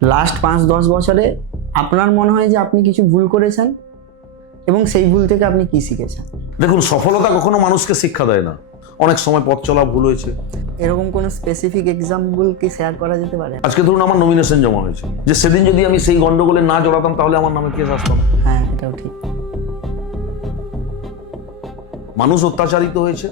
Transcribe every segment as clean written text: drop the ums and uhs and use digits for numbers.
Last 5-10 বছরে আপনার মনে হয় যে আপনি কিছু ভুল করেছেন এবং সেই ভুল থেকে আপনি কি শিখেছেন? দেখুন, সফলতা কখনো মানুষকে শিক্ষা দেয় না। অনেক সময় পথ চলা ভুল হয়েছে। এরকম কোনো স্পেসিফিক এক্সাম্পল কি শেয়ার করা যেতে পারে? আজকে ধরুন আমার নমিনেশন জমা হয়েছে, যে সেদিন যদি আমি সেই গন্ডগোলে না জড়াতাম তাহলে আমার নামে কেস আসতো না। হ্যাঁ, এটাও ঠিক। মানুষ অত্যাচারিত হয়েছে,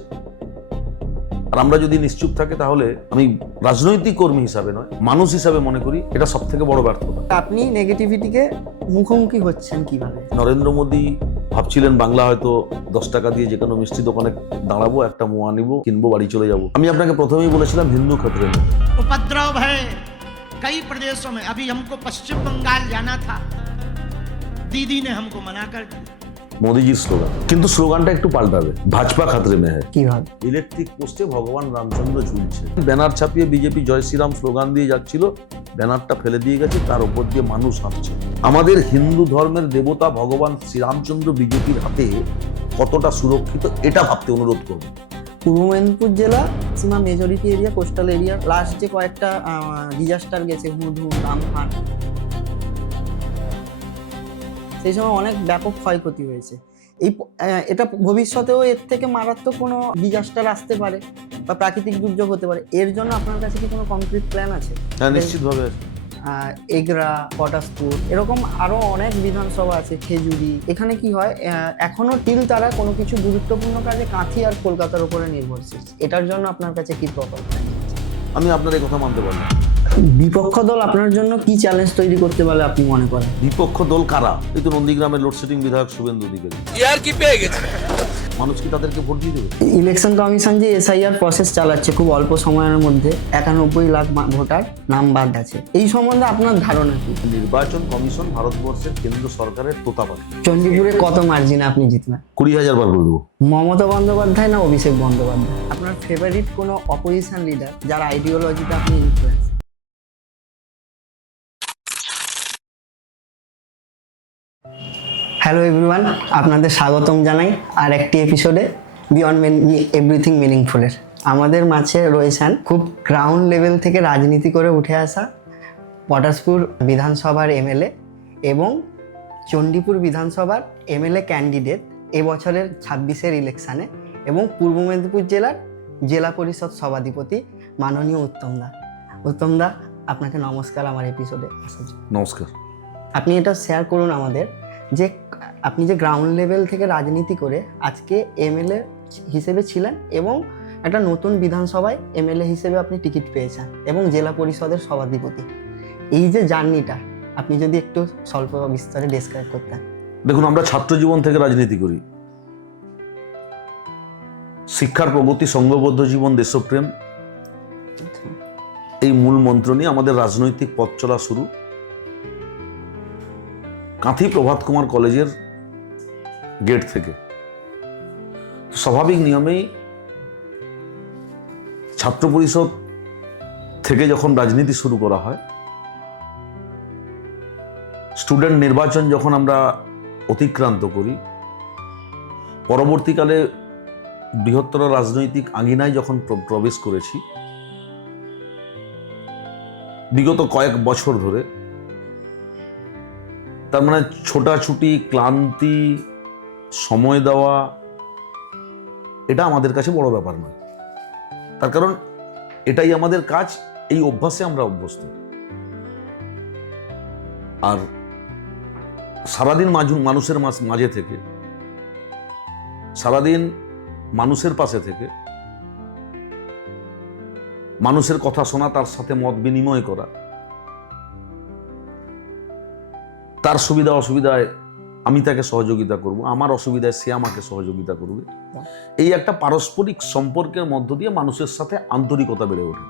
আর আমরা যদি নিশ্চুপ থাকি তাহলে আমি রাজনৈতিক কর্মী হিসাবে নয়, মানুষ হিসাবে মনে করি এটা সব থেকে বড় ব্যর্থতা। আপনি নেগেটিভিটিকে মুখোমুখি হচ্ছেন কিভাবে? নরেন্দ্র মোদী ভাবছিলেন বাংলা হয়তো 10 টাকা দিয়ে যে কোনো মিষ্টি দোকানে দাঁড়াবো, একটা মোয়া নিবো, কিনবো, বাড়ি চলে যাব। আমি আপনাকে প্রথমেই বলেছিলাম হিন্দু ক্ষেত্রে उपद्रव है कई प्रदेशों में। अभी हमको पश्चिम बंगाल जाना था, दीदी ने हमको मना कर दिया। মোদিজির স্লোগান, কিন্তু স্লোগানটা একটু পাল্টাবে, ভাজপা খাতরে মে হ্যায়। কিভাবে? ইলেকট্রিক পোস্টে ভগবান রামচন্দ্র ঝুলছে, ব্যানার ছাপিয়ে বিজেপি জয় শ্রীরাম স্লোগান দিয়ে যাচ্ছিল, ব্যানারটা ফেলে দিয়ে গেছে, তার উপর দিয়ে মানুষ হাঁটছে। আমাদের হিন্দু ধর্মের দেবতা ভগবান শ্রীরামচন্দ্র বিজেপির হাতে কতটা সুরক্ষিত এটা ভাবতে অনুরোধ করব। পূর্ব মেদিনীপুর জেলা সীমা majority area, coastal area, last যে কয়েকটা ডিজাস্টার গেছে, হুডহুড, আমফান, সেই সময় অনেক ব্যাপক ক্ষয়ক্ষতি হয়েছে। এটা ভবিষ্যতেও এর থেকে মারাত্মক কোনো ডিজাস্টার আসতে পারে বা প্রাকৃতিক দুর্যোগ হতে পারে। এর জন্য আপনার কাছে কি কোনো কমপ্লিট প্ল্যান আছে? হ্যাঁ, নিশ্চিতভাবে আছে। এগরা, পটাশপুর, এরকম আরো অনেক বিধানসভা আছে, খেজুরি। এখানে কি হয়, এখনো টিল তারা কোনো কিছু গুরুত্বপূর্ণ কাজে কাঁথি আর কলকাতার উপরে নির্ভরশীল। এটার জন্য আপনার কাছে কি প্রকল্প? আমি আপনার এই কথা মানতে পারি না। বিপক্ষ দল আপনার জন্য কি চ্যালেঞ্জ তৈরি করতে পারে আপনি মনে করেন? বিপক্ষ দল কারা? এই তো নন্দীগ্রামের লোডশেডিং বিধায়ক শুভেন্দু অধিকারী। কি পেয়ে গেছে? মানুষ কি তাদেরকে ভোট দিয়ে দেবে? ইলেকশন কমিশন যে এসআইআর প্রসেস চালাচ্ছে খুব অল্প সময়ের মধ্যে 91 লাখ ভোটার নাম বাদ আছে, এই সম্বন্ধে আপনার ধারণা কি? নির্বাচন কমিশন ভারতবর্ষের কেন্দ্র সরকারের তোতাপাখি। চণ্ডীপুরে কত মার্জিনে আপনি জিতবেন? 20,000 বার করে দেবো। মমতা বন্দ্যোপাধ্যায় না অভিষেক বন্দ্যোপাধ্যায়? আপনার ফেভারিট কোনো অপোজিশন লিডার যার আইডিওলজিতে আপনি ইনফ্লুয়েন্স? হ্যালো এভরিওয়ান, আপনাদের স্বাগতম জানাই আর একটি এপিসোডে বিয়ন্ড এভরিথিং মিনিংফুলের। আমাদের মাঝে রয়েছেন খুব গ্রাউন্ড লেভেল থেকে রাজনীতি করে উঠে আসা পটাশপুর বিধানসভার এমএলএ এবং চণ্ডীপুর বিধানসভার এমএলএ ক্যান্ডিডেট এবছরের 26-এর ইলেকশানে, এবং পূর্ব মেদিনীপুর জেলার জেলা পরিষদ সভাধিপতি মাননীয় উত্তম দা। উত্তম দা, আপনাকে নমস্কার আমার এপিসোডে আসার জন্য। নমস্কার। আপনি এটা শেয়ার করুন আমাদের, যে আপনি যে গ্রাউন্ড লেভেল থেকে রাজনীতি করে আজকে এমএলএ হিসেবে ছিলেন এবং একটা নতুন বিধানসভায় এমএলএ হিসেবে আপনি টিকিট পেয়েছেন এবং জেলা পরিষদের সভাধিপতি, এই যে জার্নিটা আপনি যদি একটু স্বল্প বিস্তারে ডেসক্রাইব করতেন। দেখুন, আমরা ছাত্র জীবন থেকে রাজনীতি করি। শিক্ষার প্রগতি, সংঘবদ্ধ জীবন, দেশপ্রেম, এই মূল মন্ত্র নিয়ে আমাদের রাজনৈতিক পথ চলা শুরু। কাঁথি প্রভাত কুমার কলেজের গেট থেকে। স্বাভাবিক নিয়মেই ছাত্র পরিষদ থেকে যখন রাজনীতি শুরু করা হয়, স্টুডেন্ট নির্বাচন যখন আমরা অতিক্রান্ত করি, পরবর্তীকালে বৃহত্তর রাজনৈতিক আঙিনায় যখন প্রবেশ করেছি, বিগত কয়েক বছর ধরে, তার মানে ছোটাছুটি, ক্লান্তি, সময় দেওয়া, এটা আমাদের কাছে বড় ব্যাপার নয়। তার কারণ এটাই আমাদের কাজ, এই অভ্যাসে আমরা অভ্যস্ত। আর সারাদিন মানুষের মাঝে থেকে, সারাদিন মানুষের পাশে থেকে, মানুষের কথা শোনা, তার সাথে মত বিনিময় করা, তার সুবিধা অসুবিধায় আমি তাকে সহযোগিতা করব, আমার অসুবিধায় সে আমাকে সহযোগিতা করবে, এই একটা পারস্পরিক সম্পর্কের মধ্য দিয়ে মানুষের সাথে আন্তরিকতা বেড়ে ওঠে।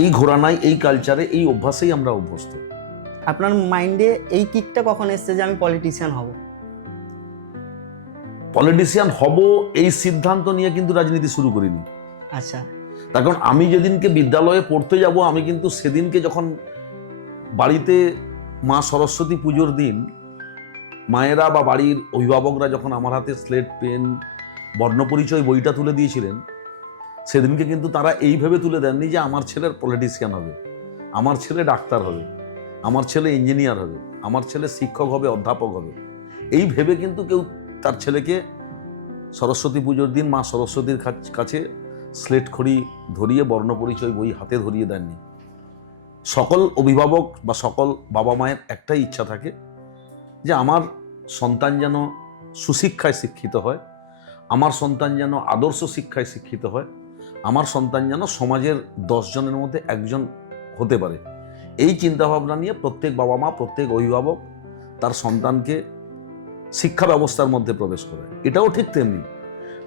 এই ঘোরানায়, এই কালচারে, এই অভ্যাসেই আমরা অভ্যস্ত। আপনার মাইন্ডে এই কিকটা কখন এসছে যে আমি পলিটিশিয়ান হব? পলিটিশিয়ান হব এই সিদ্ধান্ত নিয়ে কিন্তু রাজনীতি শুরু করিনি। আচ্ছা। তার কারণ আমি যেদিনকে বিদ্যালয়ে পড়তে যাব, আমি কিন্তু সেদিনকে যখন বাড়িতে মা সরস্বতী পুজোর দিন মায়েরা বা বাড়ির অভিভাবকরা যখন আমার হাতে স্লেট, পেন, বর্ণপরিচয় বইটা তুলে দিয়েছিলেন, সেদিনকে কিন্তু তারা এইভাবে তুলে দেননি যে আমার ছেলের পলিটিশিয়ান হবে। আমার ছেলে ডাক্তার হবে, আমার ছেলে ইঞ্জিনিয়ার হবে, আমার ছেলে শিক্ষক হবে, অধ্যাপক হবে, এই ভেবে কিন্তু কেউ তার ছেলেকে সরস্বতী পুজোর দিন মা সরস্বতীর কাছে স্লেট খড়ি ধরিয়ে বর্ণ পরিচয় বই হাতে ধরিয়ে দেননি। সকল অভিভাবক বা সকল বাবা মায়ের একটাই ইচ্ছা থাকে যে আমার সন্তান যেন সুশিক্ষায় শিক্ষিত হয়, আমার সন্তান যেন আদর্শ শিক্ষায় শিক্ষিত হয়, আমার সন্তান যেন সমাজের 10 জনের মধ্যে একজন হতে পারে। এই চিন্তাভাবনা নিয়ে প্রত্যেক বাবা মা, প্রত্যেক অভিভাবক তার সন্তানকে শিক্ষা ব্যবস্থার মধ্যে প্রবেশ করে। এটাও ঠিক তেমনি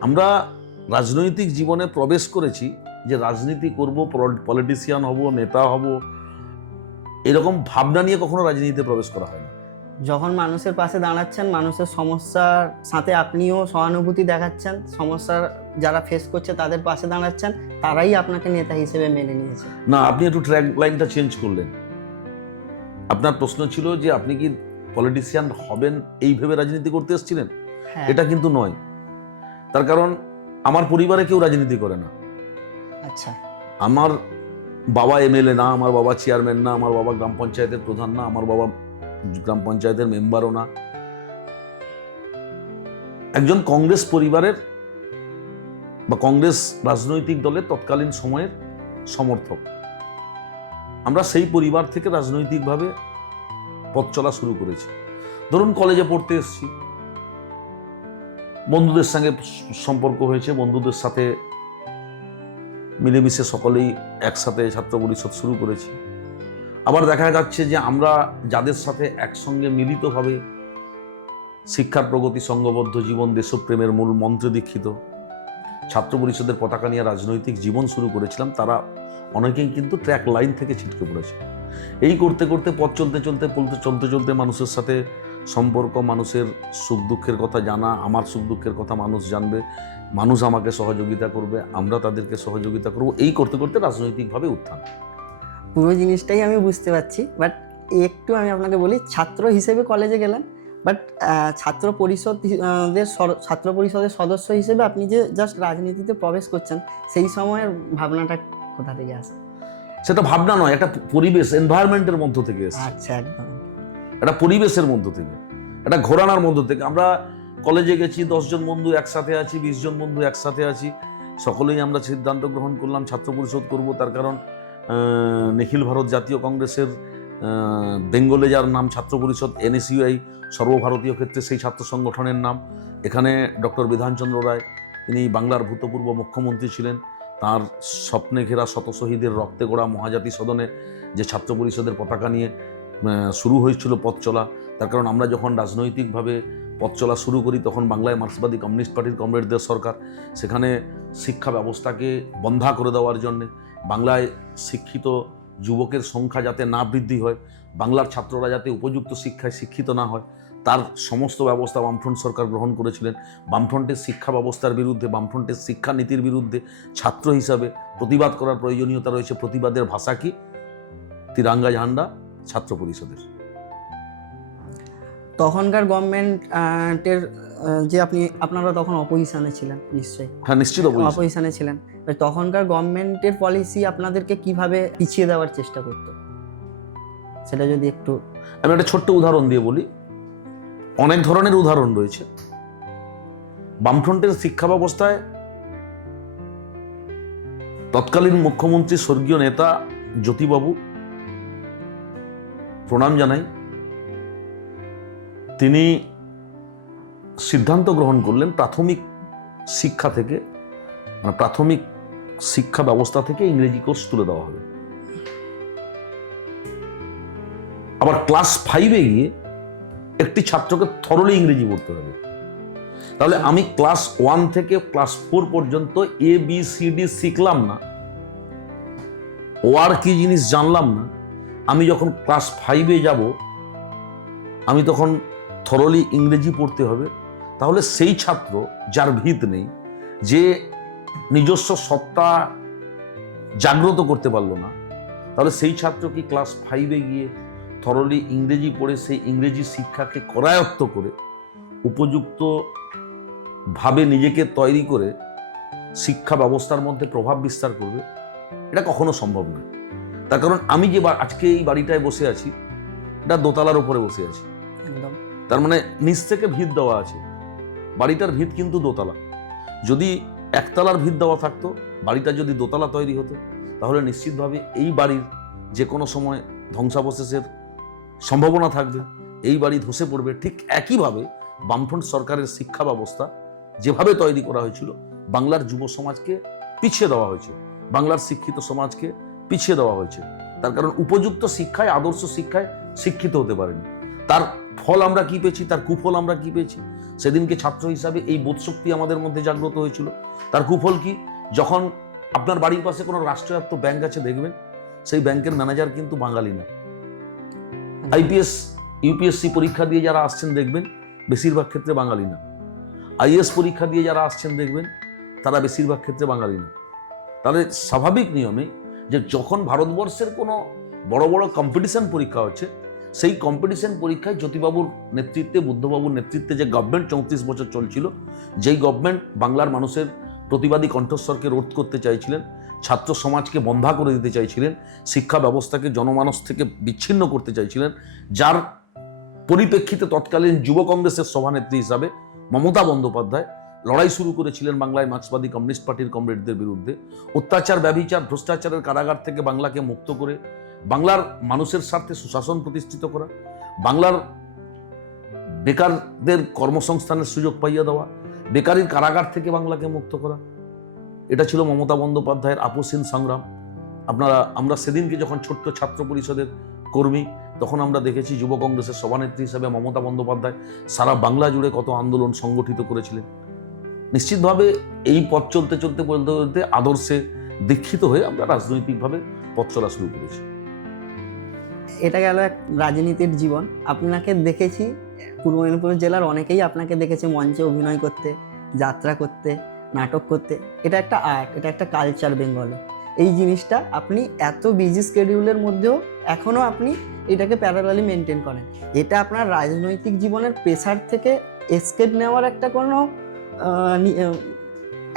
আমরা রাজনৈতিক জীবনে প্রবেশ করেছি যে রাজনীতি করব, পলিটিশিয়ান হব, নেতা হব, এরকম ভাবনা নিয়ে কখনো রাজনীতিতে প্রবেশ করা হয় না। যখন মানুষের পাশে দাঁড়াচ্ছেন, মানুষের সমস্যার সাথে আপনিও সহানুভূতি দেখাচ্ছেন, সমস্যার যারা ফেস করছে তাদের পাশে দাঁড়াচ্ছেন, তারাই আপনাকে নেতা হিসেবে মেনে নিয়েছে। না, আপনি একটু ট্র্যাক লাইনটা চেঞ্জ করলেন। আপনার প্রশ্ন ছিল যে আপনি কি পলিটিশিয়ান হবেন এই ভেবে রাজনীতি করতে এসেছিলেন? হ্যাঁ। এটা কিন্তু নয়। তার কারণ আমার পরিবারে কেউ রাজনীতি করে না। আচ্ছা। আমার বাবা এমএলএ না, আমার বাবা চেয়ারম্যান না, আমার বাবা গ্রাম পঞ্চায়েতের প্রধান না, আমার বাবা গ্রাম পঞ্চায়েতের মেম্বারও না। একজন কংগ্রেস পরিবারের বা কংগ্রেস রাজনৈতিক দলের তৎকালীন সময়ের সমর্থক। আমরা সেই পরিবার থেকে রাজনৈতিকভাবে পথ চলা শুরু করেছি। ধরুন কলেজে পড়তে এসেছি, বন্ধুদের সঙ্গে সম্পর্ক হয়েছে, বন্ধুদের সাথে মিলেমিশে সকলেই একসাথে ছাত্র পরিষদ শুরু করেছি। আবার দেখা যাচ্ছে যে আমরা যাদের সাথে একসঙ্গে মিলিতভাবে শিক্ষার প্রগতি, সংঘবদ্ধ জীবন, দেশপ্রেমের মূল মন্ত্রে দীক্ষিত ছাত্র পরিষদের পতাকা নিয়ে রাজনৈতিক জীবন শুরু করেছিলাম, তারা অনেকেই কিন্তু ট্র্যাক লাইন থেকে ছিটকে পড়েছে। এই করতে করতে পথ চলতে মানুষের সাথে সম্পর্ক, মানুষের সুখ দুঃখের কথা জানা, আমার সুখ দুঃখের কথা মানুষ জানবে, মানুষ আমাকে সহযোগিতা করবে, আমরা তাদেরকে সহযোগিতা করব, এই করতে করতে রাজনৈতিকভাবে উত্থান। পুরো জিনিসটাই আমি বুঝতে পারছি, বাট একটু আমি আপনাকে বলি, ছাত্র হিসেবে কলেজে গেলেন, বাট ছাত্র পরিষদের সদস্য হিসেবে আপনি যে জাস্ট রাজনীতিতে প্রবেশ করছেন, সেই সময়ের ভাবনাটা কোথা থেকে আসে? সেটা ভাবনা নয়, একটা পরিবেশ, এনভায়রনমেন্টের মধ্য থেকে এসেছে। আচ্ছা, একদম। একটা পরিবেশের মধ্য থেকে, একটা ঘোরানোর মধ্য থেকে। আমরা কলেজে গেছি, 10 জন বন্ধু একসাথে আছি, 20 জন বন্ধু একসাথে আছি, সকলেই আমরা সিদ্ধান্ত গ্রহণ করলাম ছাত্র পরিষদ করব। তার কারণ নিখিল ভারত জাতীয় কংগ্রেসের বেঙ্গলে যার নাম ছাত্র পরিষদ, NSUI সর্বভারতীয় ক্ষেত্রে সেই ছাত্র সংগঠনের নাম। এখানে ডক্টর বিধানচন্দ্র রায়, তিনি বাংলার ভূতপূর্ব মুখ্যমন্ত্রী ছিলেন, তার স্বপ্নে ঘেরা শত শহীদের রক্তে গড়া মহাজাতি সদনে যে ছাত্র পরিষদের পতাকা নিয়ে শুরু হয়েছিল পথ চলা। তার কারণ আমরা যখন রাজনৈতিকভাবে পথ চলা শুরু করি তখন বাংলায় মার্ক্সবাদী কমিউনিস্ট পার্টির কমরেডদের সরকার, সেখানে শিক্ষা ব্যবস্থাকে বন্ধা করে দেওয়ার জন্যে, বাংলায় শিক্ষিত যুবকের সংখ্যা যাতে না বৃদ্ধি হয়, বাংলার ছাত্ররা যাতে উপযুক্ত শিক্ষায় শিক্ষিত না হয়, তার সমস্ত ব্যবস্থা বামফ্রন্ট সরকার গ্রহণ করেছিলেন। বামফ্রন্টের শিক্ষা ব্যবস্থার বিরুদ্ধে, বামফ্রন্টের শিক্ষানীতির বিরুদ্ধে ছাত্র হিসাবে প্রতিবাদ করার প্রয়োজনীয়তা রয়েছে। প্রতিবাদের ভাষা কি? তিরঙ্গা ঝান্ডা ছাত্র পরিষদের। তখনকার গভর্নমেন্টের যে আপনারা তখন অপোজিশনে ছিলেন নিশ্চয়ই? হ্যাঁ, নিশ্চিত অপোজিশনে ছিলেন। তখনকার গভর্নমেন্টের পলিসি আপনাদেরকে কিভাবে পিছিয়ে দেওয়ার চেষ্টা করতো, সেটা যদি একটু। আমি একটা ছোট্ট উদাহরণ দিয়ে বলি। অনেক ধরনের উদাহরণ রয়েছে। বামফ্রন্টের শিক্ষা ব্যবস্থায় তৎকালীন মুখ্যমন্ত্রী স্বর্গীয় নেতা জ্যোতিবাবু, প্রণাম জানাই, তিনি সিদ্ধান্ত গ্রহণ করলেন প্রাথমিক শিক্ষা থেকে, মানে প্রাথমিক শিক্ষা ব্যবস্থা থেকে ইংরেজি কোর্স তুলে দেওয়া হবে। আবার ক্লাস 5-এ গিয়ে একটি ছাত্রকে থরলি ইংরেজি পড়তে হবে। তাহলে আমি ক্লাস 1 থেকে ক্লাস 4 পর্যন্ত ABCD শিখলাম না, ওয়ার কি জিনিস জানলাম না। আমি যখন ক্লাস 5-এ যাব, আমি তখন থরলি ইংরেজি পড়তে হবে। তাহলে সেই ছাত্র যার ভিত নেই, যে নিজস্ব সত্তা জাগ্রত করতে পারলো না, তাহলে সেই ছাত্র কি ক্লাস 5-এ গিয়ে থরলি ইংরেজি পড়ে সেই ইংরেজি শিক্ষাকে করায়ত্ত করে উপযুক্ত ভাবে নিজেকে তৈরি করে শিক্ষা ব্যবস্থার মধ্যে প্রভাব বিস্তার করবে? এটা কখনো সম্ভব নয়। তার কারণ আমি যে আজকে এই বাড়িটায় বসে আছি, এটা দোতলার উপরে বসে আছি। একদম। তার মানে নিচ থেকে ভিত দেওয়া আছে, বাড়িটার ভিত কিন্তু দোতলা। যদি একতলার ভিত দেওয়া থাকতো, বাড়িটা যদি দোতলা তৈরি হতো, তাহলে নিশ্চিতভাবে এই বাড়ির যে কোনো সময় ধ্বংসাবশেষের সম্ভাবনা থাকবে, এই বাড়ি ধসে পড়বে। ঠিক একইভাবে বামফ্রন্ট সরকারের শিক্ষা ব্যবস্থা যেভাবে তৈরি করা হয়েছিল, বাংলার যুব সমাজকে পিছিয়ে দেওয়া হয়েছে, বাংলার শিক্ষিত সমাজকে পিছিয়ে দেওয়া হয়েছে। তার কারণ উপযুক্ত শিক্ষায়, আদর্শ শিক্ষায় শিক্ষিত হতে পারেনি। তার ফল আমরা কি পেয়েছি, তার কুফল আমরা কি পেয়েছি? সেদিনকে ছাত্র হিসাবে এই বোধশক্তি আমাদের মধ্যে জাগ্রত হয়েছিল। তার কুফল কি? যখন আপনার বাড়ির পাশে কোনো রাষ্ট্রায়ত্ত ব্যাংক আছে, দেখবেন সেই ব্যাংকের ম্যানেজার কিন্তু বাঙালি না। আইপিএস ইউপিএসসি পরীক্ষা দিয়ে যারা আসছেন, দেখবেন বেশিরভাগ ক্ষেত্রে বাঙালি না। আইএস পরীক্ষা দিয়ে যারা আসছেন, দেখবেন তারা বেশিরভাগ ক্ষেত্রে বাঙালি না। তাহলে স্বাভাবিক নিয়মে যে যখন ভারতবর্ষের কোনো বড় বড় কম্পিটিশন পরীক্ষা হচ্ছে, সেই কম্পিটিশন পরীক্ষায় জ্যোতিবাবুর নেতৃত্বে, বুদ্ধবাবুর নেতৃত্বে যে গভর্নমেন্ট 34 বছর চলছিল, যেই গভর্নমেন্ট বাংলার মানুষের প্রতিবাদী কণ্ঠস্বরকে রোধ করতে চাইছিলেন, ছাত্র সমাজকে বন্ধা করে দিতে চাইছিলেন, শিক্ষা ব্যবস্থাকে জনমানস থেকে বিচ্ছিন্ন করতে চাইছিলেন, যার পরিপ্রেক্ষিতে তৎকালীন যুব কংগ্রেসের সভানেত্রী হিসাবে মমতা বন্দ্যোপাধ্যায় লড়াই শুরু করেছিলেন বাংলায় মার্ক্সবাদী কমিউনিস্ট পার্টির কমরেডদের বিরুদ্ধে। অত্যাচার, ব্যভিচার, ভ্রষ্টাচারের কারাগার থেকে বাংলাকে মুক্ত করে বাংলার মানুষের স্বার্থে সুশাসন প্রতিষ্ঠিত করা, বাংলার বেকারদের কর্মসংস্থানের সুযোগ পাইয়ে দেওয়া, বেকারির কারাগার থেকে বাংলাকে মুক্ত করা, এটা ছিল মমতা বন্দ্যোপাধ্যায়ের আপসহীন সংগ্রাম। আমরা সেদিনকে যখন ছোট্ট ছাত্র পরিষদের কর্মী, তখন আমরা দেখেছি যুব কংগ্রেসের সভানেত্রী হিসেবে মমতা বন্দ্যোপাধ্যায় সারা বাংলা জুড়ে কত আন্দোলন সংগঠিত করেছিলেন। নিশ্চিতভাবে এই পথ চলতে চলতে বলতে বলতে আদর্শে দীক্ষিত হয়ে আমরা রাজনৈতিকভাবে পথ চলা শুরু করেছি। এটা গেল এক রাজনীতির জীবন। আপনাকে দেখেছি, পূর্ব মেদিনীপুর জেলার অনেকেই আপনাকে দেখেছে মঞ্চে অভিনয় করতে, যাত্রা করতে, নাটক করতে। এটা একটা আর্ট, এটা একটা কালচার বেঙ্গলে। এই জিনিসটা আপনি এত বিজি স্কেডিউলের মধ্যেও এখনও আপনি এটাকে প্যারালালি মেনটেন করেন। এটা আপনার রাজনৈতিক জীবনের প্রেসার থেকে এসকেপ নেওয়ার একটা কোনো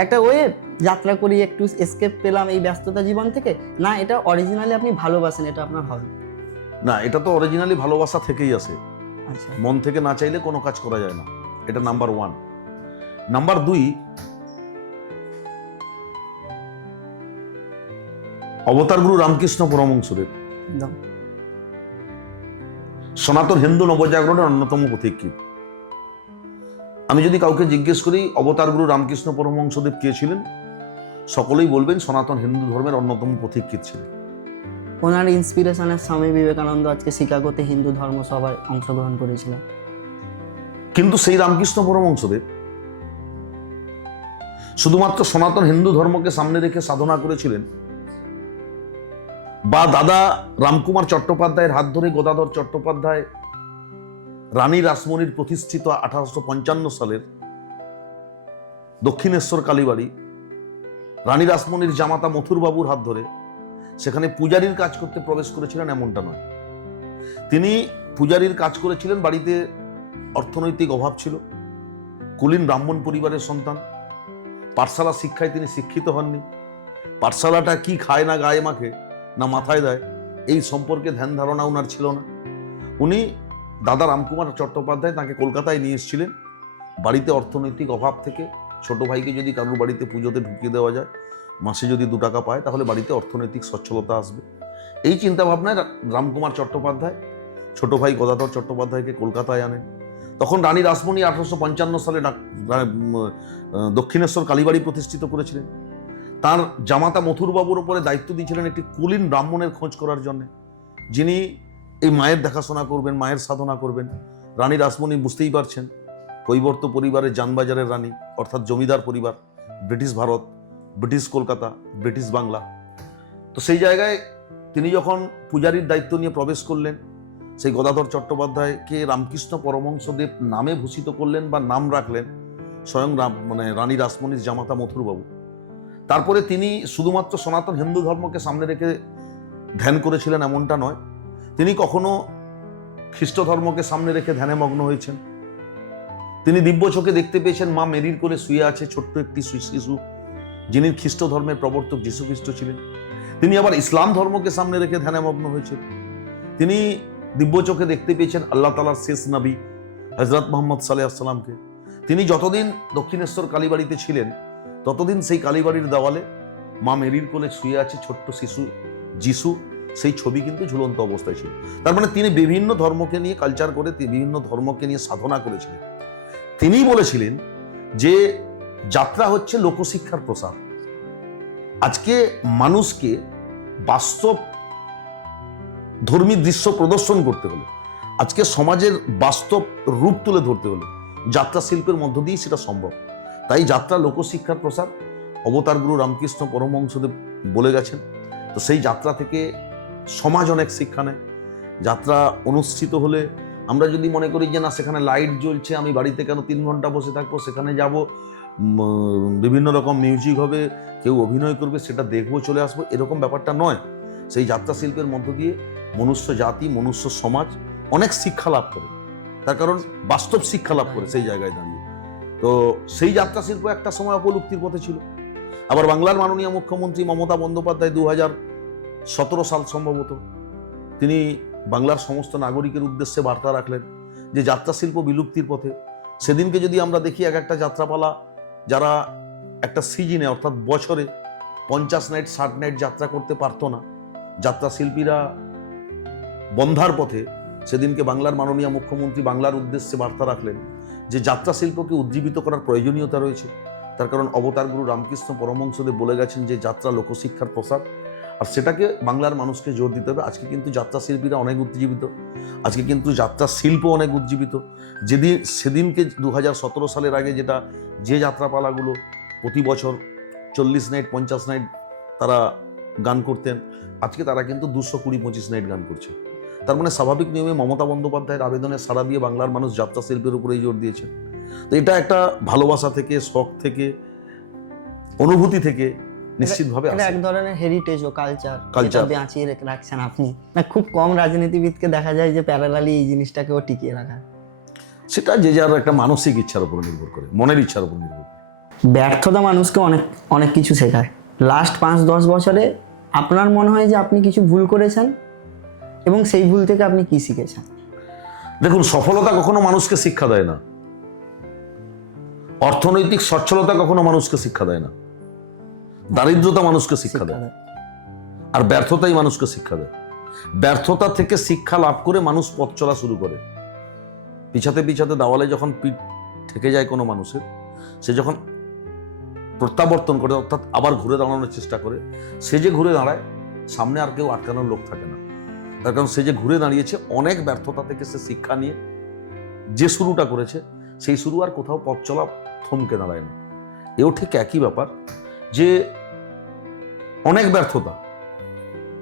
একটা ওয়ে, যাত্রা করি একটু এসকেপ পেলাম এই ব্যস্ততা জীবন থেকে, না এটা অরিজিনালি আপনি ভালোবাসেন, এটা আপনার হবে? না, এটা তো অরিজিনালি ভালোবাসা থেকেই আসে। আচ্ছা, মন থেকে না চাইলে কোনো কাজ করা যায় না, এটা নাম্বার 1। নাম্বার 2, অবতার গুরু রামকৃষ্ণ পরমহংসদেব একদম সনাতন হিন্দু নবজাগরণের অন্যতম পথিকৃৎ। আমি যদি কাউকে জিজ্ঞেস করি অবতার গুরু রামকৃষ্ণ পরমহংসদেব কে ছিলেন, সকলেই বলবেন সনাতন হিন্দু ধর্মের অন্যতম পথিকৃৎ ছিলেন। ওনার ইন্সপিরেশনের স্বামী বিবেকানন্দ আজকে শিকাগোতে হিন্দু ধর্ম সভায় অংশগ্রহণ করেছিলেন। কিন্তু সেই রামকৃষ্ণ পরমহংসদেব শুধুমাত্র সনাতন হিন্দু ধর্মকে সামনে রেখে সাধনা করেছিলেন, বা দাদা রামকুমার চট্টোপাধ্যায়ের হাত ধরে গদাধর চট্টোপাধ্যায় রানী রাসমণির প্রতিষ্ঠিত 1855 সালের দক্ষিণেশ্বর কালীবাড়ি, রানী রাসমণির জামাতা মথুরবাবুর হাত ধরে সেখানে পূজারীর কাজ করতে প্রবেশ করেছিলেন, এমনটা নয়। তিনি পূজারীর কাজ করেছিলেন, বাড়িতে অর্থনৈতিক অভাব ছিল, কুলীন ব্রাহ্মণ পরিবারের সন্তান, পাঠশালা শিক্ষায় তিনি শিক্ষিত হননি। পাঠশালাটা কি খায় না গায়ে মাখে না মাথায় দেয়, এই সম্পর্কে ধ্যান ধারণা ওনার ছিল না। উনি দাদা রামকুমার চট্টোপাধ্যায় তাকে কলকাতায় নিয়ে এসেছিলেন। বাড়িতে অর্থনৈতিক অভাব থেকে ছোট ভাইকে যদি কারোর বাড়িতে পুজোতে ঢুকিয়ে দেওয়া যায়, মাসে যদি 2 টাকা পায়, তাহলে বাড়িতে অর্থনৈতিক সচ্ছলতা আসবে। এই চিন্তাভাবনায় রামকুমার চট্টোপাধ্যায় ছোট ভাই গদাধর চট্টোপাধ্যায়কে কলকাতায় আনেন। তখন রানী রাসমণি 1855 সালে দক্ষিণেশ্বর কালীবাড়ি প্রতিষ্ঠিত করেছিলেন। তার জামাতা মথুরবাবুর উপরে দায়িত্ব দিয়েছিলেন একটি কুলীন ব্রাহ্মণের খোঁজ করার জন্য, যিনি এই মায়ের দেখাশোনা করবেন, মায়ের সাধনা করবেন। রানী রাসমণি বুঝতেই পারছেন, কৈবর্ত পরিবারের জানবাজারের রানী, অর্থাৎ জমিদার পরিবার, British Bharat, British Kolkata, British Bangla. তো সেই জায়গায় তিনি যখন পূজারীর দায়িত্ব নিয়ে প্রবেশ করলেন, সেই গদাধর চট্টোপাধ্যায়কে রামকৃষ্ণ পরমহংসদেব নামে ভূষিত করলেন বা নাম রাখলেন স্বয়ং রানী রাসমণির জামাতা মথুরবাবু। তারপরে তিনি শুধুমাত্র সনাতন হিন্দু ধর্মকে সামনে রেখে ধ্যান করেছিলেন, এমনটা নয়। তিনি কখনো খ্রিস্ট ধর্মকে সামনে রেখে ধ্যানে মগ্ন হয়েছেন। তিনি দিব্য চোখে দেখতে পেয়েছেন মা মেরির কোলে শুয়ে আছে ছোট্ট একটি শিশু, যিনি খ্রিস্ট ধর্মের প্রবর্তক যীশু খ্রিস্ট ছিলেন। তিনি আবার ইসলাম ধর্মকে সামনে রেখে ধ্যানমগ্ন হয়েছিল। তিনি দিব্য চোখে দেখতে পেয়েছেন আল্লাহ তাআলার শেষ নবী হযরত মুহাম্মদ সাল্লাল্লাহু আলাইহি ওয়াসাল্লামকে। তিনি যতদিন দক্ষিণেশ্বর কালীবাড়িতে ছিলেন ততদিন সেই কালীবাড়ির দেওয়ালে মা মেরির কোলে শুয়ে আছে ছোট্ট শিশু যিশু, সেই ছবি কিন্তু ঝুলন্ত অবস্থায় ছিল। তার মানে তিনি বিভিন্ন ধর্মকে নিয়ে কালচার করে, বিভিন্ন ধর্মকে নিয়ে সাধনা করেছিলেন। তিনি বলেছিলেন যে যাত্রা হচ্ছে লোকশিক্ষার প্রসার। আজকে মানুষকে বাস্তব ধর্মী দৃশ্য প্রদর্শন করতে হলে, আজকে সমাজের বাস্তব রূপ তুলে ধরতে হলে যাত্রা শিল্পের মধ্য দিয়েই সেটা সম্ভব। তাই যাত্রা লোকশিক্ষার প্রসার অবতার গুরু রামকৃষ্ণ পরমহংসদেব বলে গেছেন। তো সেই যাত্রা থেকে সমাজ অনেক শিক্ষা নেয়। যাত্রা অনুষ্ঠিত হলে আমরা যদি মনে করি যে না সেখানে লাইট জ্বলছে, আমি বাড়িতে কেন 3 ঘন্টা বসে থাকবো, সেখানে যাব, বিভিন্ন রকম মিউজিক হবে, কেউ অভিনয় করবে, সেটা দেখবো চলে আসবো, এরকম ব্যাপারটা নয়। সেই যাত্রা শিল্পের মধ্য দিয়ে মনুষ্য জাতি, মনুষ্য সমাজ অনেক শিক্ষা লাভ করে। তার কারণ বাস্তব শিক্ষা লাভ করে সেই জায়গায় দাঁড়িয়ে। তো সেই যাত্রা শিল্প একটা সময় অপলুপ্তির পথে ছিল। আবার বাংলার মাননীয় মুখ্যমন্ত্রী মমতা বন্দ্যোপাধ্যায় 2017 সাল সম্ভবত তিনি বাংলার সমস্ত নাগরিকের উদ্দেশ্যে বার্তা রাখলেন যে যাত্রা শিল্প বিলুপ্তির পথে। সেদিনকে যদি আমরা দেখি এক একটা যাত্রাপালা যারা একটা সিজনে অর্থাৎ বছরে 50 নাইট 60 নাইট যাত্রা করতে পারতো না, যাত্রা শিল্পীরা বন্ধার পথে সেদিনকে বাংলার মাননীয় মুখ্যমন্ত্রী বাংলার উদ্দেশ্যে বার্তা রাখলেন যে যাত্রা শিল্পকে উজ্জীবিত করার প্রয়োজনীয়তা রয়েছে। তার কারণ অবতার গুরু রামকৃষ্ণ পরমহংসদেব বলে গেছেন যে যাত্রা লোকশিক্ষার প্রসার, আর সেটাকে বাংলার মানুষকে জোর দিতে হবে। আজকে কিন্তু যাত্রা শিল্পীরা অনেক উজ্জীবিত, আজকে কিন্তু যাত্রা শিল্প অনেক উজ্জীবিত। সেদিনকে 2017 সালের আগে যে যাত্রাপালাগুলো প্রতি বছর 40 নাইট 50 নাইট তারা গান করতেন, আজকে তারা কিন্তু 220-25 নাইট গান করছে। তার মানে স্বাভাবিক নিয়মে মমতা বন্দ্যোপাধ্যায়ের আবেদনে সাড়া দিয়ে বাংলার মানুষ যাত্রা শিল্পের উপরেই জোর দিয়েছে। তো এটা একটা ভালোবাসা থেকে, শখ থেকে, অনুভূতি থেকে নিশ্চিতভাবে এটা এক ধরনের হেরিটেজ ও কালচার বাঁচিয়ে রাখছেন আপনি। না, খুব কম রাজনীতিবিদকে দেখা যায় যে প্যারালালি এই জিনিসটাকেও টিকিয়ে রাখা। সেটা যে যার একটা মানসিক ইচ্ছার উপর নির্ভর করে, মনের ইচ্ছার উপর নির্ভর করে। ব্যর্থতা মানুষকে অনেক অনেক কিছু শেখায়। লাস্ট 5-10 বছরে আপনার মনে হয় যে আপনি কিছু ভুল করেছেন এবং সেই ভুল থেকে আপনি কি শিখেছেন? দেখুন, সফলতা কখনো মানুষকে শিক্ষা দেয় না, অর্থনৈতিক সচ্ছলতা কখনো মানুষকে শিক্ষা দেয় না, দারিদ্রতা মানুষকে শিক্ষা দেয়, আর ব্যর্থতাই মানুষকে শিক্ষা দেয়। ব্যর্থতা থেকে শিক্ষা লাভ করে মানুষ পথ চলা শুরু করে। পিছাতে পিছাতে দেওয়ালে যখন পিঠ ঠেকে যায় কোনো মানুষের, সে যখন প্রত্যাবর্তন করে অর্থাৎ আবার ঘুরে দাঁড়ানোর চেষ্টা করে, সে যে ঘুরে দাঁড়ায় সামনে আর কেউ আটকানোর লোক থাকে না। তার কারণ সে যে ঘুরে দাঁড়িয়েছে অনেক ব্যর্থতা থেকে সে শিক্ষা নিয়ে যে শুরুটা করেছে, সেই শুরু আর কোথাও পথ চলা থমকে দাঁড়ায় না। এও ঠিক একই ব্যাপার যে অনেক ব্যর্থতা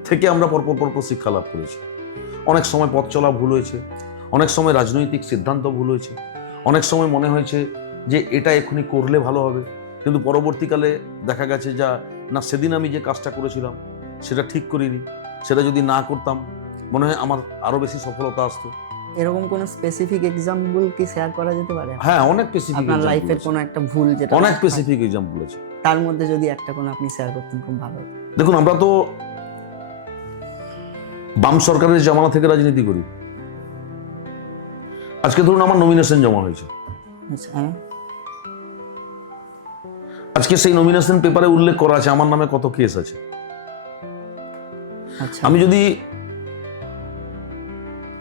থেকে আমরা পরপর শিক্ষা লাভ করেছি। অনেক সময় পথ চলা ভুল হয়েছে, অনেক সময় রাজনৈতিক সিদ্ধান্ত ভুল হয়েছে, অনেক সময় মনে হয়েছে যে এটা এখনই করলে ভালো হবে, কিন্তু পরবর্তীকালে দেখা গেছে না সেদিন আমি যে কাজটা করেছিলাম সেটা ঠিক করিনি, সেটা যদি না করতাম মনে হয় আমার আরো বেশি সফলতা আসতো। এরকম কোন স্পেসিফিক এক্সাম্পল কি শেয়ার করা যেতে পারে? হ্যাঁ, অনেক স্পেসিফিক আপনার লাইফের কোনো একটা ভুল যেটা অনেক স্পেসিফিক এক্সাম্পল আছে, তার মধ্যে যদি একটা কোনো আপনি শেয়ার করতেন খুব ভালো হতো। দেখুন, আমরা তো বাম সরকারের জামানা থেকে রাজনীতি করি। আজকে ধরুন আমার নমিনেশন জমা হয়েছে, আজকে সেই নমিনেশন পেপারে উল্লেখ করা আছে আমার নামে কত কেস আছে। আমি যদি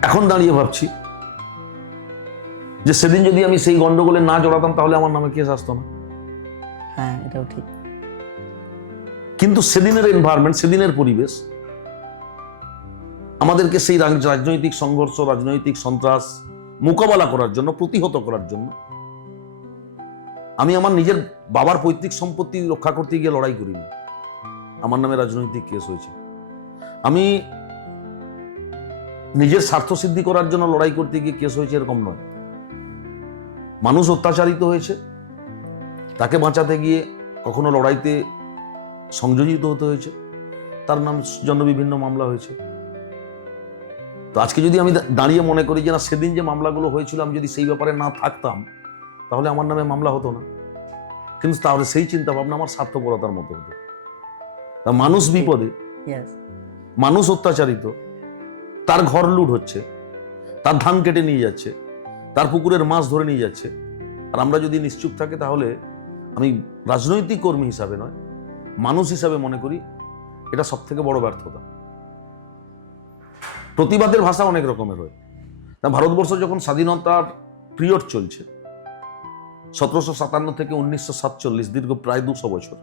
এখন দাঁড়িয়ে ভাবছি যে সেদিন যদি আমি সেই গন্ডগোলে না জড়াতাম তাহলে আমার নামে কেস আসতো না। হ্যাঁ, এটাও ঠিক। কিন্তু সেদিনের এনভায়রনমেন্ট, সেদিনের পরিবেশ আমাদেরকে সেই রাজনৈতিক সংঘর্ষ, রাজনৈতিক সন্ত্রাস মোকাবেলা করার জন্য, প্রতিহত করার জন্য আমি আমার নিজের বাবার পৈতৃক সম্পত্তি রক্ষা করতে গিয়ে লড়াই করিনি, আমার নামে রাজনৈতিক কেস হয়েছে। আমি নিজের স্বার্থ সিদ্ধি করার জন্য লড়াই করতে গিয়ে কেস হয়েছে এরকম নয়। মানুষ অত্যাচারিত হয়েছে, তাকে বাঁচাতে গিয়ে কখনো লড়াইতে সংযোজিত হতে হয়েছে, তার নাম জন্য বিভিন্ন মামলা হয়েছে। তো আজকে যদি আমি দাঁড়িয়ে মনে করি যে না সেদিন যে মামলাগুলো হয়েছিল আমি যদি সেই ব্যাপারে না থাকতাম তাহলে আমার নামে মামলা হতো না, কিন্তু তাহলে সেই চিন্তা ভাবনা আমার স্বার্থপরতার মতো হতো। তা মানুষ বিপদে ইয়েস, মানুষ অত্যাচারিত, তার ঘর লুট হচ্ছে, তার ধান কেটে নিয়ে যাচ্ছে, তার পুকুরের মাছ ধরে নিয়ে যাচ্ছে, আর আমরা যদি নিশ্চুপ থাকে, তাহলে আমি রাজনৈতিক কর্মী হিসাবে নয়, মানুষ হিসাবে মনে করি এটা সব থেকে বড় ব্যর্থতা। প্রতিবাদের ভাষা অনেক রকমের হয়। তা ভারতবর্ষ যখন স্বাধীনতার পিরিয়ড চলছে 1757 থেকে 1947, দীর্ঘ প্রায় 200 বছর,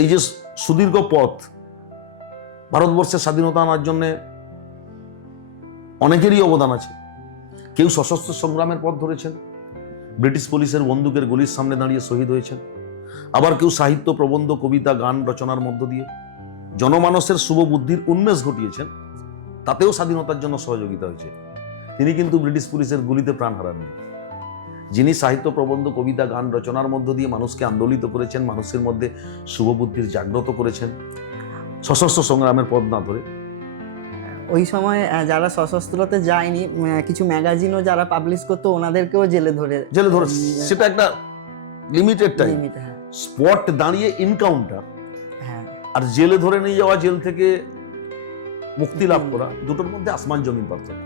এই যে সুদীর্ঘ পথ, ভারতবর্ষের স্বাধীনতা আনার জন্য অনেকেরই অবদান আছে। কেউ সশস্ত্র সংগ্রামের পথ ধরেছেন, ব্রিটিশ পুলিশের বন্দুকের গুলির সামনে দাঁড়িয়ে শহীদ হয়েছেন। আবার কেউ সাহিত্য, প্রবন্ধ, কবিতা, গান রচনার মধ্য দিয়ে জনমানসের শুভ বুদ্ধির উন্মেষ ঘটিয়েছেন, তাতেও স্বাধীনতার জন্য সহযোগিতা হয়েছে। তিনি কিন্তু ব্রিটিশ পুলিশের গুলিতে প্রাণ হারাননি। যিনি সাহিত্য, প্রবন্ধ, কবিতা, গান রচনার মধ্য দিয়ে মানুষকে আন্দোলিত করেছেন, মানুষের মধ্যে শুভ বুদ্ধির জাগ্রত করেছেন, সশস্ত্র সংগ্রামের পথ না ধরে। ওই সময় যারা সশস্ত্রতে যায়নি, কিছু ম্যাগাজিনও যারা পাবলিশ করতো ওনাদেরকেও জেলে ধরে, সেটা একটা লিমিটেড টাইম, limit, হ্যাঁ স্পট দাঁড়িয়ে এনকাউন্টার, হ্যাঁ, আর জেলে ধরে নিয়ে যাওয়া, জেল থেকে মুক্তি লাভ করা, দুটোর মধ্যে আসমান জমিন পার্থক্য।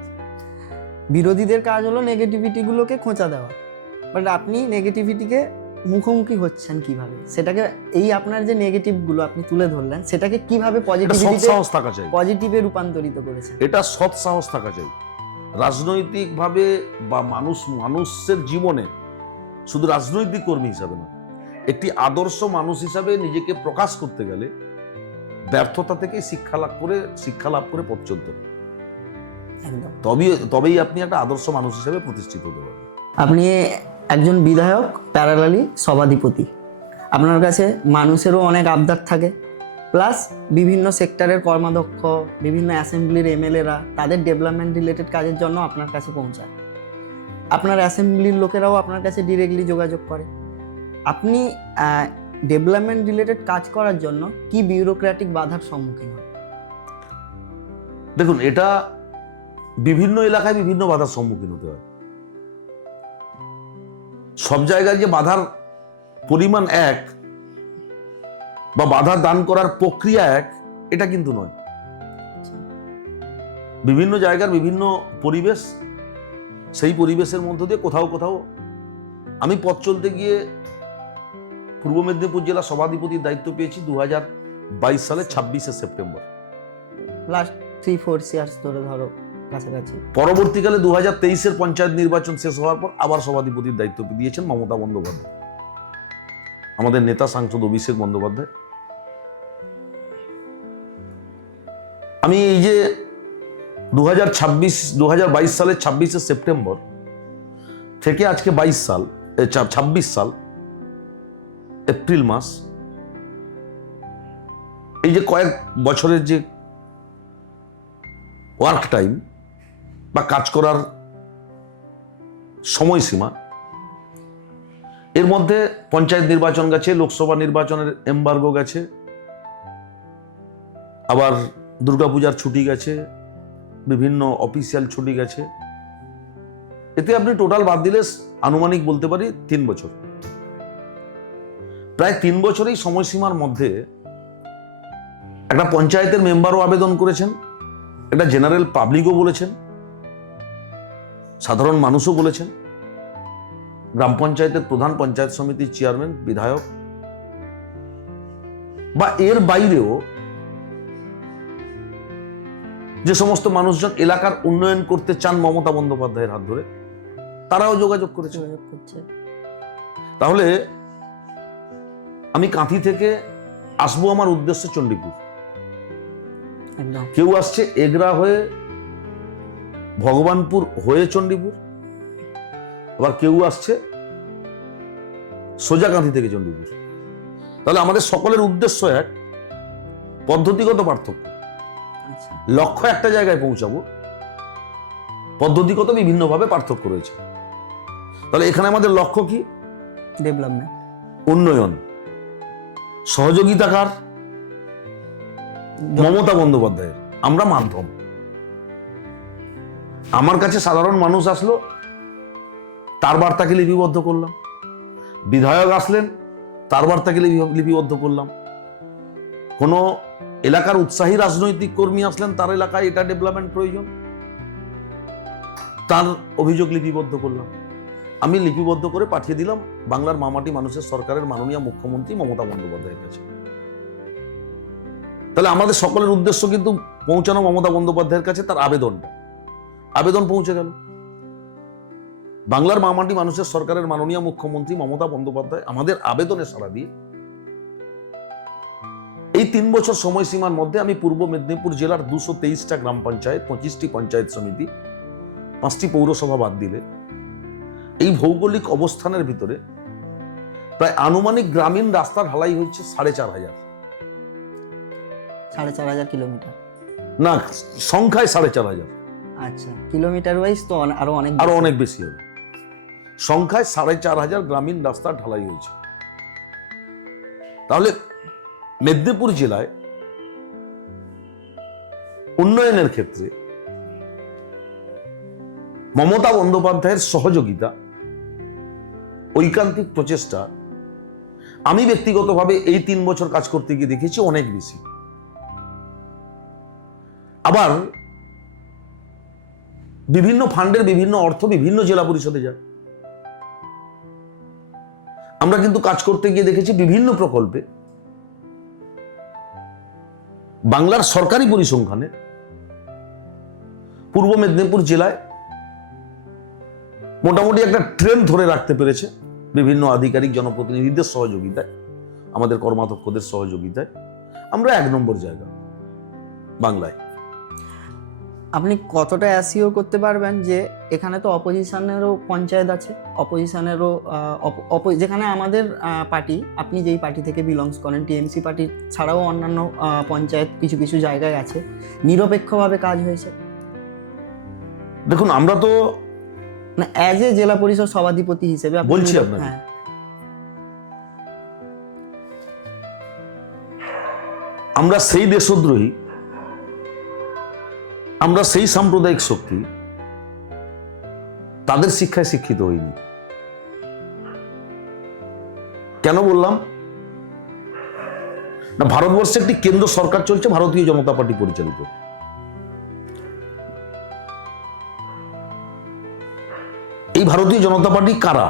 বিরোধীদের কাজ হলো নেগেটিভিটি গুলোকে খোঁচা দেওয়া, বাট আপনি নেগেটিভিটিকে মুখোমুখি হচ্ছেন কিভাবে, সেটাকে এই আপনার যে নেগেটিভ গুলো আপনি তুলে ধরলেন সেটাকে কিভাবে এটা সৎ সাহস থাকা চাই, পজিটিভে রূপান্তরিত করেছেন। এটা সৎ সাহস থাকা চাই। রাজনৈতিক ভাবে বা মানুষের জীবনে শুধু রাজনৈতিক কর্মী হিসাবে নয়, একটি আদর্শ মানুষ হিসাবে নিজেকে প্রকাশ করতে গেলে ব্যর্থতা থেকে শিক্ষা লাভ করে পথ চলতে হবে। একদম, তবেই আপনি একটা আদর্শ মানুষ হিসেবে প্রতিষ্ঠিত হতে পারবেন। আপনি একজন বিধায়ক, প্যারালালি সভাধিপতি, আপনার কাছে মানুষেরও অনেক আবদার থাকে, প্লাস বিভিন্ন সেক্টরের কর্মাধ্যক্ষ, বিভিন্ন অ্যাসেম্বলির এমএলএরা তাদের ডেভেলপমেন্ট রিলেটেড কাজের জন্য আপনার কাছে পৌঁছায়। আপনার অ্যাসেম্বলির লোকেরাও আপনার কাছে ডিরেক্টলি যোগাযোগ করে। আপনি ডেভেলপমেন্ট রিলেটেড কাজ করার জন্য কি বিউরোক্র্যাটিক বাধার সম্মুখীন হন? দেখুন, এটা বিভিন্ন এলাকায় বিভিন্ন বাধার সম্মুখীন হতে হয়। সব জায়গায় যে বাধার পরিমাণ এক বা বাধা দান করার প্রক্রিয়া এক, এটা কিন্তু নয়। বিভিন্ন জায়গার বিভিন্ন পরিবেশ, সেই পরিবেশের মধ্য দিয়ে কোথাও কোথাও আমি পথ চলতে গিয়ে পূর্ব মেদিনীপুর জেলা সভাধিপতির দায়িত্ব পেয়েছি 2022 সালের 26শে সেপ্টেম্বর। লাস্ট 3-4 ইয়ার্স ধরে ধরো কাছাকাছি। পরবর্তীকালে 2023-এর পঞ্চায়েত নির্বাচন শেষ হওয়ার পর আবার সভাধিপতির দায়িত্ব দিয়েছেন মমতা বন্দ্যোপাধ্যায়, আমাদের নেতা সাংসদ অভিষেক বন্দ্যোপাধ্যায়। আমি এই যে 2022 সালের 26শে সেপ্টেম্বর থেকে আজকে 26 সাল এপ্রিল মাস, এই যে কয়েক বছরের যে ওয়ার্ক টাইম বা কাজ করার সময়সীমা, এর মধ্যে পঞ্চায়েত নির্বাচন গেছে, লোকসভা নির্বাচনের এমবার্গো গেছে, আবার দুর্গাপূজার ছুটি গেছে, বিভিন্ন অফিসিয়াল ছুটি গেছে। এতে আপনি টোটাল বাদ দিলে আনুমানিক বলতে পারি 3 বছর। প্রায় 3 বছর এই সময়সীমার মধ্যে একটা পঞ্চায়েতের মেম্বারও আবেদন করেছেন, একটা জেনারেল পাবলিকও বলেছেন, সাধারণ মানুষও বলেছেন, গ্রাম পঞ্চায়েতের প্রধান, পঞ্চায়েত সমিতির চেয়ারম্যান, বিধায়ক বা এর বাইরেও যে সমস্ত মানুষজন এলাকার উন্নয়ন করতে চান মমতা বন্দ্যোপাধ্যায়ের হাত ধরে, তারাও যোগাযোগ করছে। তাহলে আমি কাঁথি থেকে আসবো আমার উদ্দেশ্য চণ্ডীপুর, কেউ আসছে এগরা হয়ে ভগবানপুর হয়ে চণ্ডীপুর, আবার কেউ আসছে সোজা কাঁথি থেকে চণ্ডীপুর। তাহলে আমাদের সকলের উদ্দেশ্য এক, পদ্ধতিগত পার্থক্য, লক্ষ্য একটা জায়গায় পৌঁছাবো, পদ্ধতিগত বিভিন্নভাবে পার্থক্য রয়েছে। তাহলে এখানে আমাদের লক্ষ্য কি? ডেভেলপমেন্ট, উন্নয়ন। সহযোগিতা কার? মমতা বন্দ্যোপাধ্যায়ের। আমরা মাধ্যম। আমার কাছে সাধারণ মানুষ আসলো, তার বার্তাকে লিপিবদ্ধ করলাম। বিধায়ক আসলেন, তার বার্তাকে লিপিবদ্ধ করলাম। কোনো এলাকার উৎসাহী রাজনৈতিক কর্মী আসলেন, তার এলাকায় এটা ডেভেলপমেন্ট প্রয়োজন, তার অভিযোগ লিপিবদ্ধ করলাম, আমি লিপিবদ্ধ করে পাঠিয়ে দিলাম বাংলার মামাটি মানুষের সরকারের মাননীয় মুখ্যমন্ত্রী মমতা বন্দ্যোপাধ্যায়ের কাছে। তাহলে আমাদের সকলের উদ্দেশ্য কিন্তু পৌঁছানো মমতা বন্দ্যোপাধ্যায়ের কাছে তার আবেদন পৌঁছে গেল। বাংলার মামাটি মানুষের সরকারের মাননীয় মুখ্যমন্ত্রী মমতা বন্দ্যোপাধ্যায় আমাদের আবেদনে সাড়া দিয়ে এই 3 বছর সময়সীমার মধ্যে আমি পূর্ব মেদিনীপুর জেলার 223টা গ্রাম পঞ্চায়েত, 25টি পঞ্চায়েত সমিতি, 5টি পৌরসভা বাদ দিলে এই ভৌগোলিক অবস্থানের ভিতরে প্রায় আনুমানিক গ্রামীণ রাস্তা ঢালাই হয়েছে 4,500। 4,500 কিলোমিটার না, সংখ্যায় 4,500। আচ্ছা, কিলোমিটার ওয়াইজ তো আরো অনেক বেশি হবে। সংখ্যায় 4,500 গ্রামীণ রাস্তা ঢালাই হয়েছে। তাহলে মেদিনীপুর জেলায় উন্নয়নের ক্ষেত্রে মমতা বন্দ্যোপাধ্যায়ের সহযোগিতা, ঐকান্তিক প্রচেষ্টা আমি ব্যক্তিগতভাবে এই 3 বছর কাজ করতে গিয়ে দেখেছি অনেক বেশি। আবার বিভিন্ন ফান্ডের বিভিন্ন অর্থ বিভিন্ন জেলা পরিষদে যায়। আমরা কিন্তু কাজ করতে গিয়ে দেখেছি বিভিন্ন প্রকল্পে বাংলার সরকারি পরিসংখ্যানে পূর্ব মেদিনীপুর জেলায় মোটামুটি একটা ট্রেন্ড ধরে রাখতে পেরেছে বিভিন্ন আধিকারিক জনপ্রতিনিধিদের সহযোগিতায়, আমাদের কর্মাধ্যক্ষদের সহযোগিতায়। আমরা 1 নম্বর জায়গা বাংলায়। আপনি কতটা অ্যাসিওর করতে পারবেন যে এখানে তো অপোজিশনেরও পঞ্চায়েত আছে, অপোজিশনেরও যেখানে আমাদের পার্টি, আপনি যেই পার্টি থেকে বিলংস করেন, টিএমসি পার্টি ছাড়াও অন্যান্য পঞ্চায়েত কিছু কিছু জায়গায় আছে, নিরপেক্ষভাবে কাজ হয়েছে? দেখুন, আমরা তো না অ্যাজ এ জেলা পরিষদ সভাধিপতি হিসেবে বলছি আপনাকে, হ্যাঁ, আমরা সেই দেশদ্রোহী, আমরা সেই সাম্প্রদায়িক শক্তি, তাদের শিক্ষায় শিক্ষিত হইনি। কেন বললাম না? ভারতবর্ষে একটি কেন্দ্র সরকার চলছে, ভারতীয় জনতা পার্টি পরিচালিত। এই ভারতীয় জনতা পার্টি কারা?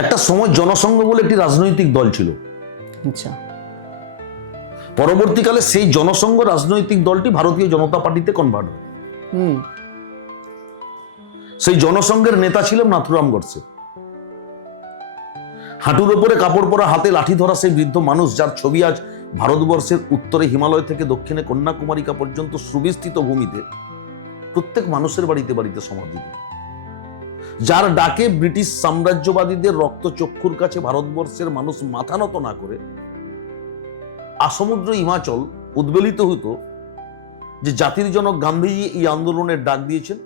একটা সময় জনসংঘ বলে একটি রাজনৈতিক দল ছিল। আচ্ছা, পরবর্তীকালে সেই জনসংঘ রাজনৈতিক দলটি ভারতীয় জনতা পার্টিতে কনভার্ট হয়। সেই জনসংঘের নেতা ছিলেন নাথুরাম গডসে। হাঁটুর ওপরে কাপড় পরা, হাতে লাঠি ধরা সেই বৃদ্ধ মানুষ, যার ছবি আজ ভারতবর্ষের উত্তরে হিমালয় থেকে দক্ষিণে কন্যাকুমারিকা পর্যন্ত সুবিস্তৃত ভূমিতে প্রত্যেক মানুষের বাড়িতে বাড়িতে সমাদৃত, যার ডাকে ব্রিটিশ সাম্রাজ্যবাদীদের রক্তচক্ষুর কাছে ভারতবর্ষের মানুষ মাথা নত না করে আসমুদ্র হিমাচল উদ্বেলিত হতো যে জাতির জনক গান্ধীজি এই আন্দোলনের ডাক দিয়েছেন,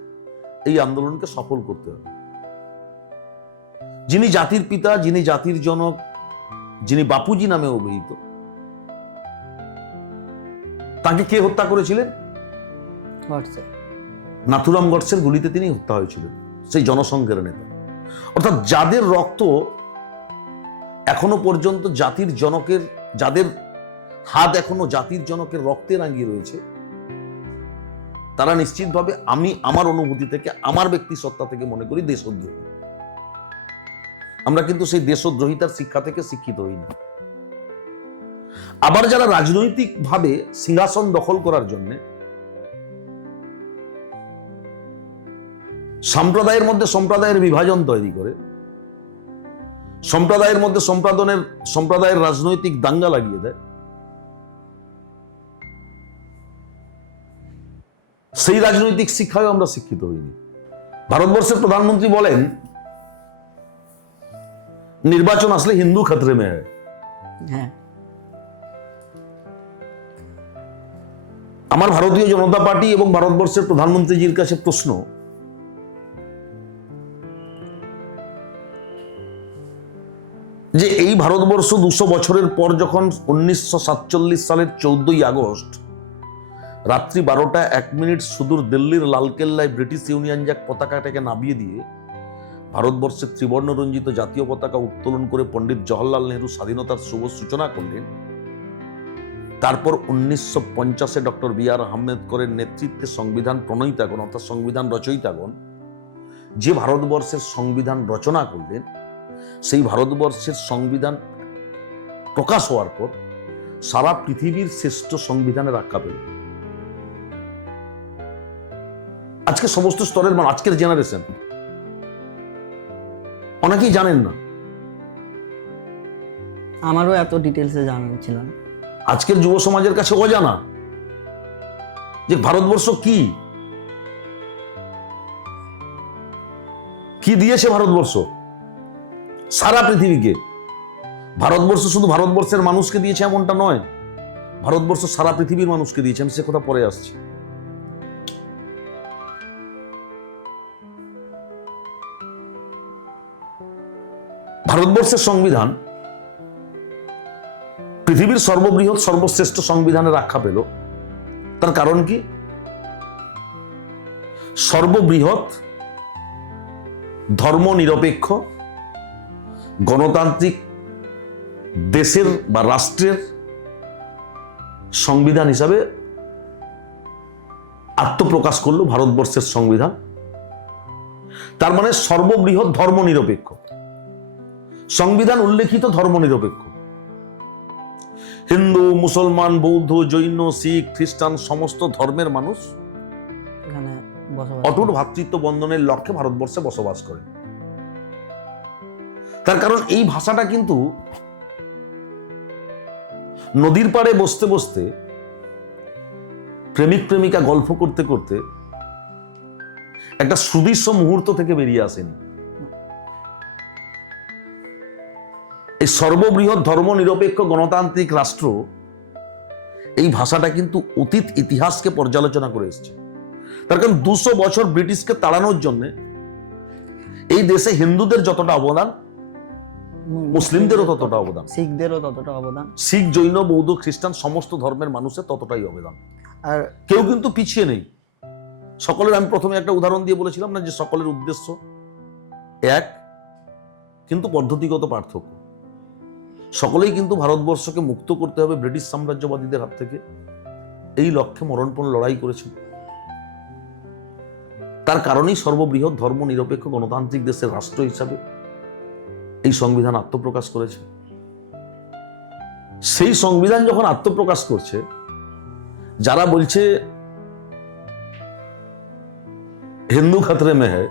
এই আন্দোলনকে সফল করতে হবে। যিনি জাতির পিতা, যিনি জাতির জনক, যিনি বাপুজি নামে অভিহিত, তাকে কে হত্যা করেছিলেন? গডসে। নাথুরাম গডসের গুলিতে তিনি হত্যা হয়েছিলেন, সেই জনসংঘের নেতা। অর্থাৎ যাদের রক্ত এখনো পর্যন্ত জাতির জনকের, যাদের হাত এখনো জাতির জনকের রক্তে রাঙিয়ে রয়েছে, তারা নিশ্চিতভাবে, আমি আমার অনুভূতি থেকে, আমার ব্যক্তি সত্তা থেকে মনে করি দেশদ্রোহী। আমরা কিন্তু সেই দেশদ্রোহিতার শিক্ষা থেকে শিক্ষিত হইনি। আবার যারা রাজনৈতিকভাবে সিংহাসন দখল করার জন্য সম্প্রদায়ের মধ্যে সম্প্রদায়ের বিভাজন তৈরি করে, সম্প্রদায়ের মধ্যে সম্প্রদায়ের রাজনৈতিক দাঙ্গা লাগিয়ে দেয়, সেই রাজনৈতিক শিক্ষায় আমরা শিক্ষিত হইনি। ভারতবর্ষের প্রধানমন্ত্রী বলেন নির্বাচন আসলে হিন্দু খতরে মে হ্যায়। হ্যাঁ, আমার ভারতীয় জনতা পার্টি এবং ভারতবর্ষের প্রধানমন্ত্রীজির কাছে প্রশ্ন, যে এই ভারতবর্ষ 200 বছরের পর যখন 1947 সালের 14ই আগস্ট রাত্রি 12টা 1 মিনিট সুদূর দিল্লির লালকেল্লায় ব্রিটিশ ইউনিয়ন জ্যাক পতাকাটাকে নামিয়ে দিয়ে ভারতবর্ষের ত্রিবর্ণ রঞ্জিত জাতীয় পতাকা উত্তোলন করে পণ্ডিত জওহরলাল নেহরু স্বাধীনতার শুভ সূচনা করলেন, তারপর 1950-এ ডক্টর বি.আর. আম্বেদকরের নেতৃত্বে সংবিধান প্রণয়িতাগণ অর্থাৎ সংবিধান রচয়িতাগণ যে ভারতবর্ষের সংবিধান রচনা করলেন, সেই ভারতবর্ষের সংবিধান প্রকাশ হওয়ার পর সারা পৃথিবীর শ্রেষ্ঠ সংবিধানের আখ্যা পেল। আজকে সমস্ত স্তরের মানুষ, আজকের জেনারেশন অনেকেই জানেন না, আমারও এত ডিটেলসে জানা ছিল না। আজকের যুব সমাজের কাছে অজানা যে ভারতবর্ষ কি কি দিয়েছে ভারতবর্ষ সারা পৃথিবীকে। ভারতবর্ষ শুধু ভারতবর্ষের মানুষকে দিয়েছে এমনটা নয়, ভারতবর্ষ সারা পৃথিবীর মানুষকে দিয়েছে। আমি সে কথা পরে আসছি। ভারতবর্ষের সংবিধান পৃথিবীর সর্ববৃহৎ সর্বশ্রেষ্ঠ সংবিধানের আখ্যা পেল। তার কারণ কি? সর্ববৃহৎ ধর্মনিরপেক্ষ গণতান্ত্রিক দেশের বা রাষ্ট্রের সংবিধান হিসাবে আত্মপ্রকাশ করলো ভারতবর্ষের সংবিধান। তার মানে সর্ববৃহৎ ধর্মনিরপেক্ষ সংবিধান, উল্লেখিত ধর্মনিরপেক্ষ। হিন্দু, মুসলমান, বৌদ্ধ, জৈন, শিখ, খ্রিস্টান সমস্ত ধর্মের মানুষ এখানে বসবাস অটুট ভ্রাতৃত্ব বন্ধনের লক্ষ্যে ভারতবর্ষে বসবাস করে। তার কারণ এই ভাষাটা কিন্তু নদীর পাড়ে বসতে বসতে, প্রেমিক প্রেমিকা গল্প করতে করতে একটা সুদৃশ্য মুহূর্ত থেকে বেরিয়ে আসেনি। এই সর্ববৃহৎ ধর্মনিরপেক্ষ গণতান্ত্রিক রাষ্ট্র, এই ভাষাটা কিন্তু অতীত ইতিহাসকে পর্যালোচনা করে এসেছে। তার কারণ 200 বছর ব্রিটিশকে তাড়ানোর জন্য এই দেশে হিন্দুদের যতটা অবদান, মুসলিমদেরও ততটা অবদান, শিখদেরও ততটা অবদান, শিখ, জৈন, বৌদ্ধ, খ্রিস্টান সমস্ত ধর্মের মানুষের ততটাই অবদান। আর কেউ কিন্তু পিছিয়ে নেই। সকলের, আমি প্রথমে একটা উদাহরণ দিয়ে বলেছিলাম না যে সকলের উদ্দেশ্য এক, কিন্তু পদ্ধতিগত পার্থক্য। সকলেই কিন্তু ভারতবর্ষকে মুক্ত করতে হবে ব্রিটিশ সাম্রাজ্যবাদীদের হাত থেকে, এই লক্ষ্যে মরণপণ লড়াই করেছেন। তার কারণেই সর্ববৃহৎ ধর্মনিরপেক্ষ গণতান্ত্রিক দেশের রাষ্ট্র হিসাবে এই সংবিধান আত্মপ্রকাশ করেছে। সেই সংবিধান যখন আত্মপ্রকাশ করছে, যারা বলছে হিন্দু খাতরে মে হ্যায়,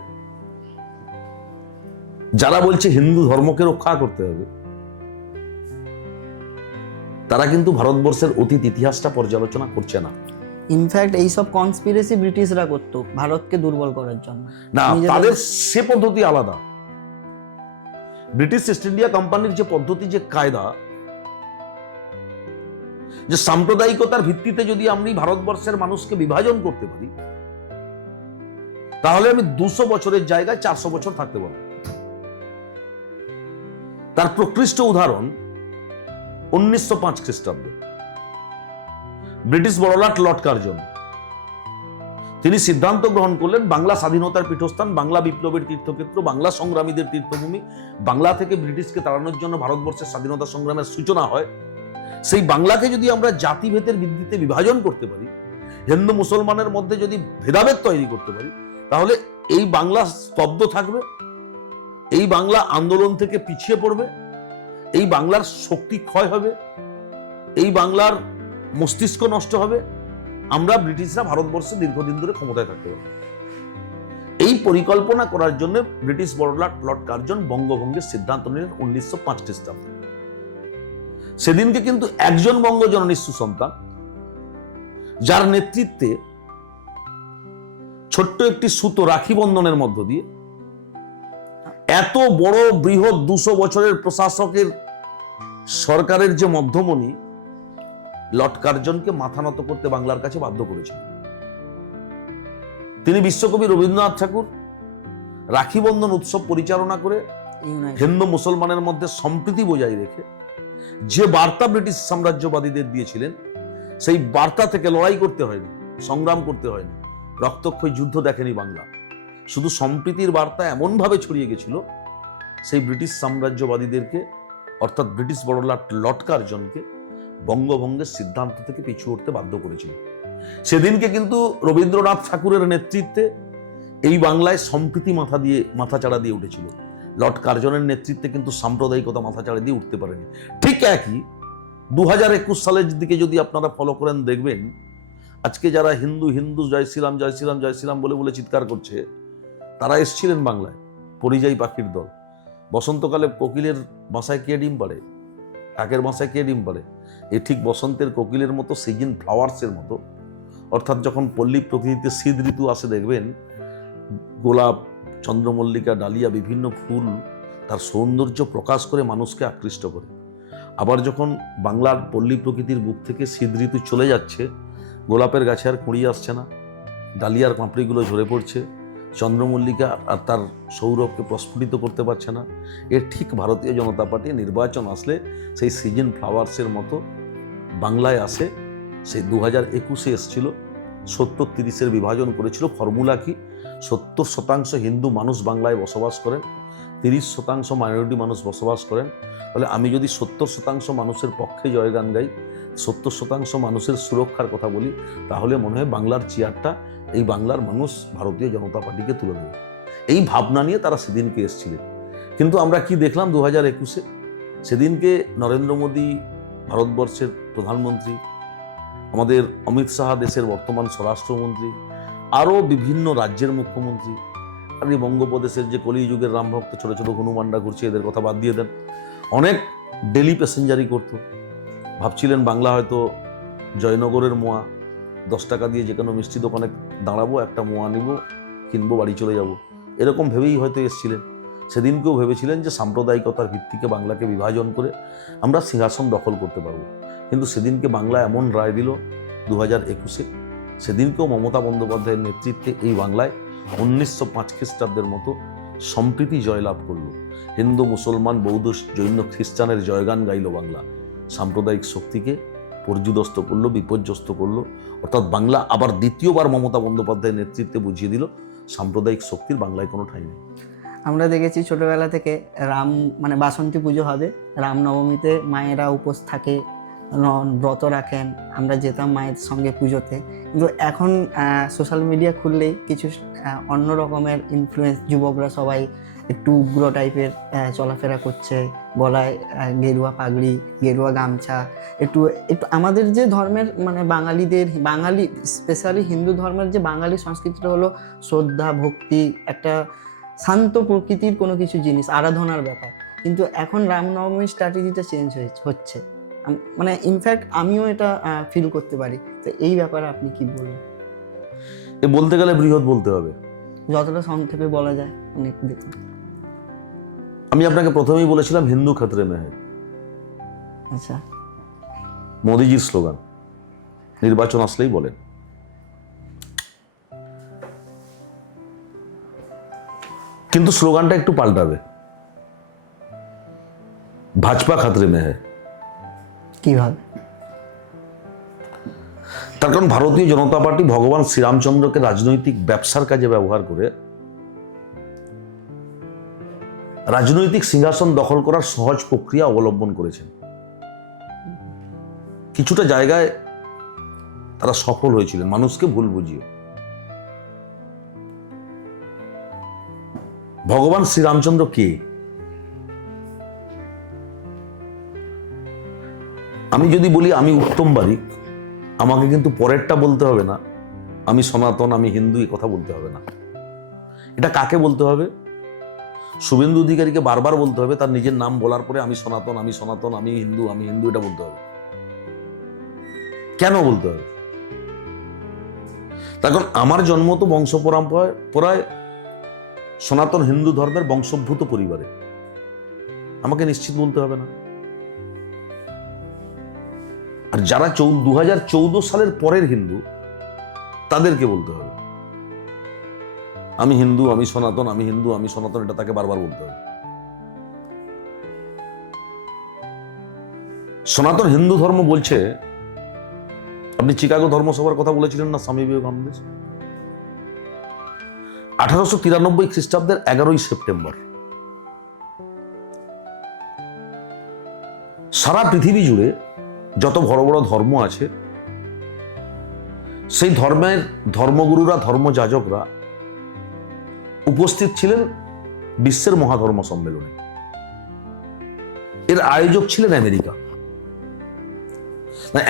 যারা বলছে হিন্দু ধর্মকে রক্ষা করতে হবে, তারা কিন্তু ভারতবর্ষের অতীত ইতিহাসটা পর্যালোচনা করছে না। ইনফ্যাক্ট এইসব কনস্পিরেসি ব্রিটিশরা করতো ভারতকে দুর্বল করার জন্য। না, নিজেদের- তাদের সে পদ্ধতি আলাদা। ব্রিটিশ ইস্ট ইন্ডিয়া কোম্পানির যে পদ্ধতি, যে কায়দা, যে সাম্প্রদায়িকতার ভিত্তিতে যদি আমি ভারতবর্ষের মানুষকে বিভাজন করতে পারি, তাহলে আমি 200 বছরের জায়গায় 400 বছর থাকতে পারব। তার প্রকৃষ্ট উদাহরণ 1905 খ্রিস্টাব্দে ব্রিটিশ বড়লাট লর্ড কার্জন, তিনি সিদ্ধান্ত গ্রহণ করলেন বাংলা স্বাধীনতার পীঠস্থান, বাংলা বিপ্লবের তীর্থক্ষেত্র, বাংলা সংগ্রামীদের তীর্থভূমি, বাংলা থেকে ব্রিটিশকে তাড়ানোর জন্য ভারতবর্ষের স্বাধীনতা সংগ্রামের সূচনা হয়। সেই বাংলাকে যদি আমরা জাতিভেদের ভিত্তিতে বিভাজন করতে পারি, হিন্দু মুসলমানের মধ্যে যদি ভেদাভেদ তৈরি করতে পারি, তাহলে এই বাংলা স্তব্ধ থাকবে, এই বাংলা আন্দোলন থেকে পিছিয়ে পড়বে, এই বাংলার শক্তি ক্ষয় হবে, এই বাংলার মস্তিষ্ক নষ্ট হবে, আমরা ব্রিটিশরা ভারতবর্ষে দীর্ঘদিন ধরে ক্ষমতায় থাকতে পারবো। এই পরিকল্পনা করার জন্য ব্রিটিশ বড়লাট লর্ড কার্জন বঙ্গভঙ্গের সিদ্ধান্ত নিলেন 1905 খ্রিস্টাব্দে। সেদিনকে কিন্তু একজন বঙ্গজননীর সুসন্তান, যার নেতৃত্বে ছোট্ট একটি সুতো রাখি বন্ধনের মধ্য দিয়ে এত বড় বৃহৎ 200 বছরের প্রশাসকের সরকারের যে মধ্যমণি, লর্ড কার্জনকে মাথা নত করতে বাংলার কাছে বাধ্য করেছিল। তিনি বিশ্বকবি রবীন্দ্রনাথ ঠাকুর রাখি বন্ধন উৎসব পরিচালনা করে হিন্দু মুসলমানের মধ্যে সম্প্রীতি বজায় রেখে যে বার্তা ব্রিটিশ সাম্রাজ্যবাদীদের দিয়েছিলেন, সেই বার্তা থেকে লড়াই করতে হয়নি, সংগ্রাম করতে হয়নি, রক্তক্ষয়ী যুদ্ধ দেখেনি বাংলা। শুধু সম্প্রীতির বার্তা এমনভাবে ছড়িয়ে গেছিল, সেই ব্রিটিশ সাম্রাজ্যবাদীদেরকে অর্থাৎ ব্রিটিশ বড়লাট লর্ড কার্জনকে বঙ্গভঙ্গের সিদ্ধান্ত থেকে পিছু উঠতে বাধ্য করেছিল। সেদিনকে কিন্তু রবীন্দ্রনাথ ঠাকুরের নেতৃত্বে এই বাংলায় সম্প্রীতি মাথাচাড়া দিয়ে উঠেছিল। লর্ড কার্জনের নেতৃত্বে কিন্তু সাম্প্রদায়িকতা মাথাচাড়া দিয়ে উঠতে পারেনি। ঠিক একই 2021 সালের দিকে যদি আপনারা ফলো করেন, দেখবেন আজকে যারা হিন্দু হিন্দু জয় শ্রীরাম জয় শ্রীরাম জয় শ্রীরাম বলে বলে চিৎকার করছে, তারা এসেছিলেন বাংলায় পরিযায়ী পাখির দল। বসন্তকালে কোকিলের বাসায় কে ডিম পাড়ে, কাকের বাসায় কে ডিম পাড়ে, এ ঠিক বসন্তের কোকিলের মতো, সিজন ফ্লাওয়ার্সের মতো। অর্থাৎ যখন পল্লী প্রকৃতিতে শীত ঋতু আসে, দেখবেন গোলাপ, চন্দ্রমল্লিকা, ডালিয়া, বিভিন্ন ফুল তার সৌন্দর্য প্রকাশ করে মানুষকে আকৃষ্ট করে। আবার যখন বাংলার পল্লী প্রকৃতির বুক থেকে শীত ঋতু চলে যাচ্ছে, গোলাপের গাছে আর কুঁড়ি আসছে না, ডালিয়ার পাঁপড়িগুলো ঝরে পড়ছে, চন্দ্রমল্লিকা আর তার সৌরভকে প্রস্ফুটিত করতে পারছে না। এর ঠিক ভারতীয় জনতা পার্টি নির্বাচন আসলে সেই সিজন ফ্লাওয়ার্সের মতো বাংলায় আসে। সেই 2021-এ এসেছিল, 70-30-এর বিভাজন করেছিল। ফর্মুলা কি? 70% হিন্দু মানুষ বাংলায় বসবাস করেন, 30% মাইনরিটি মানুষ বসবাস করেন। তাহলে আমি যদি 70% মানুষের পক্ষে জয়গান গাই, 70% মানুষের সুরক্ষার কথা বলি, তাহলে মনে হয় বাংলার চেয়ারটা এই বাংলার মানুষ ভারতীয় জনতা পার্টিকে তুলে দেবে। এই ভাবনা নিয়ে তারা সেদিনকে এসেছিলেন। কিন্তু আমরা কি দেখলাম 2021-এ? সেদিনকে নরেন্দ্র মোদী ভারতবর্ষের প্রধানমন্ত্রী, আমাদের অমিত শাহ দেশের বর্তমান স্বরাষ্ট্রমন্ত্রী, আরও বিভিন্ন রাজ্যের মুখ্যমন্ত্রী, আর এই বঙ্গোপদেশের যে কলিযুগের রামভক্ত ছোট ছোট হনুমানরা ঘুরছে, এদের কথা বাদ দিয়ে দেন, অনেক ডেলি প্যাসেঞ্জারি করতো। ভাবছিলেন বাংলা হয়তো জয়নগরের মোয়া, 10 টাকা দিয়ে যে কোনো মিষ্টি দোকানে দাঁড়াবো, একটা মোয়া নিব, কিনবো, বাড়ি চলে যাব, এরকম ভেবেই হয়তো এসেছিলেন। সেদিনকেও ভেবেছিলেন যে সাম্প্রদায়িকতার ভিত্তিকে বাংলাকে বিভাজন করে আমরা সিংহাসন দখল করতে পারবো। কিন্তু সেদিনকে বাংলা এমন রায় দিল 2021-এ। সেদিনকেও মমতা বন্দ্যোপাধ্যায়ের নেতৃত্বে এই বাংলায় 1905 খ্রিস্টাব্দের মতো সম্প্রীতি জয়লাভ করলো। হিন্দু, মুসলমান, বৌদ্ধ, জৈন, খ্রিস্টানের জয়গান গাইল বাংলা। সাম্প্রদায়িক শক্তিকে পর্যুদস্ত করলো, বিপর্যস্ত করলো। অর্থাৎ বাংলা আবার দ্বিতীয়বার মমতা বন্দ্যোপাধ্যায়ের নেতৃত্বে বুঝিয়ে দিল সাম্প্রদায়িক শক্তির বাংলায় কোনো ঠাঁই নেই। আমরা দেখেছি ছোটবেলা থেকে মানে বাসন্তী পুজো হবে, রামনবমীতে মায়েরা উপোস থাকে, ব্রত রাখেন, আমরা যেতাম মায়ের সঙ্গে পুজোতে। কিন্তু এখন সোশ্যাল মিডিয়া খুললেই কিছু অন্য রকমের ইনফ্লুয়েন্স, যুবকরা সবাই একটু উগ্র টাইপের চলাফেরা করছে, গলায় গেরুয়া পাগড়ি, গেরুয়া গামছা, একটু একটু আমাদের যে ধর্মের মানে বাঙালি স্পেশালি হিন্দু ধর্মের যে বাঙালি সংস্কৃতিটা হলো শ্রদ্ধা, ভক্তি, একটা শান্ত প্রকৃতির কোনো কিছু জিনিস, আরাধনার ব্যাপার। কিন্তু এখন রামনবমীর স্ট্র্যাটেজিটা চেঞ্জ হচ্ছে, মানে ইনফ্যাক্ট আমিও এটা ফিল করতে পারি। তো এই ব্যাপারে আপনি কি বলবেন? এ বলতে গেলে বৃহৎ বলতে হবে, যতটা সংক্ষেপে বলা যায় অনেক। দেখুন, আমি আপনাকে প্রথমেই বলেছিলাম হিন্দু খাতরে মে হ্যায়, আচ্ছা, মোদিজির স্লোগান নির্বাচন আসলেই বলেন। কিন্তু স্লোগানটা একটু পাল্টাবে, ভাজপা খাতরে মে হ্যায়। কিভাবে? তার কারণ ভারতীয় জনতা পার্টি ভগবান শ্রীরামচন্দ্রকে রাজনৈতিক ব্যবসার কাজে ব্যবহার করে রাজনৈতিক সিংহাসন দখল করার সহজ প্রক্রিয়া অবলম্বন করেছেন। কিছুটা জায়গায় তারা সফল হয়েছিলেন, মানুষকে ভুল বুঝিয়ে। ভগবান শ্রীরামচন্দ্র কে? আমি যদি বলি আমি উত্তম বারিক, আমাকে কিন্তু পরেরটা বলতে হবে না, আমি সনাতন, আমি হিন্দু, এই কথা বলতে হবে না। এটা কাকে বলতে হবে? শুভেন্দু অধিকারীকে বারবার বলতে হবে, তার নিজের নাম বলার পরে আমি সনাতন, আমি সনাতন, আমি হিন্দু, আমি হিন্দু, এটা বলতে হবে। কেন বলতে হবে? তখন আমার জন্ম তো বংশ পরম্পরায় সনাতন হিন্দু ধর্মের বংশোদ্ভূত পরিবারে, আমাকে নিশ্চিত বলতে হবে না। আর যারা 2014 সালের পরের হিন্দু, তাদেরকে বলতে হবে আমি হিন্দু, আমি সনাতন, আমি হিন্দু, আমি সনাতন, এটা তাকে বারবার বলতে হবে। সনাতন হিন্দু ধর্ম বলছে, আপনি চিকাগো ধর্মসভার কথা বলেছিলেন না স্বামী বিবেকানন্দ, 1893 খ্রিস্টাব্দের 11ই সেপ্টেম্বর সারা পৃথিবী জুড়ে যত বড় বড় ধর্ম আছে সেই ধর্মের ধর্মগুরুরা, ধর্মযাজকরা উপস্থিত ছিলেন বিশ্বের মহাধর্ম সম্মেলনে। এর আয়োজক ছিলেন আমেরিকা।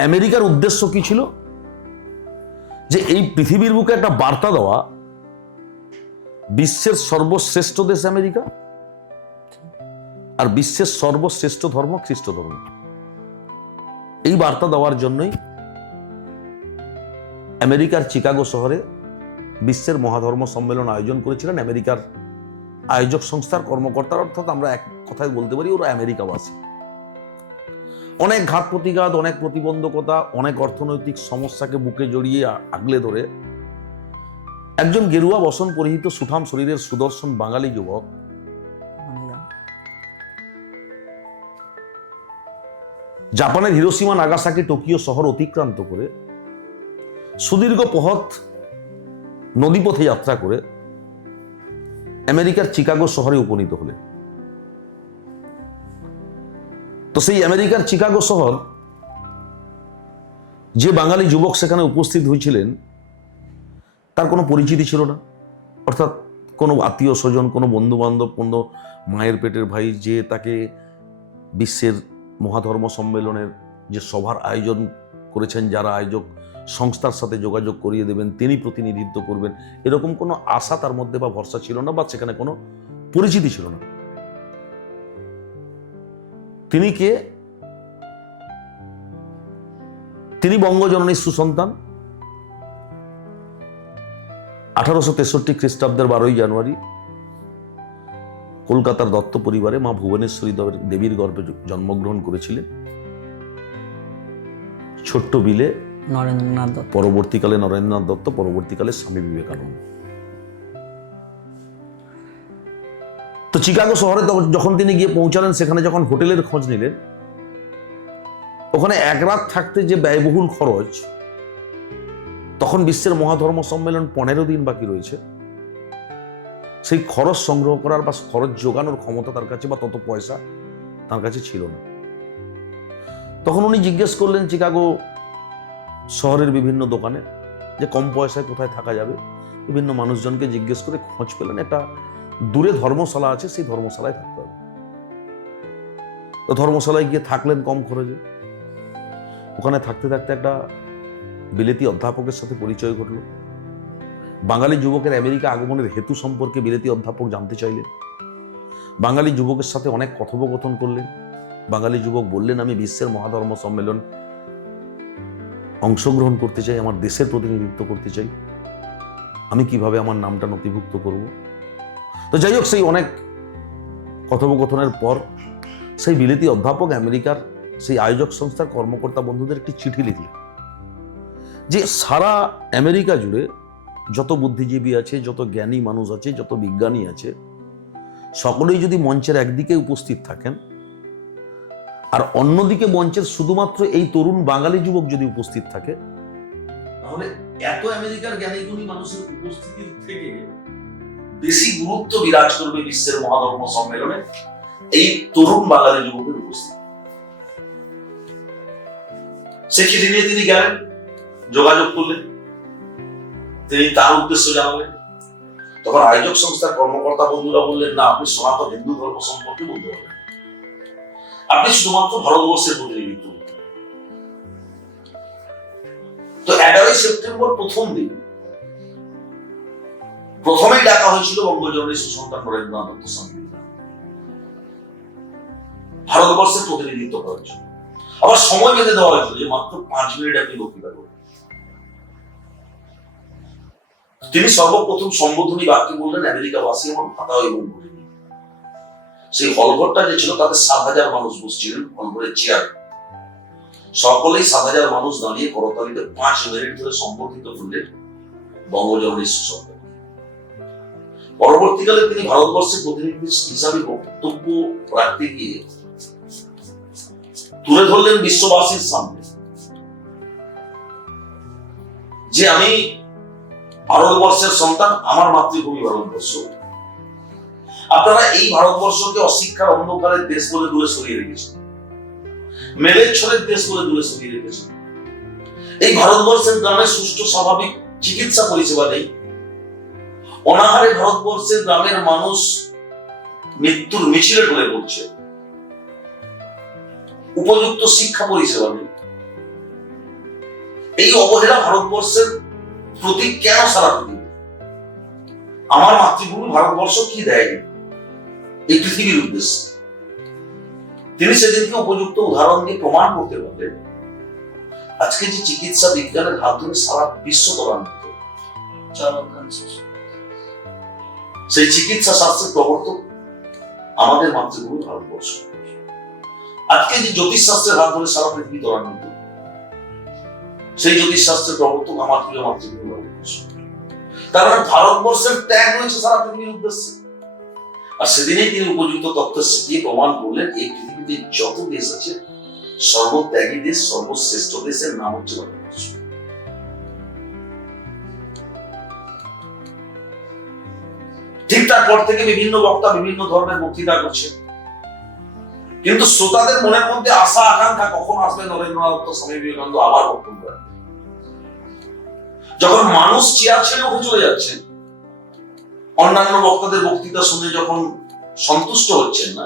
আমেরিকার উদ্দেশ্য কি ছিল? যে এই পৃথিবীর বুকে একটা বার্তা দেওয়া, বিশ্বের সর্বশ্রেষ্ঠ দেশ আমেরিকা আর বিশ্বের সর্বশ্রেষ্ঠ ধর্ম খ্রিস্ট ধর্ম। এই বার্তা দেওয়ার জন্যই আমেরিকার চিকাগো শহরে বিশ্বের মহাধর্ম সম্মেলন আয়োজন করেছিলেন আমেরিকার আয়োজক সংস্থার কর্মকর্তারা, অর্থাৎ আমরা এক কথায় বলতে পারি ওরা আমেরিকাবাসী। অনেক ঘাত প্রতিঘাত, অনেক প্রতিবন্ধকতা, অনেক অর্থনৈতিক সমস্যাকে বুকে জড়িয়ে আগলে ধরে একজন গেরুয়া বসন পরিহিত সুঠাম শরীরের সুদর্শন বাঙালি যুবক জাপানের হিরোশিমা, নাগাসাকি, টোকিও শহর অতিক্রান্ত করে সুদীর্ঘ পথ নদীপথে যাত্রা করে আমেরিকার চিকাগো শহরে উপনীত হলেন। তো সেই আমেরিকার চিকাগো শহর, যে বাঙালি যুবক সেখানে উপস্থিত হয়েছিলেন তার কোনো পরিচিতি ছিল না, অর্থাৎ কোনো আত্মীয় স্বজন, কোনো বন্ধু বান্ধব, কোনো মায়ের পেটের ভাই যে তাকে বিশ্বের মহাধর্ম সম্মেলনের যে সভার আয়োজন করেছেন, যারা আয়োজক সংস্থার সাথে যোগাযোগ করিয়ে দেবেন, তিনি প্রতিনিধিত্ব করবেন, এরকম কোনো আশা তার মধ্যে বা ভরসা ছিল না, বা সেখানে কোনো পরিচিতি ছিল না। তিনি কে? তিনি বঙ্গজননীর সুসন্তান। 1863 খ্রিস্টাব্দের 12ই জানুয়ারি কলকাতার দত্ত পরিবারে মা ভুবনেশ্বরী দেবীর গর্ভে জন্মগ্রহণ করেছিলেন। ছোট্ট বিলে নরেন্দ্রনাথ দত্ত, পরবর্তীকালে নরেন্দ্রনাথ দত্ত, পরবর্তীকালে স্বামী বিবেকানন্দ। তো চিকাগো শহরে যখন তিনি গিয়ে পৌঁছালেন, সেখানে যখন হোটেলের খোঁজ নিলেন, ওখানে এক রাত থাকতে যে ব্যয়বহুল খরচ, তখন বিশ্বের মহাধর্ম সম্মেলন 15 দিন বাকি রয়েছে, সেই খরচ সংগ্রহ করার বা খরচ জোগানোর ক্ষমতা তার কাছে বা তত পয়সা তার কাছে ছিল না। তখন উনি জিজ্ঞেস করলেন চিকাগো শহরের বিভিন্ন দোকানে যে কম পয়সায় কোথায় থাকা যাবে। বিভিন্ন মানুষজনকে জিজ্ঞেস করে খোঁজ পেলেন একটা দূরে ধর্মশালা আছে, সেই ধর্মশালায় থাকতে হবে। তো ধর্মশালায় গিয়ে থাকলেন কম খরচে। ওখানে থাকতে থাকতে একটা বিলেতি অধ্যাপকের সাথে পরিচয় ঘটল। বাঙালি যুবকের আমেরিকা আগমনের হেতু সম্পর্কে বিলেতি অধ্যাপক জানতে চাইলেন। বাঙালি যুবকের সাথে অনেক কথোপকথন করলেন। বাঙালি যুবক বললেন, আমি বিশ্বের মহাধর্ম সম্মেলন অংশগ্রহণ করতে চাই, আমার দেশের প্রতিনিধিত্ব করতে চাই, আমি কিভাবে আমার নামটা নথিভুক্ত করব। তো যাই হোক, সেই অনেক কথোপকথনের পর সেই বিলেতি অধ্যাপক আমেরিকার সেই আয়োজক সংস্থার কর্মকর্তা বন্ধুদের একটি চিঠি লিখলেন যে সারা আমেরিকা জুড়ে যত বুদ্ধিজীবী আছে, যত জ্ঞানী মানুষ আছে, যত বিজ্ঞানী আছে, সকলেই যদি মঞ্চের একদিকে উপস্থিত থাকেন আর অন্যদিকে মঞ্চের শুধুমাত্র এই তরুণ বাঙালি যুবক যদি উপস্থিত থাকে, তাহলে এত আমেরিকার জ্ঞানীগুণী মানুষের উপস্থিতির থেকে বেশি গুরুত্ব বিরাজ করবে বিশ্বের মহাধর্ম সম্মেলনে এই তরুণ বাঙালি যুবকের উপস্থিতি। সে চিঠি নিয়ে তিনি গেলেন, যোগাযোগ করলেন, তিনি তার উদ্দেশ্য জানালেন। তখন আয়োজক সংস্থার কর্মকর্তা বন্ধুরা বললেন, না, আপনি সনাতন হিন্দু ধর্ম সম্পর্কে বলতে পারবেন, আপনি শুধুমাত্র ভারতবর্ষের প্রতিনিধিত্ব করতে। তো 11ই সেপ্টেম্বর প্রথম দিন প্রথমেই ডাকা হয়েছিল বঙ্গজননীর সুসন্তান নরেন্দ্রনাথ দত্ত স্বামী ভারতবর্ষের প্রতিনিধিত্ব করার জন্য। আবার সময় বেঁধে দেওয়া হয়েছিল যে মাত্র 5 মিনিট আপনি বক্তৃতা করবেন। তিনি সর্বপ্রথম সম্বোধনী বাক্যে বললেন, আমেরিকাবাসী আমার ভাতা এবং ভূমি। সেই হলঘরটা যে ছিল তাতে 7,000 মানুষ বসছিলেন, হলঘরের চেয়ার। সকলেই 7,000 মানুষ দাঁড়িয়ে করতালিতে 5 মিনিট ধরে সম্বোধিত করলেন বঙ্গজননীর সুসন্তান। পরবর্তীকালে তিনি ভারতবর্ষের প্রতিনিধি হিসাবে বক্তব্য রাখতে গিয়ে তুলে ধরলেন বিশ্ববাসীর সামনে যে আমি ভারতবর্ষের সন্তান, আমার মাতৃভূমি ভারতবর্ষ। আপনারা এই ভারতবর্ষকে অশিক্ষার অন্ধকারের দেশ বলে দূরে সরিয়ে রেখেছেন, মেলেচ্ছরের দেশ বলে দূরে সরিয়ে রেখেছেন। এই ভারতবর্ষের গ্রামে সুষ্ঠু স্বাভাবিক চিকিৎসা পরিষেবা নেই। অনাহারে ভারতবর্ষের গ্রামের মানুষ মৃত্যুর মিছিলে ঢলে পড়ছে। উপযুক্ত শিক্ষা পরিষেবা নেই। এই অবহেলা ভারতবর্ষের প্রতি কেন সারা পৃথিবী? আমার মাতৃভূমি ভারতবর্ষ কি দেয়নি এই পৃথিবীর উদ্দেশ্যে? তিনি সেদিনকে উপযুক্ত উদাহরণ দিয়ে প্রমাণ করতে পারলেন। আজকে যে চিকিৎসা বিজ্ঞানের হাত ধরে সারা বিশ্ব ত্বরান্বিত, সেই চিকিৎসা শাস্ত্রের প্রবর্তক আমাদের মাতৃভূমি ভারতবর্ষ। আজকে যে জ্যোতিষশাস্ত্রের হাত ধরে সারা পৃথিবী ত্বরান্বিত, সেই জ্যোতিষশাস্ত্রের প্রবর্তক আমার প্রিয় মাতৃভূমি ভারতবর্ষ। তার মানে ভারতবর্ষের ত্যাগ রয়েছে সারা পৃথিবীর উদ্দেশ্যে। আর সেদিনেই তিনি উপযুক্ত তথ্য দিয়ে প্রমাণ করলেন এই পৃথিবীতে যত দেশ আছে, সর্বত্যাগী দেশ, সর্বশ্রেষ্ঠ দেশের নাম হচ্ছে ভারতবর্ষ। ঠিক তারপর থেকে বিভিন্ন বক্তা বিভিন্ন ধর্মের বক্তৃতা করছেন, কিন্তু শ্রোতাদের মনের মধ্যে আশা আকাঙ্ক্ষা কখন আসবে নরেন্দ্রনাথ দত্ত, স্বামী বিবেকানন্দ আবার বক্তব্য রাখবেন। যখন মানুষ চেয়ার ছেড়ে উঠে চলে যাচ্ছেন, অন্যান্য বক্তাদের বক্তৃতা শুনে যখন সন্তুষ্ট হচ্ছেন না,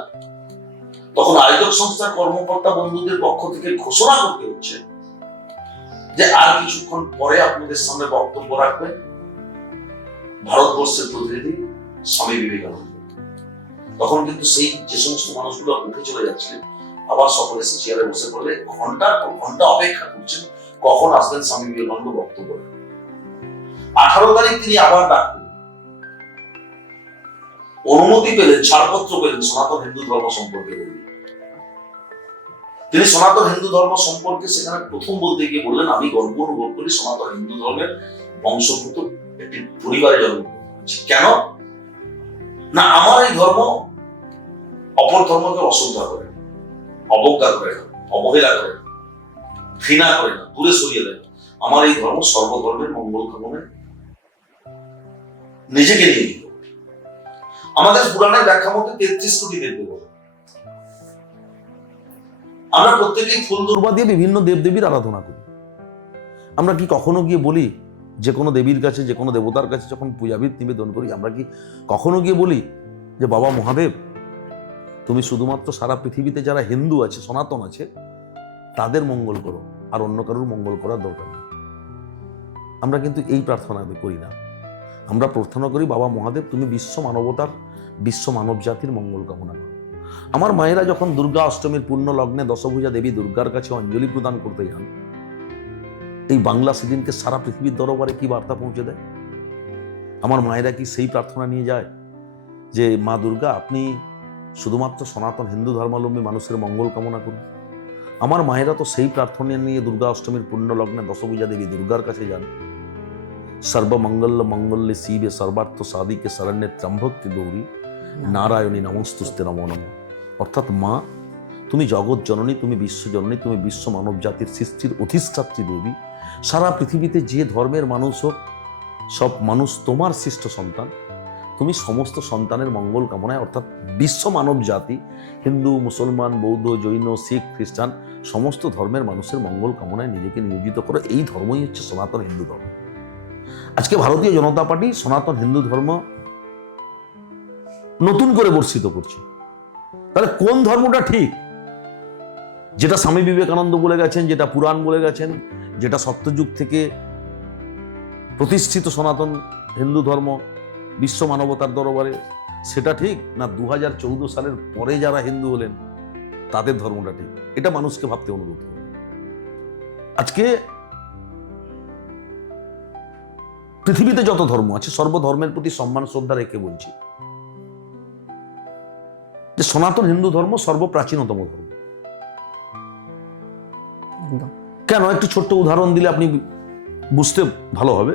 তখন আয়োজক সংস্থার কর্মকর্তা বন্ধুদের পক্ষ থেকে ঘোষণা করতে হচ্ছে যে আর কিছুক্ষণ পরে আপনাদের সামনে বক্তব্য রাখবেন ভারতবর্ষের প্রতিনিধি স্বামী বিবেকানন্দ। তখন কিন্তু সেই যে সমস্ত মানুষগুলো উঠে চলে যাচ্ছিলেন, আবার সকলে এসে চেয়ারে বসে পড়লে ঘন্টার পর ঘন্টা অপেক্ষা করছেন কখন আসবেন স্বামী বিবেকানন্দ বক্তব্য। 18 তারিখ তিনি আবার ডাকলেন, অনুমতি পেলেন, ছাড়পত্র পেলেন সনাতন হিন্দু ধর্ম সম্পর্কে বললেন। তিনি সনাতন হিন্দু ধর্ম সম্পর্কে সেখানে প্রথম বলতে গিয়ে বললেন, আমি গর্ব অনুভব করি সনাতন হিন্দু ধর্মের বংশভূত একটি পরিবারে জন্মগ্রহণ করেছি। কেন না, আমার এই ধর্ম অপর ধর্মকে অশ্রদ্ধা করে না, অবজ্ঞা করে না, অবহেলা করে না, ঘৃণা করে না, দূরে সরিয়ে দেয়। আমার এই ধর্ম সর্বধর্মের মঙ্গল কামনায় নিজেকে নিয়োজিত। আমাদের পুরাণের ব্যাখ্যা মতে 33 কোটি দেবদেবতা। আমরা প্রত্যেকেই ফুল দুর্বা দিয়ে বিভিন্ন দেবদেবীর আরাধনা করি। আমরা কি কখনো গিয়ে বলি যে কোনো দেবীর কাছে, যে কোনো দেবতার কাছে যখন পূজাভিত নিবেদন করি, আমরা কি কখনো গিয়ে বলি যে বাবা মহাদেব, তুমি শুধুমাত্র সারা পৃথিবীতে যারা হিন্দু আছে, সনাতন আছে, তাদের মঙ্গল করো, আর অন্য কারোর মঙ্গল করার দরকার নেই? আমরা কিন্তু এই প্রার্থনা করি না। আমরা প্রার্থনা করি, বাবা মহাদেব, তুমি বিশ্ব মানবতার, বিশ্ব মানব জাতির মঙ্গল কামনা করো। আমার মায়েরা যখন দুর্গা অষ্টমীর পূর্ণ লগ্নে দশভুজা দেবী দুর্গার কাছে অঞ্জলি প্রদান করতে যান, এই বাংলা সেদিনকে সারা পৃথিবীর দরবারে কি বার্তা পৌঁছে দেয়? আমার মায়েরা কি সেই প্রার্থনা নিয়ে যায় যে মা দুর্গা, আপনি শুধুমাত্র সনাতন হিন্দু ধর্মাবলম্বী মানুষের মঙ্গল কামনা করুন? আমার মায়েরা তো সেই প্রার্থনা নিয়ে দুর্গা অষ্টমীর পূর্ণ লগ্নে দশভুজা দেবী দুর্গার কাছে যান। সর্বমঙ্গল মঙ্গল্যে শিবে সর্বার্থ সাধিকে শরণ্যে ত্র্যম্বকে গৌরী নারায়ণী নমস্তুস্তে নমো নমঃ। অর্থাৎ মা, তুমি জগৎ জননী, তুমি বিশ্ব জননী, তুমি বিশ্ব মানব জাতির সৃষ্টির অধিষ্ঠাত্রী দেবী। সারা পৃথিবীতে যে ধর্মের মানুষ হোক, সব মানুষ তোমার সৃষ্ট সন্তান। তুমি সমস্ত সন্তানের মঙ্গল কামনায়, অর্থাৎ বিশ্ব মানব জাতি, হিন্দু, মুসলমান, বৌদ্ধ, জৈন, শিখ, খ্রিস্টান, সমস্ত ধর্মের মানুষের মঙ্গল কামনায় নিজেকে নিয়োজিত করো। এই ধর্মই হচ্ছে সনাতন হিন্দু ধর্ম। আজকে ভারতীয় জনতা পার্টি সনাতন হিন্দু ধর্ম নতুন করে বর্ষিত করছে। তাহলে কোন ধর্মটা ঠিক? যেটা স্বামী বিবেকানন্দ বলে গেছেন, যেটা পুরাণ বলে গেছেন, যেটা সত্যযুগ থেকে প্রতিষ্ঠিত সনাতন হিন্দু ধর্ম বিশ্ব মানবতার দরবারে, সেটা ঠিক? না 2014 সালের পরে যারা হিন্দু হলেন তাদের ধর্মটা ঠিক? এটা মানুষকে ভাবতে অনুরোধ করি। আজকে পৃথিবীতে যত ধর্ম আছে, সর্বধর্মের প্রতি সম্মান শ্রদ্ধা রেখে বলছি যে সনাতন হিন্দু ধর্ম সর্বপ্রাচীনতম ধর্ম। কেন? একটু ছোট্ট উদাহরণ দিলে আপনি বুঝতে ভালো হবে।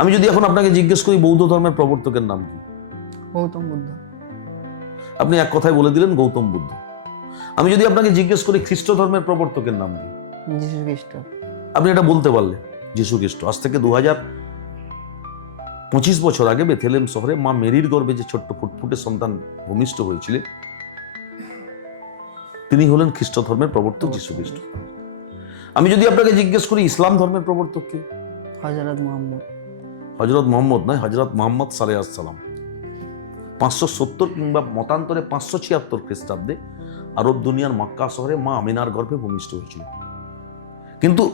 আমি যদি এখন আপনাকে জিজ্ঞেস করি বৌদ্ধ ধর্মের প্রবর্তকের নাম কি? গৌতম বুদ্ধ। আপনি এক কথায় বলে দিলেন গৌতম বুদ্ধ। আমি যদি আপনাকে জিজ্ঞেস করি খ্রিস্ট ধর্মের প্রবর্তকের নাম কি? যীশু খ্রিস্ট। আপনি এটা বলতে পারলেন, যীশু খ্রিস্ট। আজ থেকে 25 বছর আগে বেথেলেম শহরে মা মেরির গর্ভে যে ছোট্ট ফুটফুটে সন্তান ভূমিষ্ঠ হয়েছিলেন, তিনি হলেন খ্রিস্ট ধর্মের প্রবর্তক যীশু খ্রিস্ট। আমি যদি আপনাকে জিজ্ঞেস করি ইসলাম ধর্মের প্রবর্তক কে? হযরত মুহাম্মদ। হযরত মোহাম্মদ নয়, হযরত মুহাম্মদ সাল্লাল্লাহু আলাইহি সাল্লাম। 570 কিংবা মতান্তরে 576 খ্রিস্টাব্দে আরব দুনিয়ার মক্কা শহরে মা আমিনার গর্ভে ভূমিষ্ঠ হয়েছিল। কিন্তু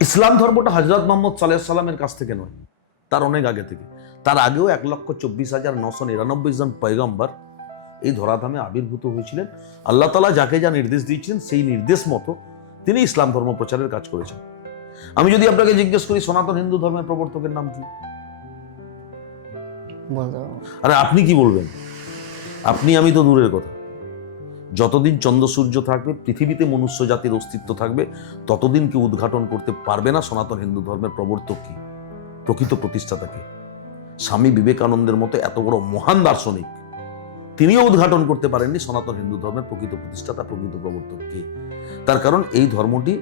ইসলাম ধর্মটা হযরত মুহাম্মদ সাল্লাল্লাহু আলাইহি সাল্লামের কাছ থেকে নয়, তার অনেক আগে থেকে। তার আগেও 1,24,999 জন পয়গম্বর এই ধরাধামে আবির্ভূত হয়েছিলেন। আল্লাহ তাআলা যাকে যা নির্দেশ দিয়েছিলেন সেই নির্দেশ মতো তিনি ইসলাম ধর্ম প্রচারের কাজ করেছেন। আমি যদি আপনাকে জিজ্ঞেস করি সনাতন হিন্দু ধর্মের প্রবর্তকের নাম কি, বলতে পারবো। আরে আপনি কি বলবেন? আপনি আমি তো দূরের কথা। যতদিন চন্দ্র সূর্য থাকবে, পৃথিবীতে মনুষ্য জাতির অস্তিত্ব থাকবে, ততদিন কি উদ্ঘাটন করতে পারবে না সনাতন হিন্দু ধর্মের প্রবর্তক কি, প্রকৃত প্রতিষ্ঠাতাকে। স্বামী বিবেকানন্দের মতো এত বড় মহান দার্শনিক, তিনিও উদ্ঘাটন করতে পারেননি সনাতন হিন্দু ধর্মের প্রকৃত প্রতিষ্ঠাতা, প্রকৃত প্রবর্তক কে। তার কারণ এই ধর্মটি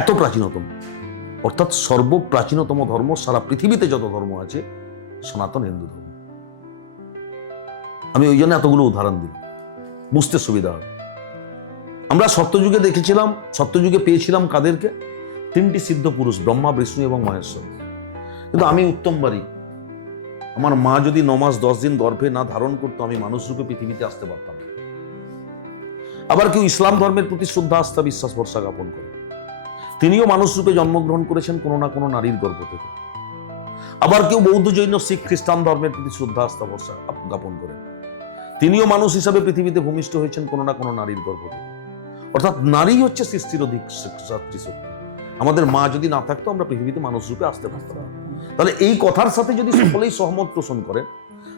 এত প্রাচীনতম, অর্থাৎ সর্বপ্রাচীনতম ধর্ম সারা পৃথিবীতে যত ধর্ম আছে সনাতন হিন্দু ধর্ম। আমি ওই জন্য এতগুলো উদাহরণ দিই, বুঝতে সুবিধা হয়। আমরা সত্যযুগে দেখেছিলাম, সত্যযুগে পেয়েছিলাম কাদেরকে? 3টি সিদ্ধ পুরুষ, ব্রহ্মা, বিষ্ণু এবং মহেশ্বর। কিন্তু আমি উত্তম বাড়ি, আমার মা যদি 9 মাস 10 দিন গর্ভে না ধারণ করতো, আমি মানুষ রূপে পৃথিবীতে আসতে পারতাম না। আবার কেউ ইসলাম ধর্মের প্রতি শ্রদ্ধা, আস্থা, বিশ্বাস, ভরসা জ্ঞাপন করে, তিনিও মানুষ রূপে জন্মগ্রহণ করেছেন কোনো না কোনো নারীর গর্ভ থেকে। আবার কেউ বৌদ্ধ, জৈন, শিখ, খ্রিস্টান ধর্মের প্রতি শ্রদ্ধা, আস্থা, ভরসা জ্ঞাপন করেন, তিনিও মানুষ হিসাবে পৃথিবীতে ভূমিষ্ঠ হয়েছেন কোনো না কোনো নারীর গর্ভ থেকে। অর্থাৎ নারী হচ্ছে সৃষ্টির অধিক শক্তি। আমাদের মা যদি না থাকতো আমরা পৃথিবীতে মানুষ রূপে আসতে পারতাম না। তাহলে এই কথার সাথে যদি সকলেই সহমত পোষণ করেন,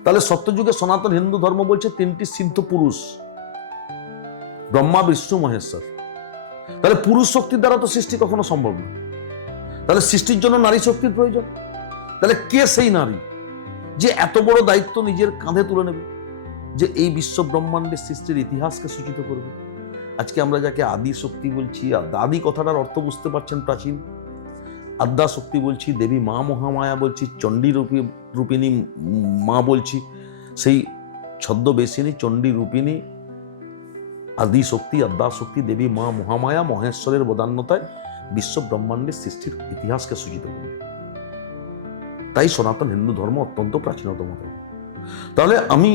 তাহলে সত্যযুগে সনাতন হিন্দু ধর্ম বলছে 3টি সিদ্ধ পুরুষ, ব্রহ্মা, বিষ্ণু, মহেশ্বর। তাহলে পুরুষ শক্তির দ্বারা তো সৃষ্টি কখনো সম্ভব না, তাহলে সৃষ্টির জন্য নারী শক্তির প্রয়োজন। তাহলে কে সেই নারী যে এত বড় দায়িত্ব নিজের কাঁধে তুলে নেবে, যে এই বিশ্ব ব্রহ্মাণ্ডের সৃষ্টির ইতিহাসকে সূচিত করবে? আজকে আমরা যাকে আদি শক্তি বলছি, আদি কথাটার অর্থ বুঝতে পারছেন, প্রাচীন। আদ্যা শক্তি বলছি, দেবী মা মহামায়া বলছি, চণ্ডী রূপিণী মা বলছি, সেই ছদ্মবেশিনী চণ্ডী রূপিণী আদি শক্তি, আদ্যা শক্তি, দেবী মা মহামায়া, মহেশ্বরের বদান্যতায় বিশ্ব ব্রহ্মাণ্ডের সৃষ্টির ইতিহাসকে সূচিত করবে। তাই সনাতন হিন্দু ধর্ম অত্যন্ত প্রাচীনতম ধর্ম। তাহলে আমি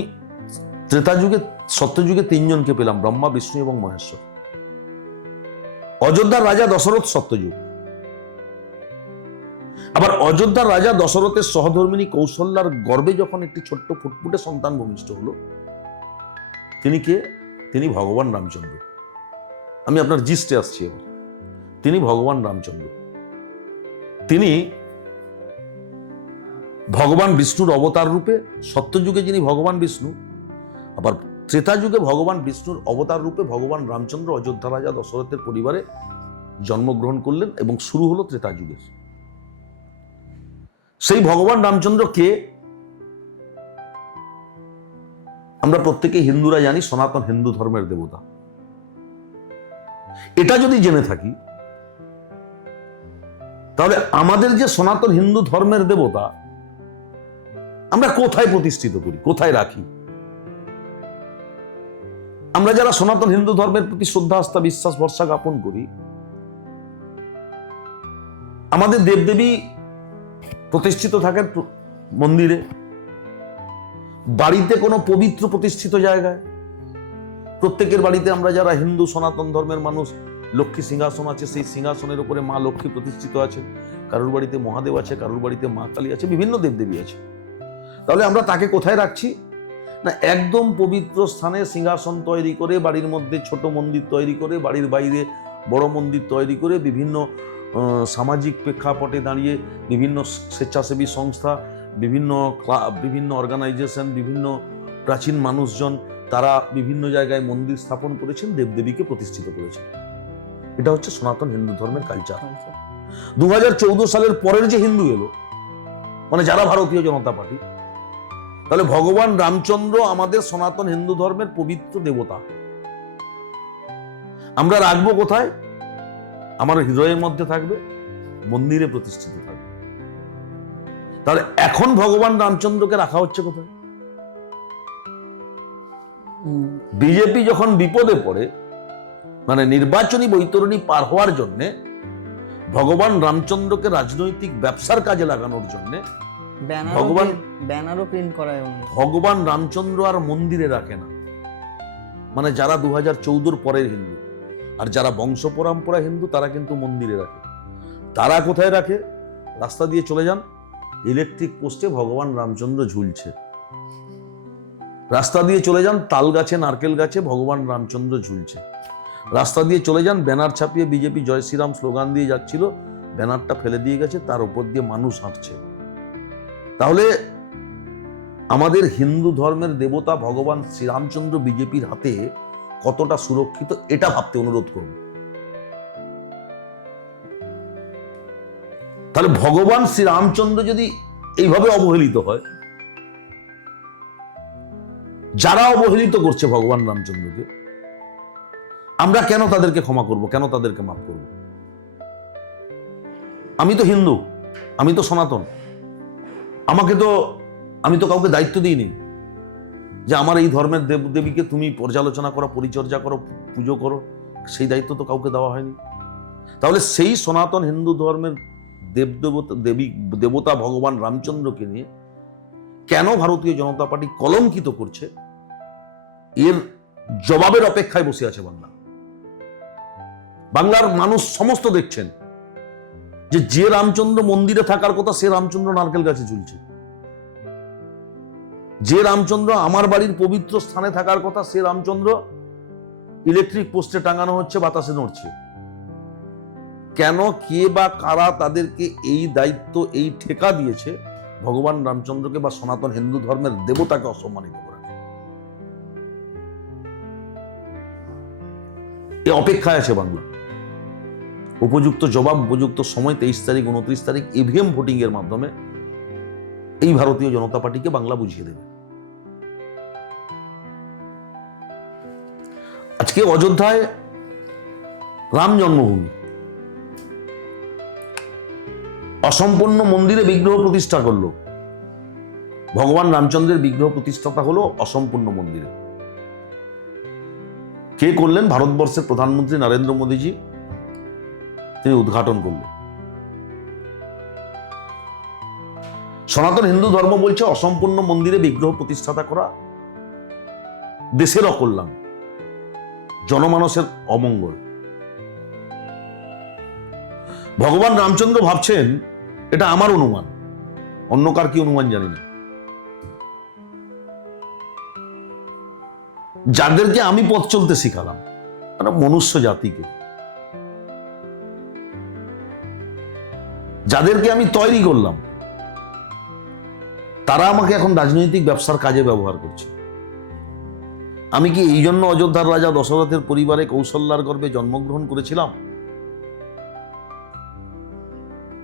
ত্রেতা যুগে, সত্যযুগে 3 জনকে পেলাম, ব্রহ্মা, বিষ্ণু এবং মহেশ্বর। অযোধ্যার রাজা দশরথ সত্যযুগ। আবার অযোধ্যার রাজা দশরথের সহধর্মিনী কৌশল্যার গর্ভে যখন একটি ছোট্ট ফুটফুটে সন্তান ভূমিষ্ঠ হলো, তিনি কে? তিনি ভগবান রামচন্দ্র। আমি আপনার জিস্টে আসছি এবার। তিনি ভগবান রামচন্দ্র। তিনি ভগবান বিষ্ণুর অবতার রূপে, সত্যযুগে যিনি ভগবান বিষ্ণু, আবার ত্রেতা যুগে ভগবান বিষ্ণুর অবতার রূপে ভগবান রামচন্দ্র অযোধ্যা রাজা দশরথের পরিবারে জন্মগ্রহণ করলেন এবং শুরু হলো ত্রেতা যুগের। সেই ভগবান রামচন্দ্র কে? আমরা প্রত্যেকে হিন্দুরা জানি সনাতন হিন্দু ধর্মের দেবতা। এটা যদি জেনে থাকি, তাহলে আমাদের যে সনাতন হিন্দু ধর্মের দেবতা আমরা কোথায় প্রতিষ্ঠিত করি, কোথায় রাখি? আমরা যারা সনাতন হিন্দু ধর্মের প্রতি শ্রদ্ধা, আস্থা, বিশ্বাস, ভরসা জ্ঞাপন করি, আমাদের দেবদেবী প্রতিষ্ঠিত থাকেন মন্দিরে, বাড়িতে কোনো পবিত্র প্রতিষ্ঠিত জায়গায়। প্রত্যেকের বাড়িতে আমরা যারা হিন্দু সনাতন ধর্মের মানুষ, লক্ষ্মী সিংহাসন আছে, সেই সিংহাসনের উপরে মা লক্ষ্মী প্রতিষ্ঠিত আছেন। কারোর বাড়িতে মহাদেব আছে, কারোর বাড়িতে মা কালী আছে, বিভিন্ন দেবদেবী আছে। তাহলে আমরা তাকে কোথায় রাখছি না? একদম পবিত্র স্থানে সিংহাসন তৈরি করে, বাড়ির মধ্যে ছোট মন্দির তৈরি করে, বাড়ির বাইরে বড় মন্দির তৈরি করে, বিভিন্ন সামাজিক প্রেক্ষাপটে দাঁড়িয়ে বিভিন্ন স্বেচ্ছাসেবী সংস্থা, বিভিন্ন অর্গানাইজেশন, বিভিন্ন প্রাচীন মানুষজন, তারা বিভিন্ন জায়গায় মন্দির স্থাপন করেছেন, দেবদেবীকে প্রতিষ্ঠিত করেছেন। এটা হচ্ছে সনাতন হিন্দু ধর্মের কালচার। 2014 সালের পরের যে হিন্দু এলো, মানে যারা ভারতীয় জনতা পার্টি, তাহলে ভগবান রামচন্দ্র আমাদের সনাতন হিন্দু ধর্মের পবিত্র দেবতা। আমরা রাখবো কোথায়? আমার হৃদয়ের মধ্যে থাকবে, মন্দিরে প্রতিষ্ঠিত থাকবে। তাহলে এখন ভগবান রামচন্দ্রকে রাখা হচ্ছে কোথায়? বিজেপি যখন বিপদে পড়ে, মানে নির্বাচনী বৈতরণী পার হওয়ার জন্য ভগবান রামচন্দ্রকে রাজনৈতিক ব্যবসার কাজে লাগানোর জন্য ব্যানারও প্রিন্ট করায় ভগবান রামচন্দ্র আর মন্দিরে রাখে না। মানে যারা 2014 পরের হিন্দু আর যারা বংশ পরম্পরা হিন্দু তারা কিন্তু মন্দিরে রাখে। তারা কোথায় রাখে? রাস্তা দিয়ে চলে যান, ইলেকট্রিক পোস্টে ভগবান রামচন্দ্র ঝুলছে। রাস্তা দিয়ে চলে যান, তাল গাছে নারকেল গাছে ভগবান রামচন্দ্র ঝুলছে। রাস্তা দিয়ে চলে যান, ব্যানার ছাপিয়ে বিজেপি জয় শ্রীরাম স্লোগান দিয়ে যাচ্ছিল, ব্যানারটা ফেলে দিয়ে গেছে, তার উপর দিয়ে মানুষ হাঁটছে। তাহলে আমাদের হিন্দু ধর্মের দেবতা ভগবান শ্রীরামচন্দ্র বিজেপির হাতে কতটা সুরক্ষিত এটা ভাবতে অনুরোধ করব। তাহলে ভগবান শ্রীরামচন্দ্র যদি এইভাবে অবহেলিত হয়, যারা অবহেলিত করছে ভগবান রামচন্দ্রকে, আমরা কেন তাদেরকে ক্ষমা করব, কেন তাদেরকে মাফ করব? আমি তো হিন্দু, আমি তো সনাতন, আমি তো কাউকে দায়িত্ব দিইনি যে আমার এই ধর্মের দেবদেবীকে তুমি পর্যালোচনা করো, পরিচর্যা করো, পুজো করো, সেই দায়িত্ব তো কাউকে দেওয়া হয়নি। তাহলে সেই সনাতন হিন্দু ধর্মের দেবতা ভগবান রামচন্দ্রকে নিয়ে কেন ভারতীয় জনতা পার্টি কলঙ্কিত করছে, এর জবাবের অপেক্ষায় বসে আছে বাংলা। বাংলার মানুষ সমস্ত দেখছেন যে রামচন্দ্র মন্দিরে থাকার কথা সে রামচন্দ্র নারকেল গাছে ঝুলছে, যে রামচন্দ্র আমার বাড়ির পবিত্র স্থানে থাকার কথা সে রামচন্দ্র ইলেকট্রিক পোস্টে টাঙানো হচ্ছে, বাতাসে নড়ছে। কেন, কে বা কারা তাদেরকে এই দায়িত্ব, এই ঠেকা দিয়েছে ভগবান রামচন্দ্রকে বা সনাতন হিন্দু ধর্মের দেবতাকে অসম্মানিত করার? এই অপেক্ষায় আছে বাংলা। উপযুক্ত জবাব, উপযুক্ত সময় 23 তারিখ 29 তারিখ ইভিএম ভোটিং এর মাধ্যমে এই ভারতীয় জনতা পার্টিকে বাংলা বুঝিয়ে দেবে। আজকে অযোধ্যায় রাম জন্মভূমি, অসম্পূর্ণ মন্দিরে বিগ্রহ প্রতিষ্ঠা করলো। ভগবান রামচন্দ্রের বিগ্রহ প্রতিষ্ঠাতা হলো অসম্পূর্ণ মন্দিরে। কে করলেন? ভারতবর্ষের প্রধানমন্ত্রী নরেন্দ্র মোদীজি, তিনি উদ্ঘাটন করলেন। সনাতন হিন্দু ধর্ম বলছে অসম্পূর্ণ মন্দিরে বিগ্রহ প্রতিষ্ঠাতা করা দেশের অকল্যাণ, জনমানসের অমঙ্গল। ভগবান রামচন্দ্র ভাবছেন, এটা আমার অনুমান, অন্য কার কি অনুমান জানি না, যাদেরকে আমি পথ চলতে শিখালাম, তারা মনুষ্য জাতিকে, যাদেরকে আমি তৈরি করলাম, তারা আমাকে এখন রাজনৈতিক ব্যবসার কাজে ব্যবহার করছে। আমি কি এই জন্য অযোধ্যার রাজা দশরথের পরিবারে কৌশল্যার গর্ভে জন্মগ্রহণ করেছিলাম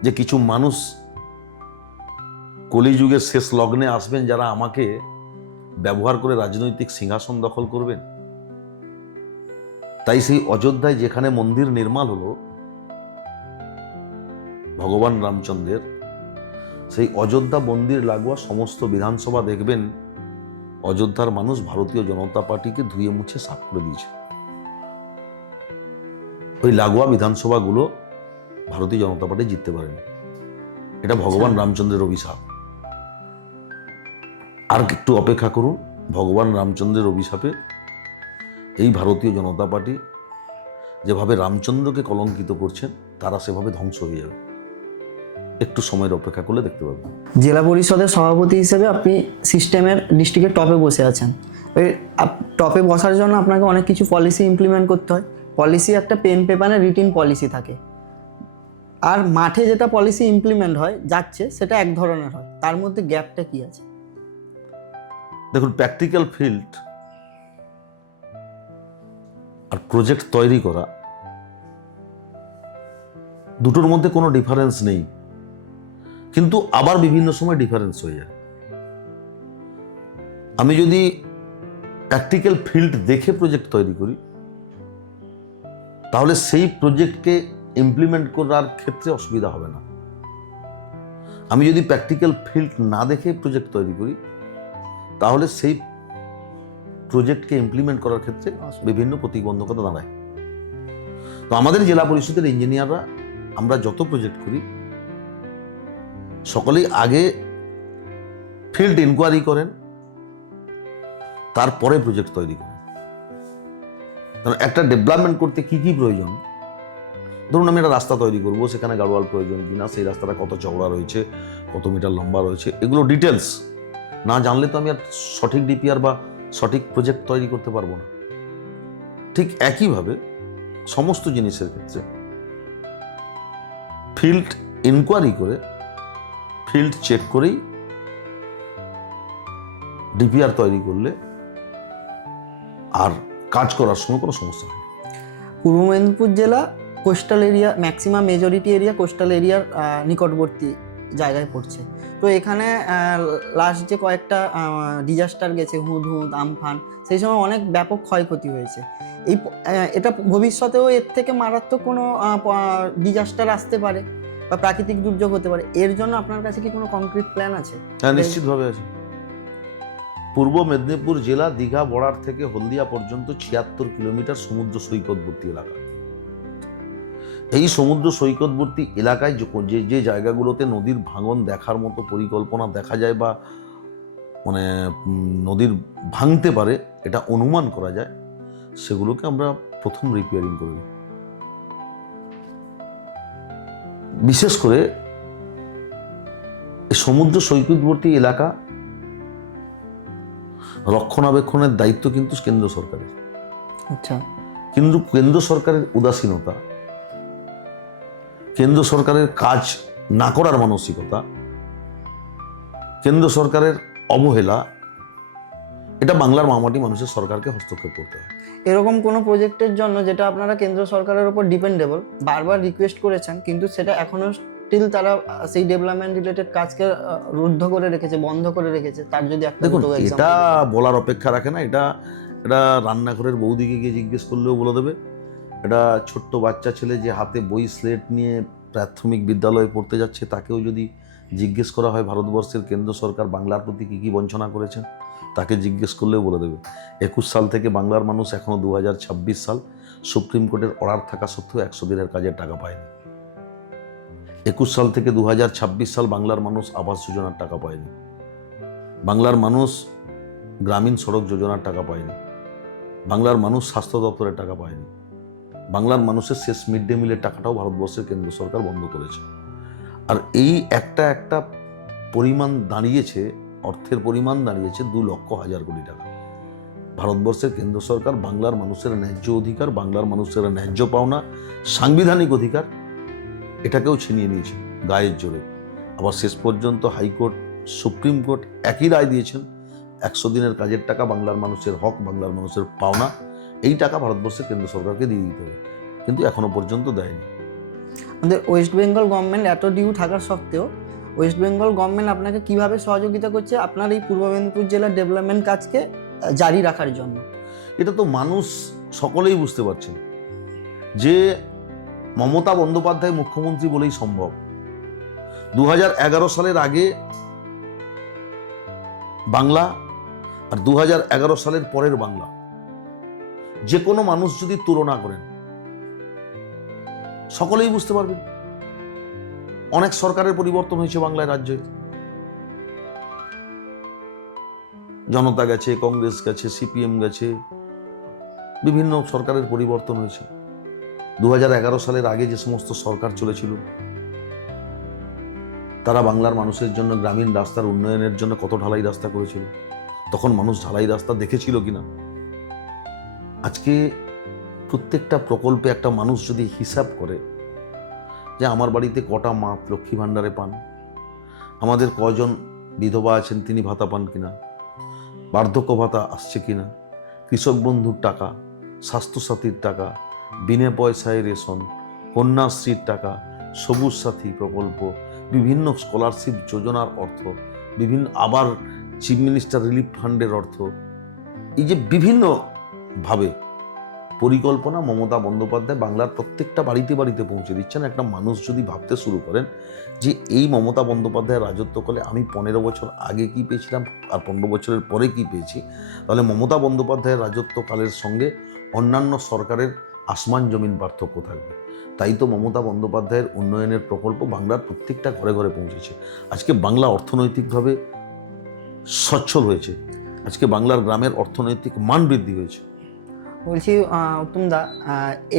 যে কিছু মানুষ কলিযুগের শেষ লগ্নে আসবেন যারা আমাকে ব্যবহার করে রাজনৈতিক সিংহাসন দখল করবেন? তাই সেই অযোধ্যায় যেখানে মন্দির নির্মাণ হলো ভগবান রামচন্দ্রের, সেই অযোধ্যা মন্দির লাগোয়া সমস্ত বিধানসভা দেখবেন অযোধ্যার মানুষ ভারতীয় জনতা পার্টিকে ধুয়ে মুছে সাফ করে দিয়েছে। ওই লাগোয়া বিধানসভাগুলো ভারতীয় জনতা পার্টি জিততে পারেনি। এটা ভগবান রামচন্দ্রের অভিশাপ। আর একটু অপেক্ষা করুন, ভগবান রামচন্দ্রের অভিশাপে এই ভারতীয় জনতা পার্টি যেভাবে রামচন্দ্রকে কলঙ্কিত করছেন, তারা সেভাবে ধ্বংস হয়ে যাবে। একটু সময়ের অপেক্ষা করলে দেখতে পাবেন। জেলা পরিষদের সভাপতি হিসেবে আপনি সিস্টেমের ডিস্ট্রিক্টের টপে বসে আছেন। ওই টপে বসার জন্য আপনাকে অনেক কিছু পলিসি ইমপ্লিমেন্ট করতে হয়। পলিসি একটা পেন পেপারে রিটিন পলিসি থাকে, আর মাঠে যেটা পলিসি ইমপ্লিমেন্ট হয় যাচ্ছে সেটা এক ধরনের হয়। তার মধ্যে গ্যাপটা কি আছে? দেখুন, প্র্যাকটিক্যাল ফিল্ড আর প্রজেক্ট তৈরি করা দুটোর মধ্যে কোনো ডিফারেন্স নেই, কিন্তু আবার বিভিন্ন সময় ডিফারেন্স হয়ে যায়। আমি যদি প্র্যাকটিক্যাল ফিল্ড দেখে প্রজেক্ট তৈরি করি, তাহলে সেই প্রজেক্টকে ইমপ্লিমেন্ট করার ক্ষেত্রে অসুবিধা হবে না। আমি যদি প্র্যাকটিক্যাল ফিল্ড না দেখে প্রজেক্ট তৈরি করি, তাহলে সেই প্রজেক্টকে ইমপ্লিমেন্ট করার ক্ষেত্রে বিভিন্ন প্রতিবন্ধকতা দাঁড়ায়। তো আমাদের জেলা পরিষদের ইঞ্জিনিয়াররা আমরা যত প্রজেক্ট করি, সকলেই আগে ফিল্ড ইনকোয়ারি করেন, তারপরে প্রজেক্ট তৈরি করেন। কারণ একটা ডেভেলপমেন্ট করতে কি কি প্রয়োজন, ধরুন আমি একটা রাস্তা তৈরি করবো, সেখানে গাড়োয়াল প্রয়োজন কিনা, সেই রাস্তাটা কত চওড়া রয়েছে, কত মিটার লম্বা রয়েছে, এগুলো ডিটেলস না জানলে তো আমি আর সঠিক ডিপিআর বা সঠিক প্রজেক্ট তৈরি করতে পারবো না। ঠিক একইভাবে সমস্ত জিনিসের ক্ষেত্রে ফিল্ড ইনকোয়ারি করে, ফিল্ড চেক করেই ডিপিআর তৈরি করলে আর কাজ করার সময় কোনো সমস্যা হয় না। পূর্ব মেদিনীপুর জেলা coastal area, maximum majority area coastal এরিয়ার নিকটবর্তী জায়গায় পড়ছে। তো এখানে লাস্ট যে কয়েকটা ডিজাস্টার গেছে, হুদহুদ, আমফান, সেই সময় অনেক ব্যাপক ক্ষয়ক্ষতি হয়েছে। এটা ভবিষ্যতেও এর থেকে মারাত্মক কোনো ডিজাস্টার আসতে পারে বা প্রাকৃতিক দুর্যোগ হতে পারে। এর জন্য আপনার কাছে কি কোনো কংক্রিট প্ল্যান আছে? হ্যাঁ, নিশ্চিতভাবে আছে। পূর্ব মেদিনীপুর জেলা দীঘা বর্ডার থেকে হলদিয়া পর্যন্ত 76 কিলোমিটার সমুদ্র সৈকতবর্তী এলাকা। এই সমুদ্র সৈকতবর্তী এলাকায় যে জায়গাগুলোতে নদীর ভাঙন দেখার মতো পরিকল্পনা দেখা যায় বা মানে নদীর ভাঙতে পারে এটা অনুমান করা যায়, সেগুলোকে আমরা প্রথম রিপেয়ারিং করি। বিশেষ করে এই সমুদ্র সৈকতবর্তী এলাকা রক্ষণাবেক্ষণের দায়িত্ব কিন্তু কেন্দ্র সরকারের। আচ্ছা, কিন্তু কেন্দ্র সরকারের উদাসীনতা, কেন্দ্র সরকারের কাজ না করার মানসিকতা, কেন্দ্র সরকারের অবহেলা, এটা বাংলার মামাটি মানুষের সরকারকে হস্তক্ষেপ করতে হয়। এরকম কোনো প্রজেক্টের জন্য যেটা আপনারা কেন্দ্র সরকারের উপর ডিপেন্ডেবল, বারবার রিকোয়েস্ট করেছেন, কিন্তু সেটা এখনো স্টিল তারা সেই ডেভেলপমেন্ট রিলেটেড কাজকে রুদ্ধ করে রেখেছে, বন্ধ করে রেখেছে, তার যদি একটা দেখুন, দুটো example এটা বলার অপেক্ষা রাখে না। এটা রান্নাঘরের বৌদিকে গিয়ে জিজ্ঞেস করলেও বলে দেবে। এটা ছোট্ট বাচ্চা ছেলে যে হাতে বই স্লেট নিয়ে প্রাথমিক বিদ্যালয়ে পড়তে যাচ্ছে, তাকেও যদি জিজ্ঞেস করা হয় ভারতবর্ষের কেন্দ্র সরকার বাংলার প্রতি কী কী বঞ্চনা করেছেন, তাকে জিজ্ঞেস করলেও বলে দেবে। 21 সাল থেকে বাংলার মানুষ এখনও 2026 সাল সুপ্রিম কোর্টের অর্ডার থাকা সত্ত্বেও 100 দিনের কাজের টাকা পায়নি। 21 সাল থেকে 2026 সাল বাংলার মানুষ আবাস যোজনার টাকা পায়নি। বাংলার মানুষ গ্রামীণ সড়ক যোজনার টাকা পায়নি। বাংলার মানুষ স্বাস্থ্য দপ্তরের টাকা পায়নি। বাংলার মানুষের শেষ মিড ডে মিলের টাকাটাও ভারতবর্ষের কেন্দ্র সরকার বন্ধ করেছে। আর এই একটা পরিমাণ দাঁড়িয়েছে, অর্থের পরিমাণ দাঁড়িয়েছে 2,00,000 কোটি টাকা। ভারতবর্ষের কেন্দ্র সরকার বাংলার মানুষের ন্যায্য অধিকার, বাংলার মানুষের ন্যায্য পাওনা, সাংবিধানিক অধিকার, এটাকেও ছিনিয়ে নিয়েছে গায়ের জোরে। আবার শেষ পর্যন্ত হাইকোর্ট, সুপ্রিম কোর্ট একই রায় দিয়েছেন, 100 দিনের কাজের টাকা বাংলার মানুষের হক, বাংলার মানুষের পাওনা, এই টাকা ভারতবর্ষের কেন্দ্র সরকারকে দিয়ে দিতে হবে, কিন্তু এখনো পর্যন্ত দেয়নি। আমাদের ওয়েস্ট বেঙ্গল গভর্নমেন্ট এত ডিউ থাকা সত্ত্বেও ওয়েস্ট বেঙ্গল গভর্নমেন্ট আপনাকে কিভাবে সহযোগিতা করছে আপনার এই পূর্ব মেদিনীপুর জেলার ডেভেলপমেন্ট কাজকে জারি রাখার জন্য? এটা তো মানুষ সকলেই বুঝতে পারছেন যে মমতা বন্দ্যোপাধ্যায় মুখ্যমন্ত্রী বলেই সম্ভব। 2011 সালের আগে বাংলা আর 2011 সালের পরের বাংলা, যে কোনো মানুষ যদি তুলনা করেন সকলেই বুঝতে পারবেন অনেক সরকারের পরিবর্তন হয়েছে বাংলায়, রাজ্যে জনতা গেছে, কংগ্রেস গেছে, সিপিএম গেছে, বিভিন্ন সরকারের পরিবর্তন হয়েছে। 2011 সালের আগে যে সমস্ত সরকার চলেছিল তারা বাংলার মানুষের জন্য গ্রামীণ রাস্তার উন্নয়নের জন্য কত ঢালাই রাস্তা করেছিল, তখন মানুষ ঢালাই রাস্তা দেখেছিল কিনা? আজকে প্রত্যেকটা প্রকল্পে একটা মানুষ যদি হিসাব করে যে আমার বাড়িতে কটা মা লক্ষ্মী ভাণ্ডারে পান, আমাদের কজন বিধবা আছেন তিনি ভাতা পান কিনা, বার্ধক্য ভাতা আসছে কিনা, কৃষক বন্ধুর টাকা, স্বাস্থ্যসাথীর টাকা, বিনা পয়সায় রেশন, কন্যাশ্রীর টাকা, সবুজ সাথী প্রকল্প, বিভিন্ন স্কলারশিপ যোজনার অর্থ, বিভিন্ন আবার চিফ মিনিস্টার রিলিফ ফান্ডের অর্থ, এই যে বিভিন্নভাবে পরিকল্পনা মমতা বন্দ্যোপাধ্যায় বাংলার প্রত্যেকটা বাড়িতে বাড়িতে পৌঁছে দিচ্ছেন। একটা মানুষ যদি ভাবতে শুরু করেন যে এই মমতা বন্দ্যোপাধ্যায়ের রাজত্বকালে আমি 15 বছর আগে কি পেয়েছিলাম আর 15 বছরের পরে কি পেয়েছি, তাহলে মমতা বন্দ্যোপাধ্যায়ের রাজত্বকালের সঙ্গে অন্যান্য সরকারের আসমান জমিন পার্থক্য থাকবে। তাই তো মমতা বন্দ্যোপাধ্যায়ের উন্নয়নের প্রকল্প বাংলার প্রত্যেকটা ঘরে ঘরে পৌঁছেছে। আজকে বাংলা অর্থনৈতিকভাবে সচ্ছল হয়েছে, আজকে বাংলার গ্রামের অর্থনৈতিক মান বৃদ্ধি হয়েছে। বলছি উত্তমদা,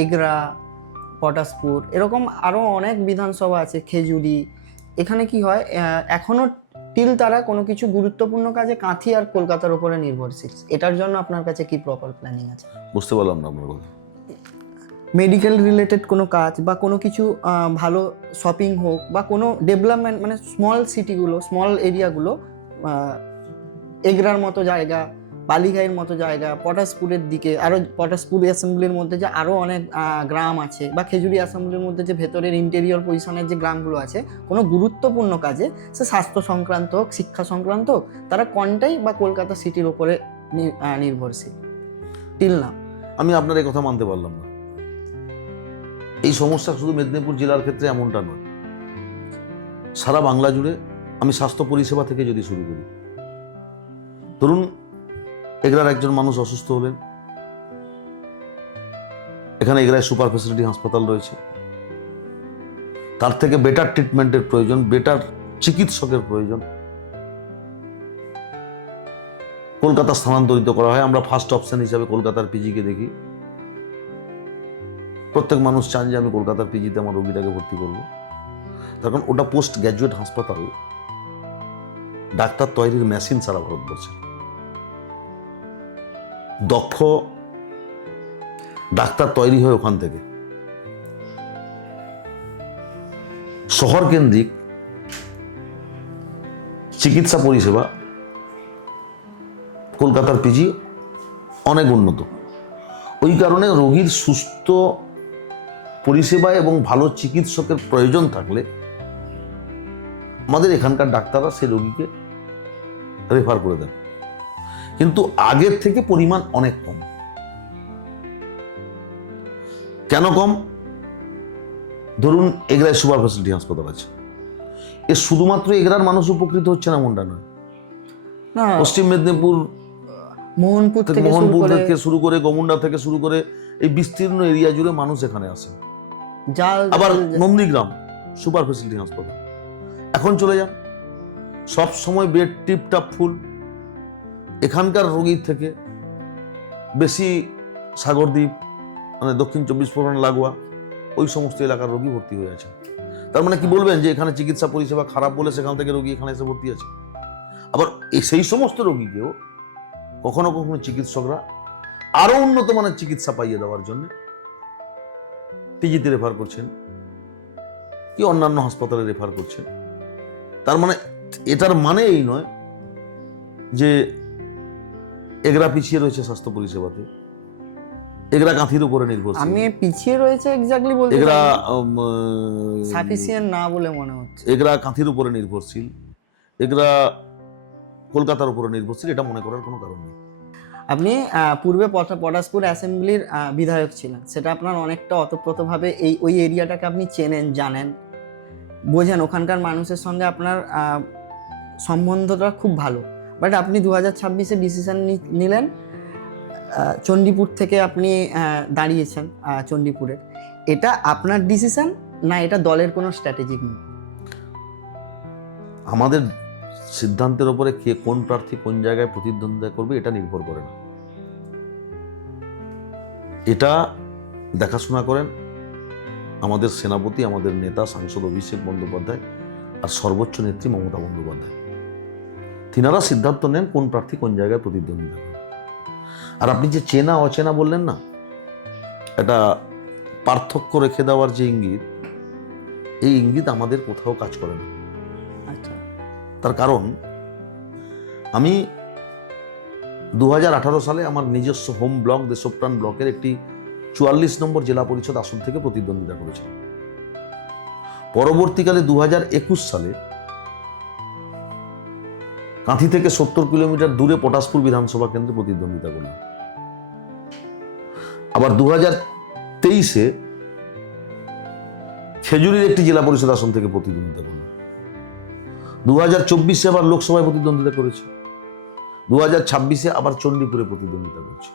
এগরা, পটাশপুর, এরকম আরও অনেক বিধানসভা আছে, খেজুরি, এখানে কি হয় এখনও টিল তারা কোনো কিছু গুরুত্বপূর্ণ কাজে কাঁথি আর কলকাতার উপরে নির্ভরশীল। এটার জন্য আপনার কাছে কি প্রপার প্ল্যানিং আছে? বুঝতে পারলাম না আপনার কথা। মেডিকেল রিলেটেড কোনো কাজ বা কোনো কিছু ভালো শপিং হোক বা কোনো ডেভেলপমেন্ট, মানে স্মল সিটিগুলো, স্মল এরিয়াগুলো, এগরার মতো জায়গা, বালিঘাইয়ের মতো জায়গা, পটাশপুরের দিকে আরও, পটাশপুর অ্যাসেম্বলির মধ্যে যে আরও অনেক গ্রাম আছে, বা খেজুরি অ্যাসেম্বলির মধ্যে যে ভেতরের ইন্টেরিয়র পজিশনের যে গ্রামগুলো আছে, কোনো গুরুত্বপূর্ণ কাজে সে স্বাস্থ্য সংক্রান্ত হোক, শিক্ষা সংক্রান্ত হোক, তারা কোনটাই বা কলকাতা সিটির ওপরে নির্ভরশীল টিল না। আমি আপনার এই কথা মানতে পারলাম না। এই সমস্যা শুধু মেদিনীপুর জেলার ক্ষেত্রে এমনটা নয়, সারা বাংলা জুড়ে। আমি স্বাস্থ্য পরিষেবা থেকে যদি শুরু করি, ধরুন এগরার একজন মানুষ অসুস্থ হলেন, এখানে এগরায় সুপার ফেসিলিটি হাসপাতাল রয়েছে, তার থেকে বেটার ট্রিটমেন্টের প্রয়োজন, বেটার চিকিৎসকের প্রয়োজন, কলকাতা স্থানান্তরিত করা হয়। আমরা ফার্স্ট অপশন হিসাবে কলকাতার পিজিকে দেখি। প্রত্যেক মানুষ চান যে আমি কলকাতার পিজিতে আমার রোগীটাকে ভর্তি করবো, তার কারণ ওটা পোস্ট গ্র্যাজুয়েট হাসপাতাল, ডাক্তার তৈরির মেশিন সারা ভারতবর্ষে। দক্ষ ডাক্তার তৈরি হয় ওখান থেকে। শহর কেন্দ্রিক চিকিৎসা পরিষেবা কলকাতার পিজি অনেক উন্নত। ওই কারণে রোগীর সুস্থ পরিষেবা এবং ভালো চিকিৎসকের প্রয়োজন থাকলে আমাদের এখানকার ডাক্তাররা সেই রোগীকে রেফার করে দেন, কিন্তু আগের থেকে পরিমাণ অনেক কম। কেন কম? ধরুন এগরায় সুপার ফেসিলিটি হাসপাতাল আছে, এ শুধুমাত্র এগরার মানুষ উপকৃত হচ্ছে না এমনটা নয়। না, পশ্চিম মেদিনীপুর, মোহনপুর থেকে শুরু করে গোমুন্ডা থেকে শুরু করে এই বিস্তীর্ণ এরিয়া জুড়ে মানুষ এখানে আসে। আবার নন্দীগ্রাম সুপার ফেসিলিটি হাসপাতাল, এখন চলে যান, সব সময় বেড টিপটাপ ফুল। এখানকার রোগীর থেকে বেশি সাগরদ্বীপ, মানে দক্ষিণ 24 পরগনা লাগোয়া ওই সমস্ত এলাকার রোগী ভর্তি হয়ে আছে। তার মানে কি বলবেন যে এখানে চিকিৎসা পরিষেবা খারাপ বলে সেখান থেকে রোগী এখানে এসে ভর্তি আছে? আবার সেই সমস্ত রোগীকেও কখনো কখনো চিকিৎসকরা আরো উন্নত মানের চিকিৎসা পাইয়ে দেওয়ার জন্য পিজিতে রেফার করছেন কি অন্যান্য হাসপাতালে রেফার করছেন। তার মানে এটার মানে এই নয় যে এগরা পিছিয়ে রয়েছে স্বাস্থ্য পরিষেবাতে, এগরা কাঁথির উপরে নির্ভরশীল। আমি পিছিয়ে রয়েছে এক্স্যাক্টলি বলতে এগরা সাফিসিয়েন্ট না বলে মনে হচ্ছে। এগরা কাঁথির উপরে নির্ভরশীল, এগরা কলকাতার উপরে নির্ভরশীল, এটা মনে করার কোনো কারণ নেই। আপনি পূর্বে পটাশপুর অ্যাসেম্বলির বিধায়ক ছিলেন, সেটা আপনার অনেকটা ওতপ্রোতভাবে ওই এরিয়াটাকে আপনি চেনেন, জানেন, বোঝেন, ওখানকার মানুষের সঙ্গে আপনার সম্বন্ধটা খুব ভালো। বাট আপনি 2026-এ ডিসিশন নিলেন, চণ্ডীপুর থেকে আপনি দাঁড়িয়েছেন চণ্ডীপুরের। এটা আপনার ডিসিশন না এটা দলের কোনো স্ট্র্যাটেজিক মুভ? আমাদের সিদ্ধান্তের উপরে কে কোন প্রার্থী কোন জায়গায় প্রতিদ্বন্দ্বিতা করবে এটা নির্ভর করে না। এটা দেখাশোনা করেন আমাদের সেনাপতি, আমাদের নেতা সাংসদ অভিষেক বন্দ্যোপাধ্যায় আর সর্বোচ্চ নেত্রী মমতা বন্দ্যোপাধ্যায়। তিনারা সিদ্ধান্ত নেন কোন প্রার্থী কোন জায়গায় প্রতিদ্বন্দ্বিতা করবে। আর আপনি যে চেনা অচেনা বললেন না, এটা পার্থক্য রেখে দেওয়ার যে ইঙ্গিত, এই ইঙ্গিত আমাদের কোথাও কাজ করে না। আচ্ছা, তার কারণ আমি 2018 সালে আমার নিজস্ব হোম ব্লক দেশপ্রাণ ব্লকের একটি 44 নম্বর জেলা পরিষদ আসন থেকে প্রতিদ্বন্দ্বিতা করেছিলাম। পরবর্তীকালে 2021 সালে কাঁথি থেকে 70 কিলোমিটার দূরে পটাশপুর বিধানসভা কেন্দ্রে প্রতিদ্বন্দ্বিতা করলাম। আবার 2023-এ খেজুরির একটি জেলা পরিষদ আসন থেকে প্রতিদ্বন্দ্বিতা করল। 2024-এ আবার লোকসভায় প্রতিদ্বন্দ্বিতা করেছে। 2026-এ আবার চণ্ডীপুরে প্রতিদ্বন্দ্বিতা করছে।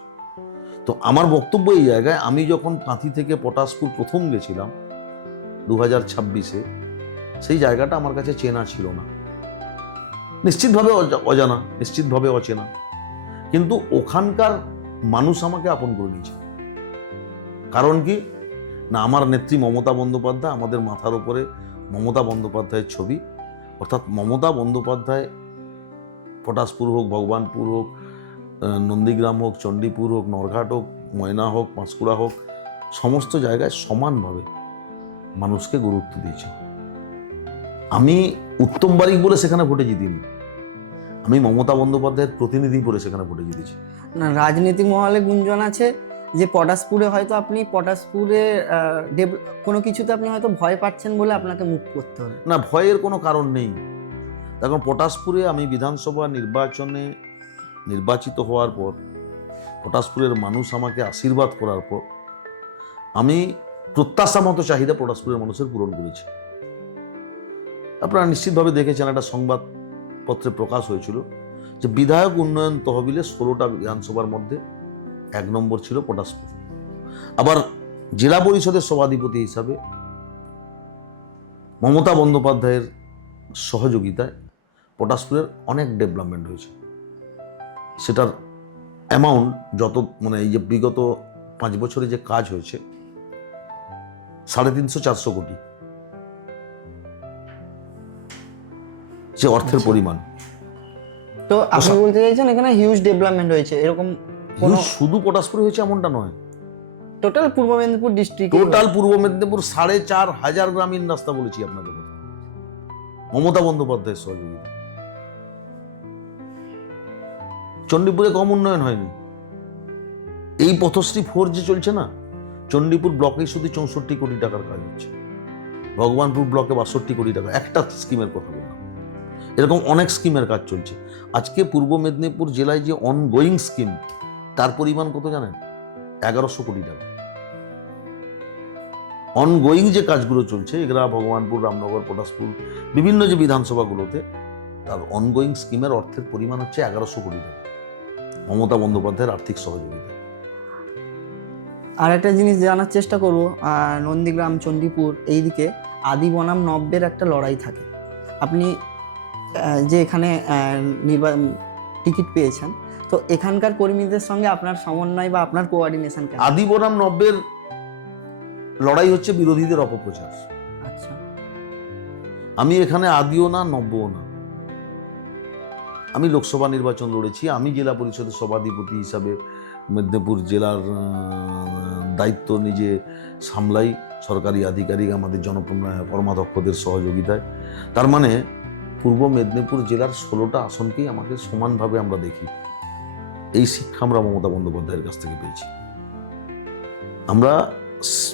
তো আমার বক্তব্য এই জায়গায়, আমি যখন কাঁথি থেকে পটাশপুর প্রথম গেছিলাম 2026-এ, সেই জায়গাটা আমার কাছে চেনা ছিল না, নিশ্চিতভাবে অজানা, নিশ্চিতভাবে অচেনা, কিন্তু ওখানকার মানুষ আমাকে আপন করে নিয়েছে। কারণ কি না, আমার নেত্রী মমতা বন্দ্যোপাধ্যায়, আমাদের মাথার উপরে মমতা বন্দ্যোপাধ্যায়ের ছবি, অর্থাৎ মমতা বন্দ্যোপাধ্যায় পটাশপুর হোক, ভগবানপুর হোক, নন্দীগ্রাম হোক, চণ্ডীপুর হোক, নরঘাট হোক, ময়না হোক, পাঁশকুড়া হোক, সমস্ত জায়গায় সমানভাবে মানুষকে গুরুত্ব দিয়েছে। আমি উত্তম বারিক বলে সেখানে ভোটে জিতিনি, আমি মমতা বন্দ্যোপাধ্যায়ের প্রতিনিধি বলে সেখানে ভোটে জিতেছি। না, রাজনীতি মহলে গুঞ্জন আছে যে পটাশপুরে হয়তো আপনি পটাশপুরে কোনো কিছুতে আপনি হয়তো ভয় পাচ্ছেন বলে আপনাকে মুখ করতে হবে। না, ভয়ের কোনো কারণ নেই। দেখুন, পটাশপুরে আমি বিধানসভা নির্বাচনে নির্বাচিত হওয়ার পর, পটাশপুরের মানুষ আমাকে আশীর্বাদ করার পর, আমি প্রত্যাশা মতো চাহিদা পটাশপুরের মানুষের পূরণ করেছি। আপনারা নিশ্চিতভাবে দেখেছেন, একটা সংবাদপত্রে প্রকাশ হয়েছিল যে বিধায়ক উন্নয়ন তহবিলে 16টা বিধানসভার মধ্যে 1 নম্বর ছিল পটাশপুর। আবার জেলা পরিষদের সভাধিপতি হিসাবে মমতা বন্দ্যোপাধ্যায়ের সহযোগিতায় পটাশপুরের অনেক ডেভেলপমেন্ট হয়েছে। সেটার অ্যামাউন্ট যত, মানে এই যে বিগত 5 বছরে যে কাজ হয়েছে, 350-400 কোটি যে অর্থের পরিমাণ। তো আপনি বলতে চাইছেন এখানে হিউজ ডেভেলপমেন্ট হয়েছে, এরকম শুধু পটাশপুরে হয়েছে এমনটা নয়, টোটাল পূর্ব মেদিনীপুর ডিস্ট্রিক্ট, টোটাল পূর্ব মেদিনীপুর 4,500 গ্রামীণ রাস্তা বলেছি আপনাকে, মমতা বন্দ্যোপাধ্যায়ের সহযোগিতা। চণ্ডীপুরে কম উন্নয়ন হয়নি। এই পথশ্রী 4 যে চলছে না, চণ্ডীপুর ব্লকে শুধু 64 কোটি টাকার কাজ হচ্ছে, ভগবানপুর ব্লকে 62 কোটি টাকা, একটা স্কিমের কথা বললাম। এরকম অনেক স্কিমের কাজ চলছে। আজকে পূর্ব মেদিনীপুর জেলায় যে অনগোয়িং স্কিম, তার পরিমাণ কত জানেন? 1100 কোটি টাকা। অনগোয়িং যে কাজগুলো চলছে, এগুলা ভগবানপুর, রামনগর, পটাশপুর, বিভিন্ন যে বিধানসভাগুলোতে, তার অনগোয়িং স্কিমের অর্থের পরিমাণ হচ্ছে 1100 কোটি টাকা, মমতা বন্দ্যোপাধ্যায়ের আর্থিক সহযোগিতা। আর একটা জিনিস জানার চেষ্টা করব, নন্দীগ্রাম, চণ্ডীপুর এইদিকে আদি বনাম নব্যের একটা লড়াই থাকে। আপনি যে এখানে টিকিট পেয়েছেন, তো এখানকার কর্মীদের সঙ্গে আপনার সমন্বয় বা আপনার কোঅর্ডিনেশন কেমন? আদি বনাম নব্যের লড়াই হচ্ছে বিরোধীদের অপপ্রচার। আচ্ছা, আমি এখানে আদিও না, নব্যও না। আমি লোকসভা নির্বাচন লড়েছি, আমি জেলা পরিষদের সভাধিপতি হিসাবে মেদিনীপুর জেলার দায়িত্ব নিজে সামলাই, সরকারি আধিকারিক, আমাদের কর্মাধ্যক্ষদের সহযোগিতায়। তার মানে পূর্ব মেদিনীপুর জেলার 16টা আসনকেই আমাকে সমানভাবে আমরা দেখি। এই শিক্ষা আমরা মমতা বন্দ্যোপাধ্যায়ের কাছ থেকে পেয়েছি। আমরা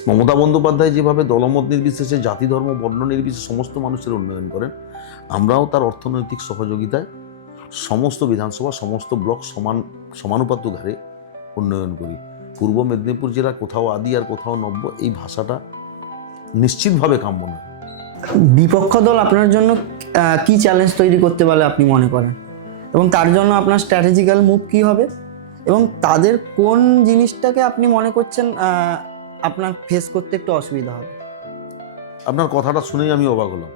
মমতা বন্দ্যোপাধ্যায় যেভাবে দলমত নির্বিশেষে, জাতি, ধর্ম, বর্ণ নির্বিশেষে সমস্ত মানুষের উন্নয়ন করেন, আমরাও তার অর্থনৈতিক সহযোগিতায় সমস্ত বিধানসভা, সমস্ত ব্লক সমানুপাত্য হারে উন্নয়ন করি। পূর্ব মেদিনীপুর জেলা কোথাও আদি আর কোথাও নব্য, এই ভাষাটা নিশ্চিতভাবে কাম্য নয়। বিপক্ষ দল আপনার জন্য কি চ্যালেঞ্জ তৈরি করতে পারলে আপনি মনে করেন, এবং তার জন্য আপনার স্ট্র্যাটেজিক্যাল মুভ কী হবে, এবং তাদের কোন জিনিসটাকে আপনি মনে করছেন আপনার ফেস করতে একটু অসুবিধা হবে? আপনার কথাটা শুনেই আমি অবাক হলাম।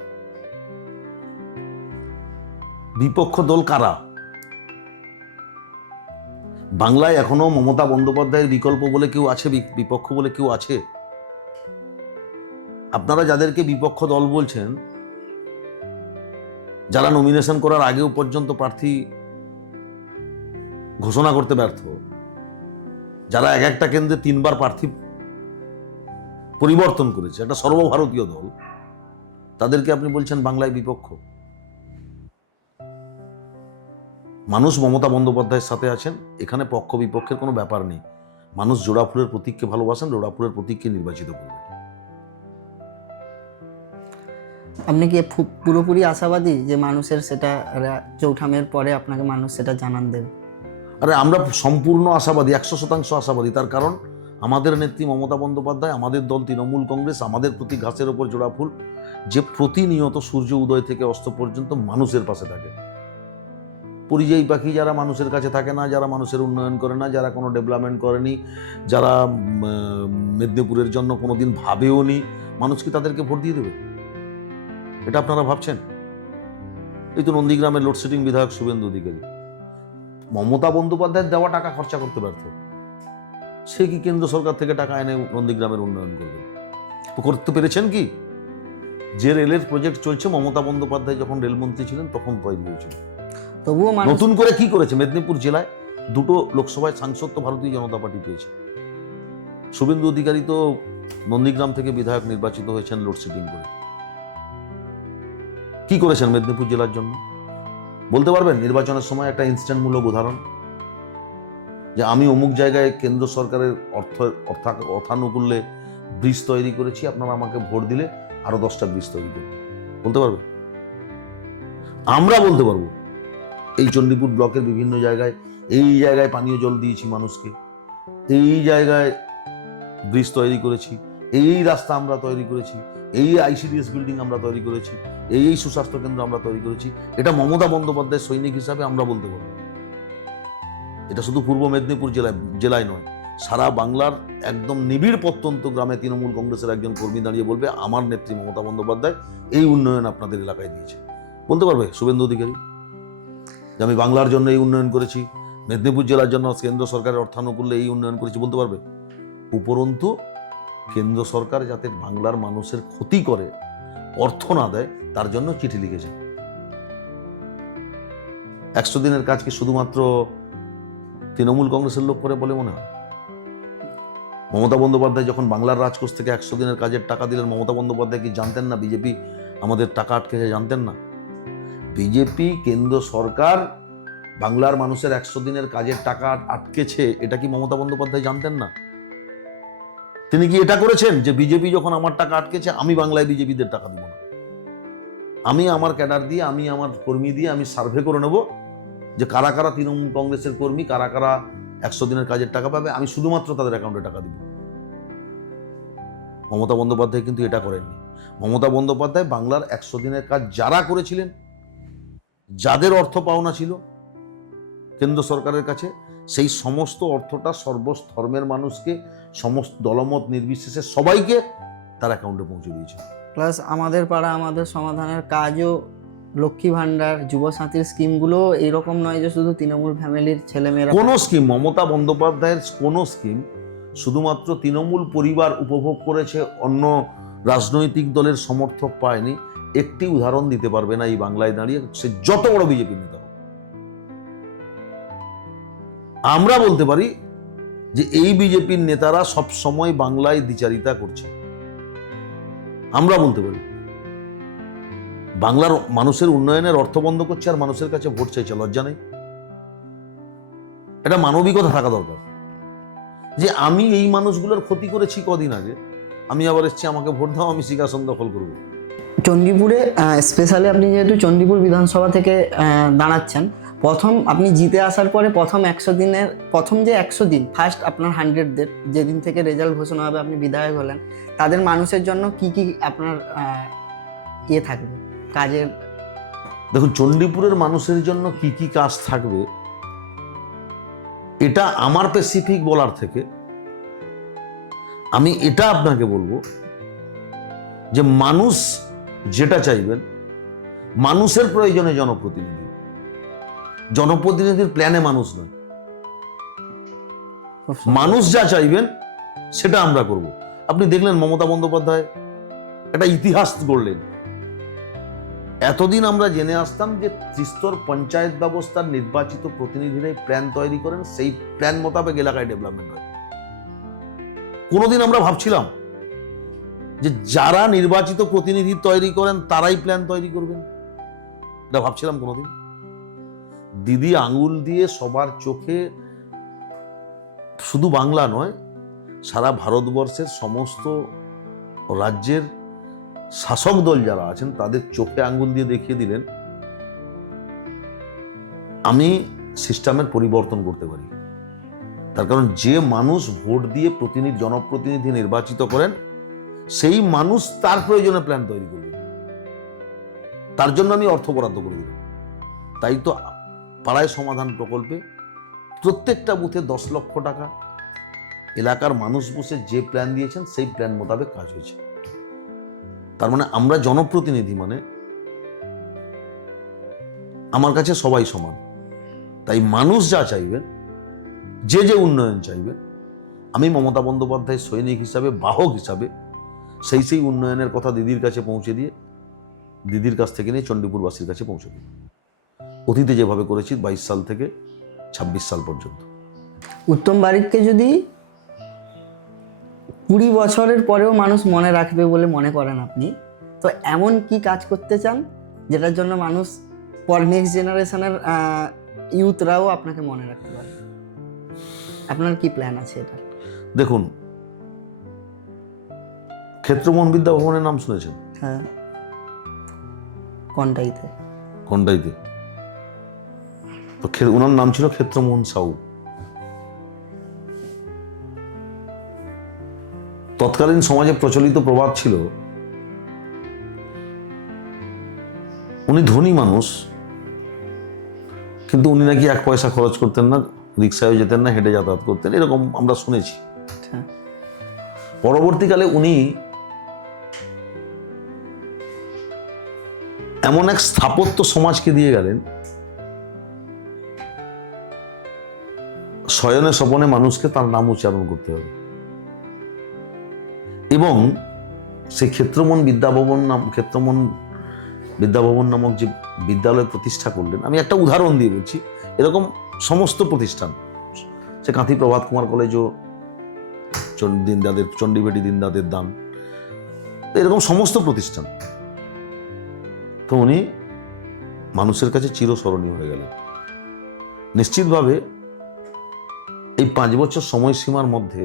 বিপক্ষ দল কারা? বাংলায় এখনো মমতা বন্দ্যোপাধ্যায়ের বিকল্প বলে কেউ আছে? বিপক্ষ বলে কেউ আছে? আপনারা যাদেরকে বিপক্ষ দল বলছেন, যারা নমিনেশন করার আগেও পর্যন্ত প্রার্থী ঘোষণা করতে ব্যর্থ, যারা একটা কেন্দ্রে 3বার প্রার্থী পরিবর্তন করেছে, একটা সর্বভারতীয় দল, তাদেরকে আপনি বলছেন বাংলায় বিপক্ষ? মানুষ মমতা বন্দ্যোপাধ্যায়ের সাথে আছেন, এখানে পক্ষ বিপক্ষের কোনো ব্যাপার নেই। মানুষ জোড়াফুলের প্রতীককে ভালোবাসেন, জোড়াফুলের প্রতীককে নির্বাচিত করবেন। আপনি কি পুরোপুরি আশাবাদী যে মানুষের সেটা চৌঠামের পরে আপনাকে মানুষ সেটা জানান দেবে? আরে আমরা সম্পূর্ণ আশাবাদী, 100% আশাবাদী। তার কারণ আমাদের নেত্রী মমতা বন্দ্যোপাধ্যায়, আমাদের দল তৃণমূল কংগ্রেস, আমাদের প্রতি ঘাসের ওপর জোড়া ফুল, যে প্রতিনিয়ত সূর্য উদয় থেকে অস্ত পর্যন্ত মানুষের পাশে থাকে। পরিযায়ী পাখি যারা মানুষের কাছে থাকে না, যারা মানুষের উন্নয়ন করে না, যারা কোনো ডেভেলপমেন্ট করেনি, যারা মেদিনীপুরের জন্য কোনোদিন ভাবেও নি, মানুষ কি তাদেরকে ভোট দিয়ে দেবে? এটা আপনারা ভাবছেন? এই তো নন্দীগ্রামের লোডশেডিং বিধায়ক শুভেন্দু অধিকারী মমতা বন্দ্যোপাধ্যায়ের দেওয়া টাকা খরচা করতে ব্যর্থ। সে কি কেন্দ্র সরকার থেকে টাকা এনে নন্দীগ্রামের উন্নয়ন করবে? তো করতে পেরেছেন কি? যে রেলের প্রজেক্ট চলছে মমতা বন্দ্যোপাধ্যায় যখন রেলমন্ত্রী ছিলেন তখন তৈরি হয়েছিল। তবুও নতুন করে কি করেছে? মেদিনীপুর জেলায় 2টো লোকসভায় সাংসদ তো ভারতীয় জনতা পার্টি পেয়েছে। শুভেন্দু অধিকারী তো নন্দীগ্রাম থেকে বিধায়ক নির্বাচিত হয়েছেন লোডশেডিং করে। কি করেছেন মেদিনীপুর জেলার জন্য বলতে পারবেন? নির্বাচনের সময় একটা ইনস্ট্যান্টমূলক উদাহরণ, যে আমি অমুক জায়গায় কেন্দ্র সরকারের অর্থানুকূল্যে ব্রিজ তৈরি করেছি, আপনারা আমাকে ভোট দিলে আরো 10টা ব্রিজ তৈরি করবে, বলতে পারবে? আমরা বলতে পারবো এই চণ্ডীপুর ব্লকের বিভিন্ন জায়গায়, এই জায়গায় পানীয় জল দিয়েছি মানুষকে, এই জায়গায় ব্রিজ তৈরি করেছি, এই রাস্তা আমরা তৈরি করেছি, এই আইসিডিএস বিল্ডিং আমরা তৈরি করেছি, এই সুস্বাস্থ্য কেন্দ্র আমরা তৈরি করেছি। এটা মমতা বন্দ্যোপাধ্যায়ের সৈনিক হিসাবে আমরা বলতে পারবো। এটা শুধু পূর্ব মেদিনীপুর জেলায় নয়, সারা বাংলার একদম নিবিড় প্রত্যন্ত গ্রামে তৃণমূল কংগ্রেসের একজন কর্মী দাঁড়িয়ে বলবে আমার নেত্রী মমতা বন্দ্যোপাধ্যায় এই উন্নয়ন আপনাদের এলাকায় দিয়েছে। বলতে পারবে শুভেন্দু অধিকারী যে আমি বাংলার জন্য এই উন্নয়ন করেছি, মেদিনীপুর জেলার জন্য কেন্দ্র সরকারের অর্থানুকূল্যে এই উন্নয়ন করেছি, বলতে পারবে? উপরন্তু কেন্দ্র সরকার যাতে বাংলার মানুষের ক্ষতি করে, অর্থ না দেয়, তার জন্য চিঠি লিখেছে। 100 দিনের কাজ কি শুধুমাত্র তৃণমূল কংগ্রেসের লোক করে বলে মনে হয়? মমতা বন্দ্যোপাধ্যায় যখন বাংলার রাজকোষ থেকে 100 দিনের কাজের টাকা দিলেন, মমতা বন্দ্যোপাধ্যায় কি জানতেন না বিজেপি আমাদের টাকা আটকেছে? জানতেন না? বিজেপি কেন্দ্র সরকার বাংলার মানুষের 100 দিনের কাজের টাকা আটকেছে, এটা কি মমতা বন্দ্যোপাধ্যায় জানতেন না? তিনি কি এটা করেছেন যে বিজেপি যখন আমার টাকা আটকেছে আমি বাংলায় বিজেপিদের টাকা দিব না, আমি আমার ক্যাডার দিয়ে, আমি আমার কর্মী দিয়ে আমি সার্ভে করে নেব যে কারা কারা তৃণমূল কংগ্রেসের কর্মী, কারা কারা 100 দিনের কাজের টাকা পাবে, আমি শুধুমাত্র তাদের অ্যাকাউন্টে টাকা দিব? মমতা বন্দ্যোপাধ্যায় কিন্তু এটা করেননি। মমতা বন্দ্যোপাধ্যায় বাংলার 100 দিনের কাজ যারা করেছিলেন, যাদের অর্থ পাওনা ছিল কেন্দ্র সরকারের কাছে, সেই সমস্ত অর্থটা সর্বধর্মের মানুষকে, সমস্ত দলমত নির্বিশেষে সবাইকে তার অ্যাকাউন্টে পৌঁছে দিয়েছে। প্লাস আমাদের পাড়া আমাদের সমাধানের কাজও, লক্ষ্মী ভান্ডার, যুব সাথীর স্কিমগুলো এইরকম নয় যে শুধু তৃণমূল ফ্যামিলির ছেলেমেয়েরা। কোনো স্কিম, মমতা বন্দ্যোপাধ্যায়ের কোনো স্কিম শুধুমাত্র তৃণমূল পরিবার উপভোগ করেছে, অন্য রাজনৈতিক দলের সমর্থক পায়নি, একটি উদাহরণ দিতে পারবে না এই বাংলায় দাঁড়িয়ে, সে যত বড় বিজেপি নেতা হোক। আমরা বলতে পারি যে এই বিজেপির নেতারা সব সময় বাংলায় দ্বিচারিতা করছে। আমরা বলতে পারি বাংলার মানুষের উন্নয়নের অর্থ বন্ধ করছে আর মানুষের কাছে ভোট চাইছে, লজ্জা নেই? এটা মানবিকতা থাকা দরকার যে আমি এই মানুষগুলোর ক্ষতি করেছি কদিন আগে, আমি আবার এসছি আমাকে ভোট দাও, আমি সিংহাসন দখল করবো। চণ্ডীপুরে স্পেশালি আপনি যেহেতু চণ্ডীপুর বিধানসভা থেকে দাঁড়াচ্ছেন, প্রথম আপনি জিতে আসার পরে প্রথম 100 দিনের প্রথম যে 100 দিন, ফার্স্ট আপনার 100 ডে, যেদিন থেকে রেজাল্ট ঘোষণা হবে আপনি বিধায়ক হলেন, তাদের মানুষের জন্য কি কি আপনার থাকবে কাজের? দেখুন, চণ্ডীপুরের মানুষের জন্য কি কি কাজ থাকবে এটা আমার স্পেসিফিক বলার থেকে আমি এটা আপনাকে বলবো যে মানুষ যেটা চাইবেন, মানুষের প্রয়োজনে জনপ্রতিনিধি, জনপ্রতিনিধির প্ল্যানে মানুষ নয়। মানুষ যা চাইবেন সেটা আমরা করব। আপনি দেখলেন মমতা বন্দ্যোপাধ্যায় একটা ইতিহাস গড়লেন। এতদিন আমরা জেনে আসতাম যে ত্রিস্তর পঞ্চায়েত ব্যবস্থার নির্বাচিত প্রতিনিধিরাই প্ল্যান তৈরি করেন, সেই প্ল্যান মোতাবেক এলাকায় ডেভেলপমেন্ট হয়। কোনোদিন আমরা ভাবছিলাম যে যারা নির্বাচিত প্রতিনিধি তৈরি করেন তারাই প্ল্যান তৈরি করবেন? এটা ভাবছিলাম কোনোদিন? দিদি আঙুল দিয়ে সবার চোখে, শুধু বাংলা নয় সারা ভারতবর্ষের সমস্ত রাজ্যের শাসক দল যারা আছেন তাদের চোখে আঙ্গুল দিয়ে দেখিয়ে দিলেন আমি সিস্টেমের পরিবর্তন করতে পারি। তার কারণ যে মানুষ ভোট দিয়ে জনপ্রতিনিধি নির্বাচিত করেন, সেই মানুষ তার প্রয়োজনে প্ল্যান তৈরি করবেন, তার জন্য আমি অর্থ বরাদ্দ করে দিলাম। তাই তো পাড়ায় সমাধান প্রকল্পে প্রত্যেকটা বুথে 10 লক্ষ টাকা এলাকার মানুষ বসে যে প্ল্যান দিয়েছেন সেই প্ল্যান মোতাবেক কাজ হয়েছে। তার মানে আমরা জনপ্রতিনিধি, মানে আমার কাছে সবাই সমান। তাই মানুষ যা চাইবেন, যে উন্নয়ন চাইবেন, আমি মমতা বন্দ্যোপাধ্যায় সৈনিক হিসাবে, বাহক হিসাবে সেই উন্নয়নের কথা দিদির কাছে পৌঁছে দিয়ে, দিদির কাছ থেকে নিয়ে চণ্ডীপুরবাসীর কাছে পৌঁছে দিই, অতীতে যেভাবে করেছি 22 সাল থেকে 26 সাল পর্যন্ত। উত্তম বারিককে যদি 20 বছরের পরেও মানুষ মনে রাখবে বলে মনে করেন আপনি, তো এমন কি কাজ করতে চান যেটার জন্য মানুষ নেক্সট জেনারেশনের ইউথরাও আপনাকে মনে রাখতে পারে? আপনার কি প্ল্যান আছে এটা? দেখুন, ক্ষেত্রমোহন বিদ্যা ভবনের নাম শুনেছেন? হ্যাঁ। কোনটাইতে? তো ওনার নাম ছিল ক্ষেত্রমোহন সাউ। তৎকালীন সমাজে প্রচলিত প্রবাদ ছিল, উনি ধনী মানুষ, কিন্তু উনি নাকি 1 পয়সা খরচ করতেন না, রিক্সায় যেতেন না, হেঁটে যাতায়াত করতেন, এরকম আমরা শুনেছি। পরবর্তীকালে উনি এমন এক স্থাপত্য সমাজকে দিয়ে গেলেন, শয়নে স্বপনে মানুষকে তার নাম উচ্চারণ করতে হবে। এবং সেই ক্ষেত্রমোহন বিদ্যাভবন নামক যে বিদ্যালয় প্রতিষ্ঠা করলেন, আমি একটা উদাহরণ দিয়ে বলছি, এরকম সমস্ত প্রতিষ্ঠান, সে কাঁথি প্রভাত কুমার কলেজও, চণ্ডীবেটি দিনদাদের দান, এরকম সমস্ত প্রতিষ্ঠান, তো উনি মানুষের কাছে চিরস্মরণীয় হয়ে গেলেন। নিশ্চিতভাবে এই 5 বছর সময়সীমার মধ্যে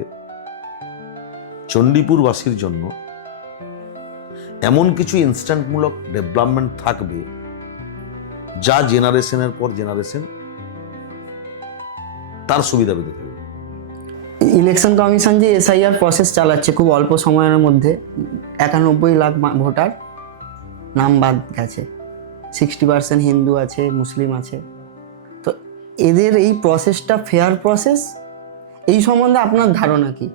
চণ্ডীপুরবাসীর জন্য এমন কিছু ইনস্ট্যান্টমূলক ডেভেলপমেন্ট থাকবে, যা জেনারেশনের পর জেনারেশন তার সুবিধা পেতে থাকবে। ইলেকশন কমিশন যে এসআইআর প্রসেস চালাচ্ছে খুব অল্প সময়ের মধ্যে, 91 লাখ ভোটার নাম বাদ গেছে, 60% হিন্দু আছে, মুসলিম আছে। তো এদের এই প্রসেসটা ফেয়ার প্রসেস, এই সম্বন্ধে আপনার ধারণা কি,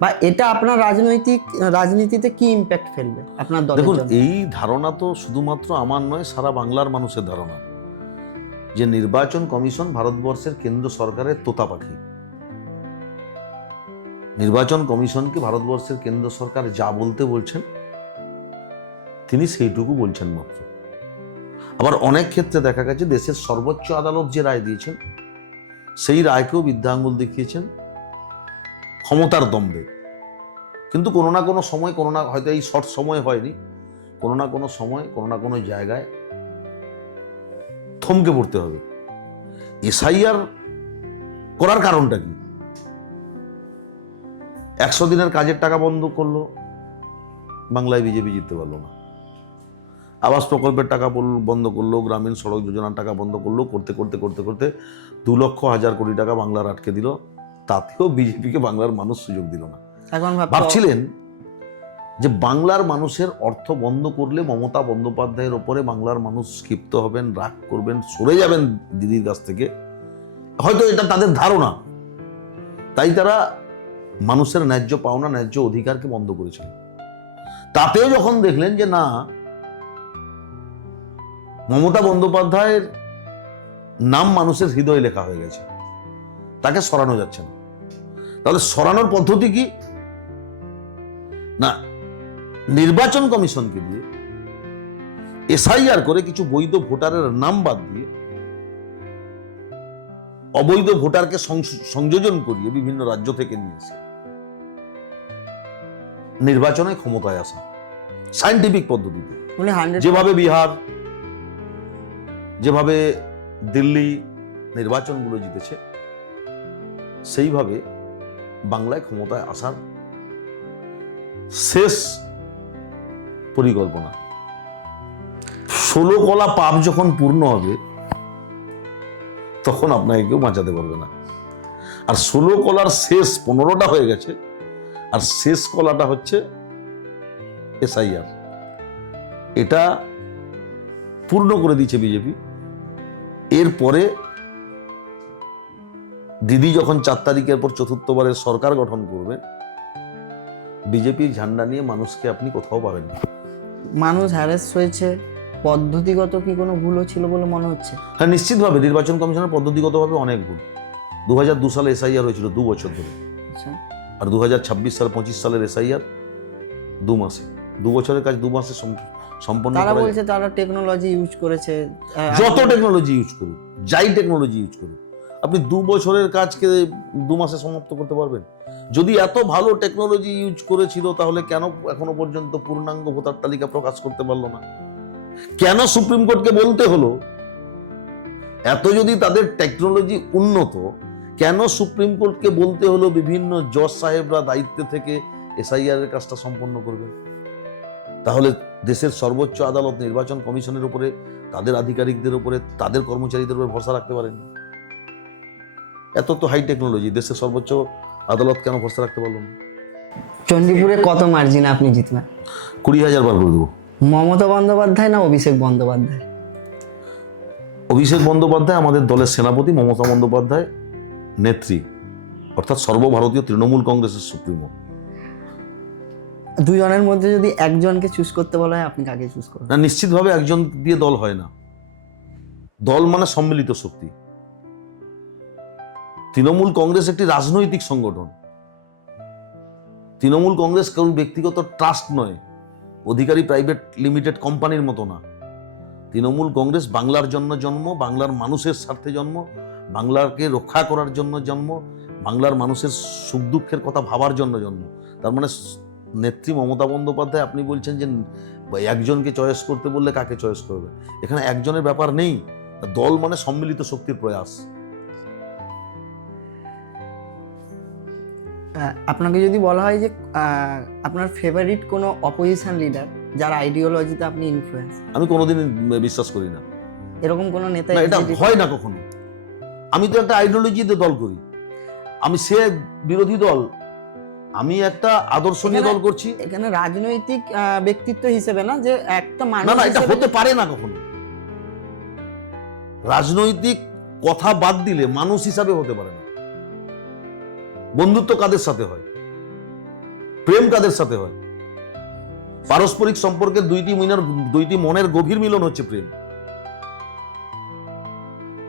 বা এটা আপনার রাজনীতিতে কি ইম্প্যাক্ট ফেলবে আপনার দলের দেখুন, জন্য? এই ধারণা তো শুধুমাত্র আমার নয়, সারা বাংলার মানুষের ধারণা যে নির্বাচন কমিশন ভারতবর্ষের কেন্দ্র সরকারের তোতা পাখি। নির্বাচন কমিশনকে ভারতবর্ষের কেন্দ্র সরকার যা বলতে বলছেন তিনি সেইটুকু বলছেন মাত্র। আবার অনেক ক্ষেত্রে দেখা গেছে দেশের সর্বোচ্চ আদালত যে রায় দিয়েছেন সেই রায়কেও বৃদ্ধাঙ্গুল দেখিয়েছেন ক্ষমতার দম্ভে। কিন্তু কোনো না কোনো সময়, হয়তো এই শর্ট সময় হয়নি, কোনো না কোনো সময়, কোনো না কোনো জায়গায় থমকে পড়তে হবে। এসআইআর করার কারণটা কি? 100 দিনের কাজের টাকা বন্ধ করলো, বাংলায় বিজেপি জিততে পারলো না। আবাস প্রকল্পের টাকা বন্ধ করলো, গ্রামীণ সড়ক যোজনার টাকা বন্ধ করলো, করতে করতে করতে করতে 2 লক্ষ হাজার কোটি টাকা বাংলার আটকে দিল। তাতেও বিজেপিকে বাংলার মানুষ সুযোগ দিল না। এখন ভাবছিলেন যে বাংলার মানুষের অর্থ বন্ধ করলে মমতা বন্দ্যোপাধ্যায়ের ওপরে বাংলার মানুষ ক্ষিপ্ত হবেন, রাগ করবেন, সরে যাবেন দিদির কাছ থেকে, হয়তো এটা তাদের ধারণা। তাই তারা মানুষের ন্যায্য পাওনা, ন্যায্য অধিকারকে বন্ধ করেছিলেন। তাতেও যখন দেখলেন যে না, মমতা বন্দ্যোপাধ্যায়ের নাম মানুষের হৃদয়ে লেখা হয়ে গেছে, তাকে সরানো যাচ্ছে না, তাহলে সরানোর পদ্ধতি কি? না, নির্বাচন কমিশনকে দিয়ে এসআইআর করে কিছু বৈধ ভোটারের নাম বাদ দিয়ে অবৈধ ভোটারকে সংযোজন করিয়ে বিভিন্ন রাজ্য থেকে নিয়ে এসে নির্বাচনে ক্ষমতায় আসা সায়েন্টিফিক পদ্ধতিতে, যেভাবে বিহার, যেভাবে দিল্লি নির্বাচনগুলো জিতেছে, সেইভাবে বাংলায় ক্ষমতায় আসার শেষ পরিকল্পনা। 16 কলা পাপ যখন পূর্ণ হবে তখন আপনাকে কেউ বাঁচাতে পারবে না। আর 16 কলার শেষ 15টা হয়ে গেছে, আর শেষ কলাটা হচ্ছে এসআইআর। এটা পূর্ণ করে দিয়েছে বিজেপি। এরপরে দিদি যখন 4 তারিখের পর চতুর্থবারের সরকার গঠন করবে, বিজেপির ঝান্ডা নিয়ে মানুষকে আপনি কোথাও পাবেন না। মানুষ হ্যারেস হয়েছে, পদ্ধতিগত কি কোনো ভুলও ছিল বলে মনে হচ্ছে? হ্যাঁ, নিশ্চিতভাবে নির্বাচন কমিশনের পদ্ধতিগতভাবে অনেক ভুল। 2002 সালে এসআইআর হয়েছিল 2 বছর ধরে, আচ্ছা, আর 2026 সাল 25 সালের এসআইআর 2 মাসে। 2 বছরের কাজ 2 মাসে সম্পন্ন তারা করা বলছে তারা টেকনোলজি ইউজ করেছে। যত টেকনোলজি ইউজ করুক, যাই টেকনোলজি ইউজ করুক, আপনি 2 বছরের কাজকে 2 মাসে সমাপ্ত করতে পারবেন? যদি এত ভালো টেকনোলজি ইউজ করেছিল, তাহলে কেন এখনো পর্যন্ত পূর্ণাঙ্গ ভোটার তালিকা প্রকাশ করতে পারলো না? কেন সুপ্রিম কোর্টকে বলতে হলো? এত যদি তাদের টেকনোলজি উন্নত, কেন সুপ্রিম কোর্টকে বলতে হলো বিভিন্ন জজ সাহেবরা দায়িত্বে থেকে এসআইআর এর কাজটা সম্পন্ন করবেন? তাহলে দেশের সর্বোচ্চ আদালত নির্বাচন কমিশনের উপরে, তাদের আধিকারিকদের উপরে, তাদের কর্মচারীদের উপরে ভরসা রাখতে পারেন? এত তো হাই টেকনোলজি, দেশের সর্বোচ্চ আদালত কেন ভরসা রাখতে পারলো না? চণ্ডীপুরে কত মার্জিনে আপনি জিতবেন? 20,000 বার করে দেবো। মমতা বন্দ্যোপাধ্যায় না অভিষেক বন্দ্যোপাধ্যায়? অভিষেক বন্দ্যোপাধ্যায় আমাদের দলের সেনাপতি, মমতা বন্দ্যোপাধ্যায় নেত্রী, অর্থাৎ সর্বভারতীয় তৃণমূল কংগ্রেসের সুপ্রিমো। দুজনের মধ্যে যদি একজনকে চুজ করতে বলা হয়, আপনি কাকে চুজ করবেন? না, নিশ্চিতভাবে একজন দিয়ে দল হয় না। দল মানে সম্মিলিত শক্তি। তৃণমূল কংগ্রেস একটি রাজনৈতিক সংগঠন। তৃণমূল কংগ্রেস কেবল ব্যক্তিগত ট্রাস্ট নয়, অধিকারী প্রাইভেট লিমিটেড কোম্পানির মতো না। তৃণমূল কংগ্রেস বাংলার জন্য জন্ম, বাংলার মানুষের স্বার্থে জন্ম, বাংলাকে রক্ষা করার জন্য জন্ম, বাংলার মানুষের সুখ দুঃখের কথা ভাবার জন্য জন্ম। তার মানে নেত্রী মমতা বন্দ্যোপাধ্যায়, আপনি বলছেন যে একজনকে চয়েস করতে বললে কাকে চয়েস করবে? এখানে একজনের ব্যাপার নেই। দল মানে সম্মিলিত শক্তির প্রয়াস। আপনাকে যদি বলা হয় যে আপনার ফেভারিট কোনো অপোজিশন লিডার যার আইডিওলজিতে আপনি ইনফ্লুয়েন্স, আমি কোনোদিন বিশ্বাস করি না। এরকম কোনো নেতা? না, এটা হয় না কখনো। আমি তো একটা আইডিওলজিতে দল করি। আমি সে বিরোধী দল, আমি একটা আদর্শ নিয়ে দল করছি। এখানে রাজনৈতিক ব্যক্তিত্ব হিসেবে না, যে একটা মানুষ। না, এটা হতে পারে না কখনো। রাজনৈতিক কথা বাদ দিলে মানুষ হিসাবে হতে পারে না। বন্ধুত্ব কাদের সাথে হয়? প্রেম কাদের সাথে হয়? পারস্পরিক সম্পর্কের দুইটি মনের গভীর মিলন হচ্ছে প্রেম।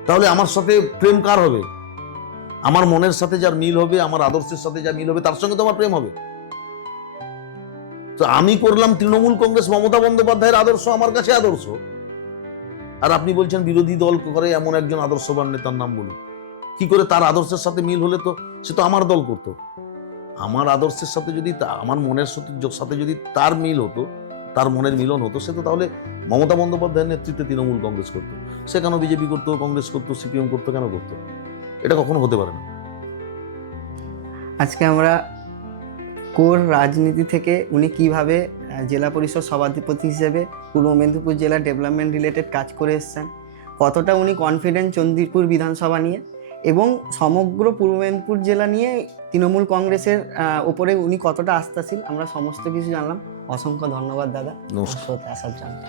তাহলে আমার সাথে প্রেম কার হবে? আমার মনের সাথে যার মিল হবে, আমার আদর্শের সাথে যা মিল হবে, তার সঙ্গে তো আমার প্রেম হবে। তো আমি করলাম তৃণমূল কংগ্রেস, মমতা বন্দ্যোপাধ্যায়ের আদর্শ আমার কাছে আদর্শ, আর আপনি বলছেন বিরোধী দল করে এমন একজন আদর্শবান নেতার নাম বলুন। কি করে তার আদর্শের সাথে মিল হলে? তো সে তো আমার দল করতো। আমার আদর্শের সাথে যদি, আমার মনের সাথে যদি তার মিল হতো, তার মনের মিলন হতো, সে তো তাহলে মমতা বন্দ্যোপাধ্যায়ের নেতৃত্বে তৃণমূল কংগ্রেস করতো। সে কেন বিজেপি করতো, কংগ্রেস করতো, সিপিএম করতো? কেন করতো? এটা কখনো হতে পারে না। আজকে আমরা কোর রাজনীতি থেকে উনি কিভাবে জেলা পরিষদ সভাধিপতি হিসেবে পূর্ব মেদিনীপুর জেলা ডেভেলপমেন্ট রিলেটেড কাজ করে এসেছেন, কতটা উনি কনফিডেন্ট চণ্ডীপুর বিধানসভা নিয়ে, এবং সমগ্র পূর্ব মেদিনীপুর জেলা নিয়ে তৃণমূল কংগ্রেসের উপরে উনি কতটা আস্থাশীল, আমরা সমস্ত কিছু জানলাম। অসংখ্য ধন্যবাদ দাদা নমস্কার। আসার জন্য।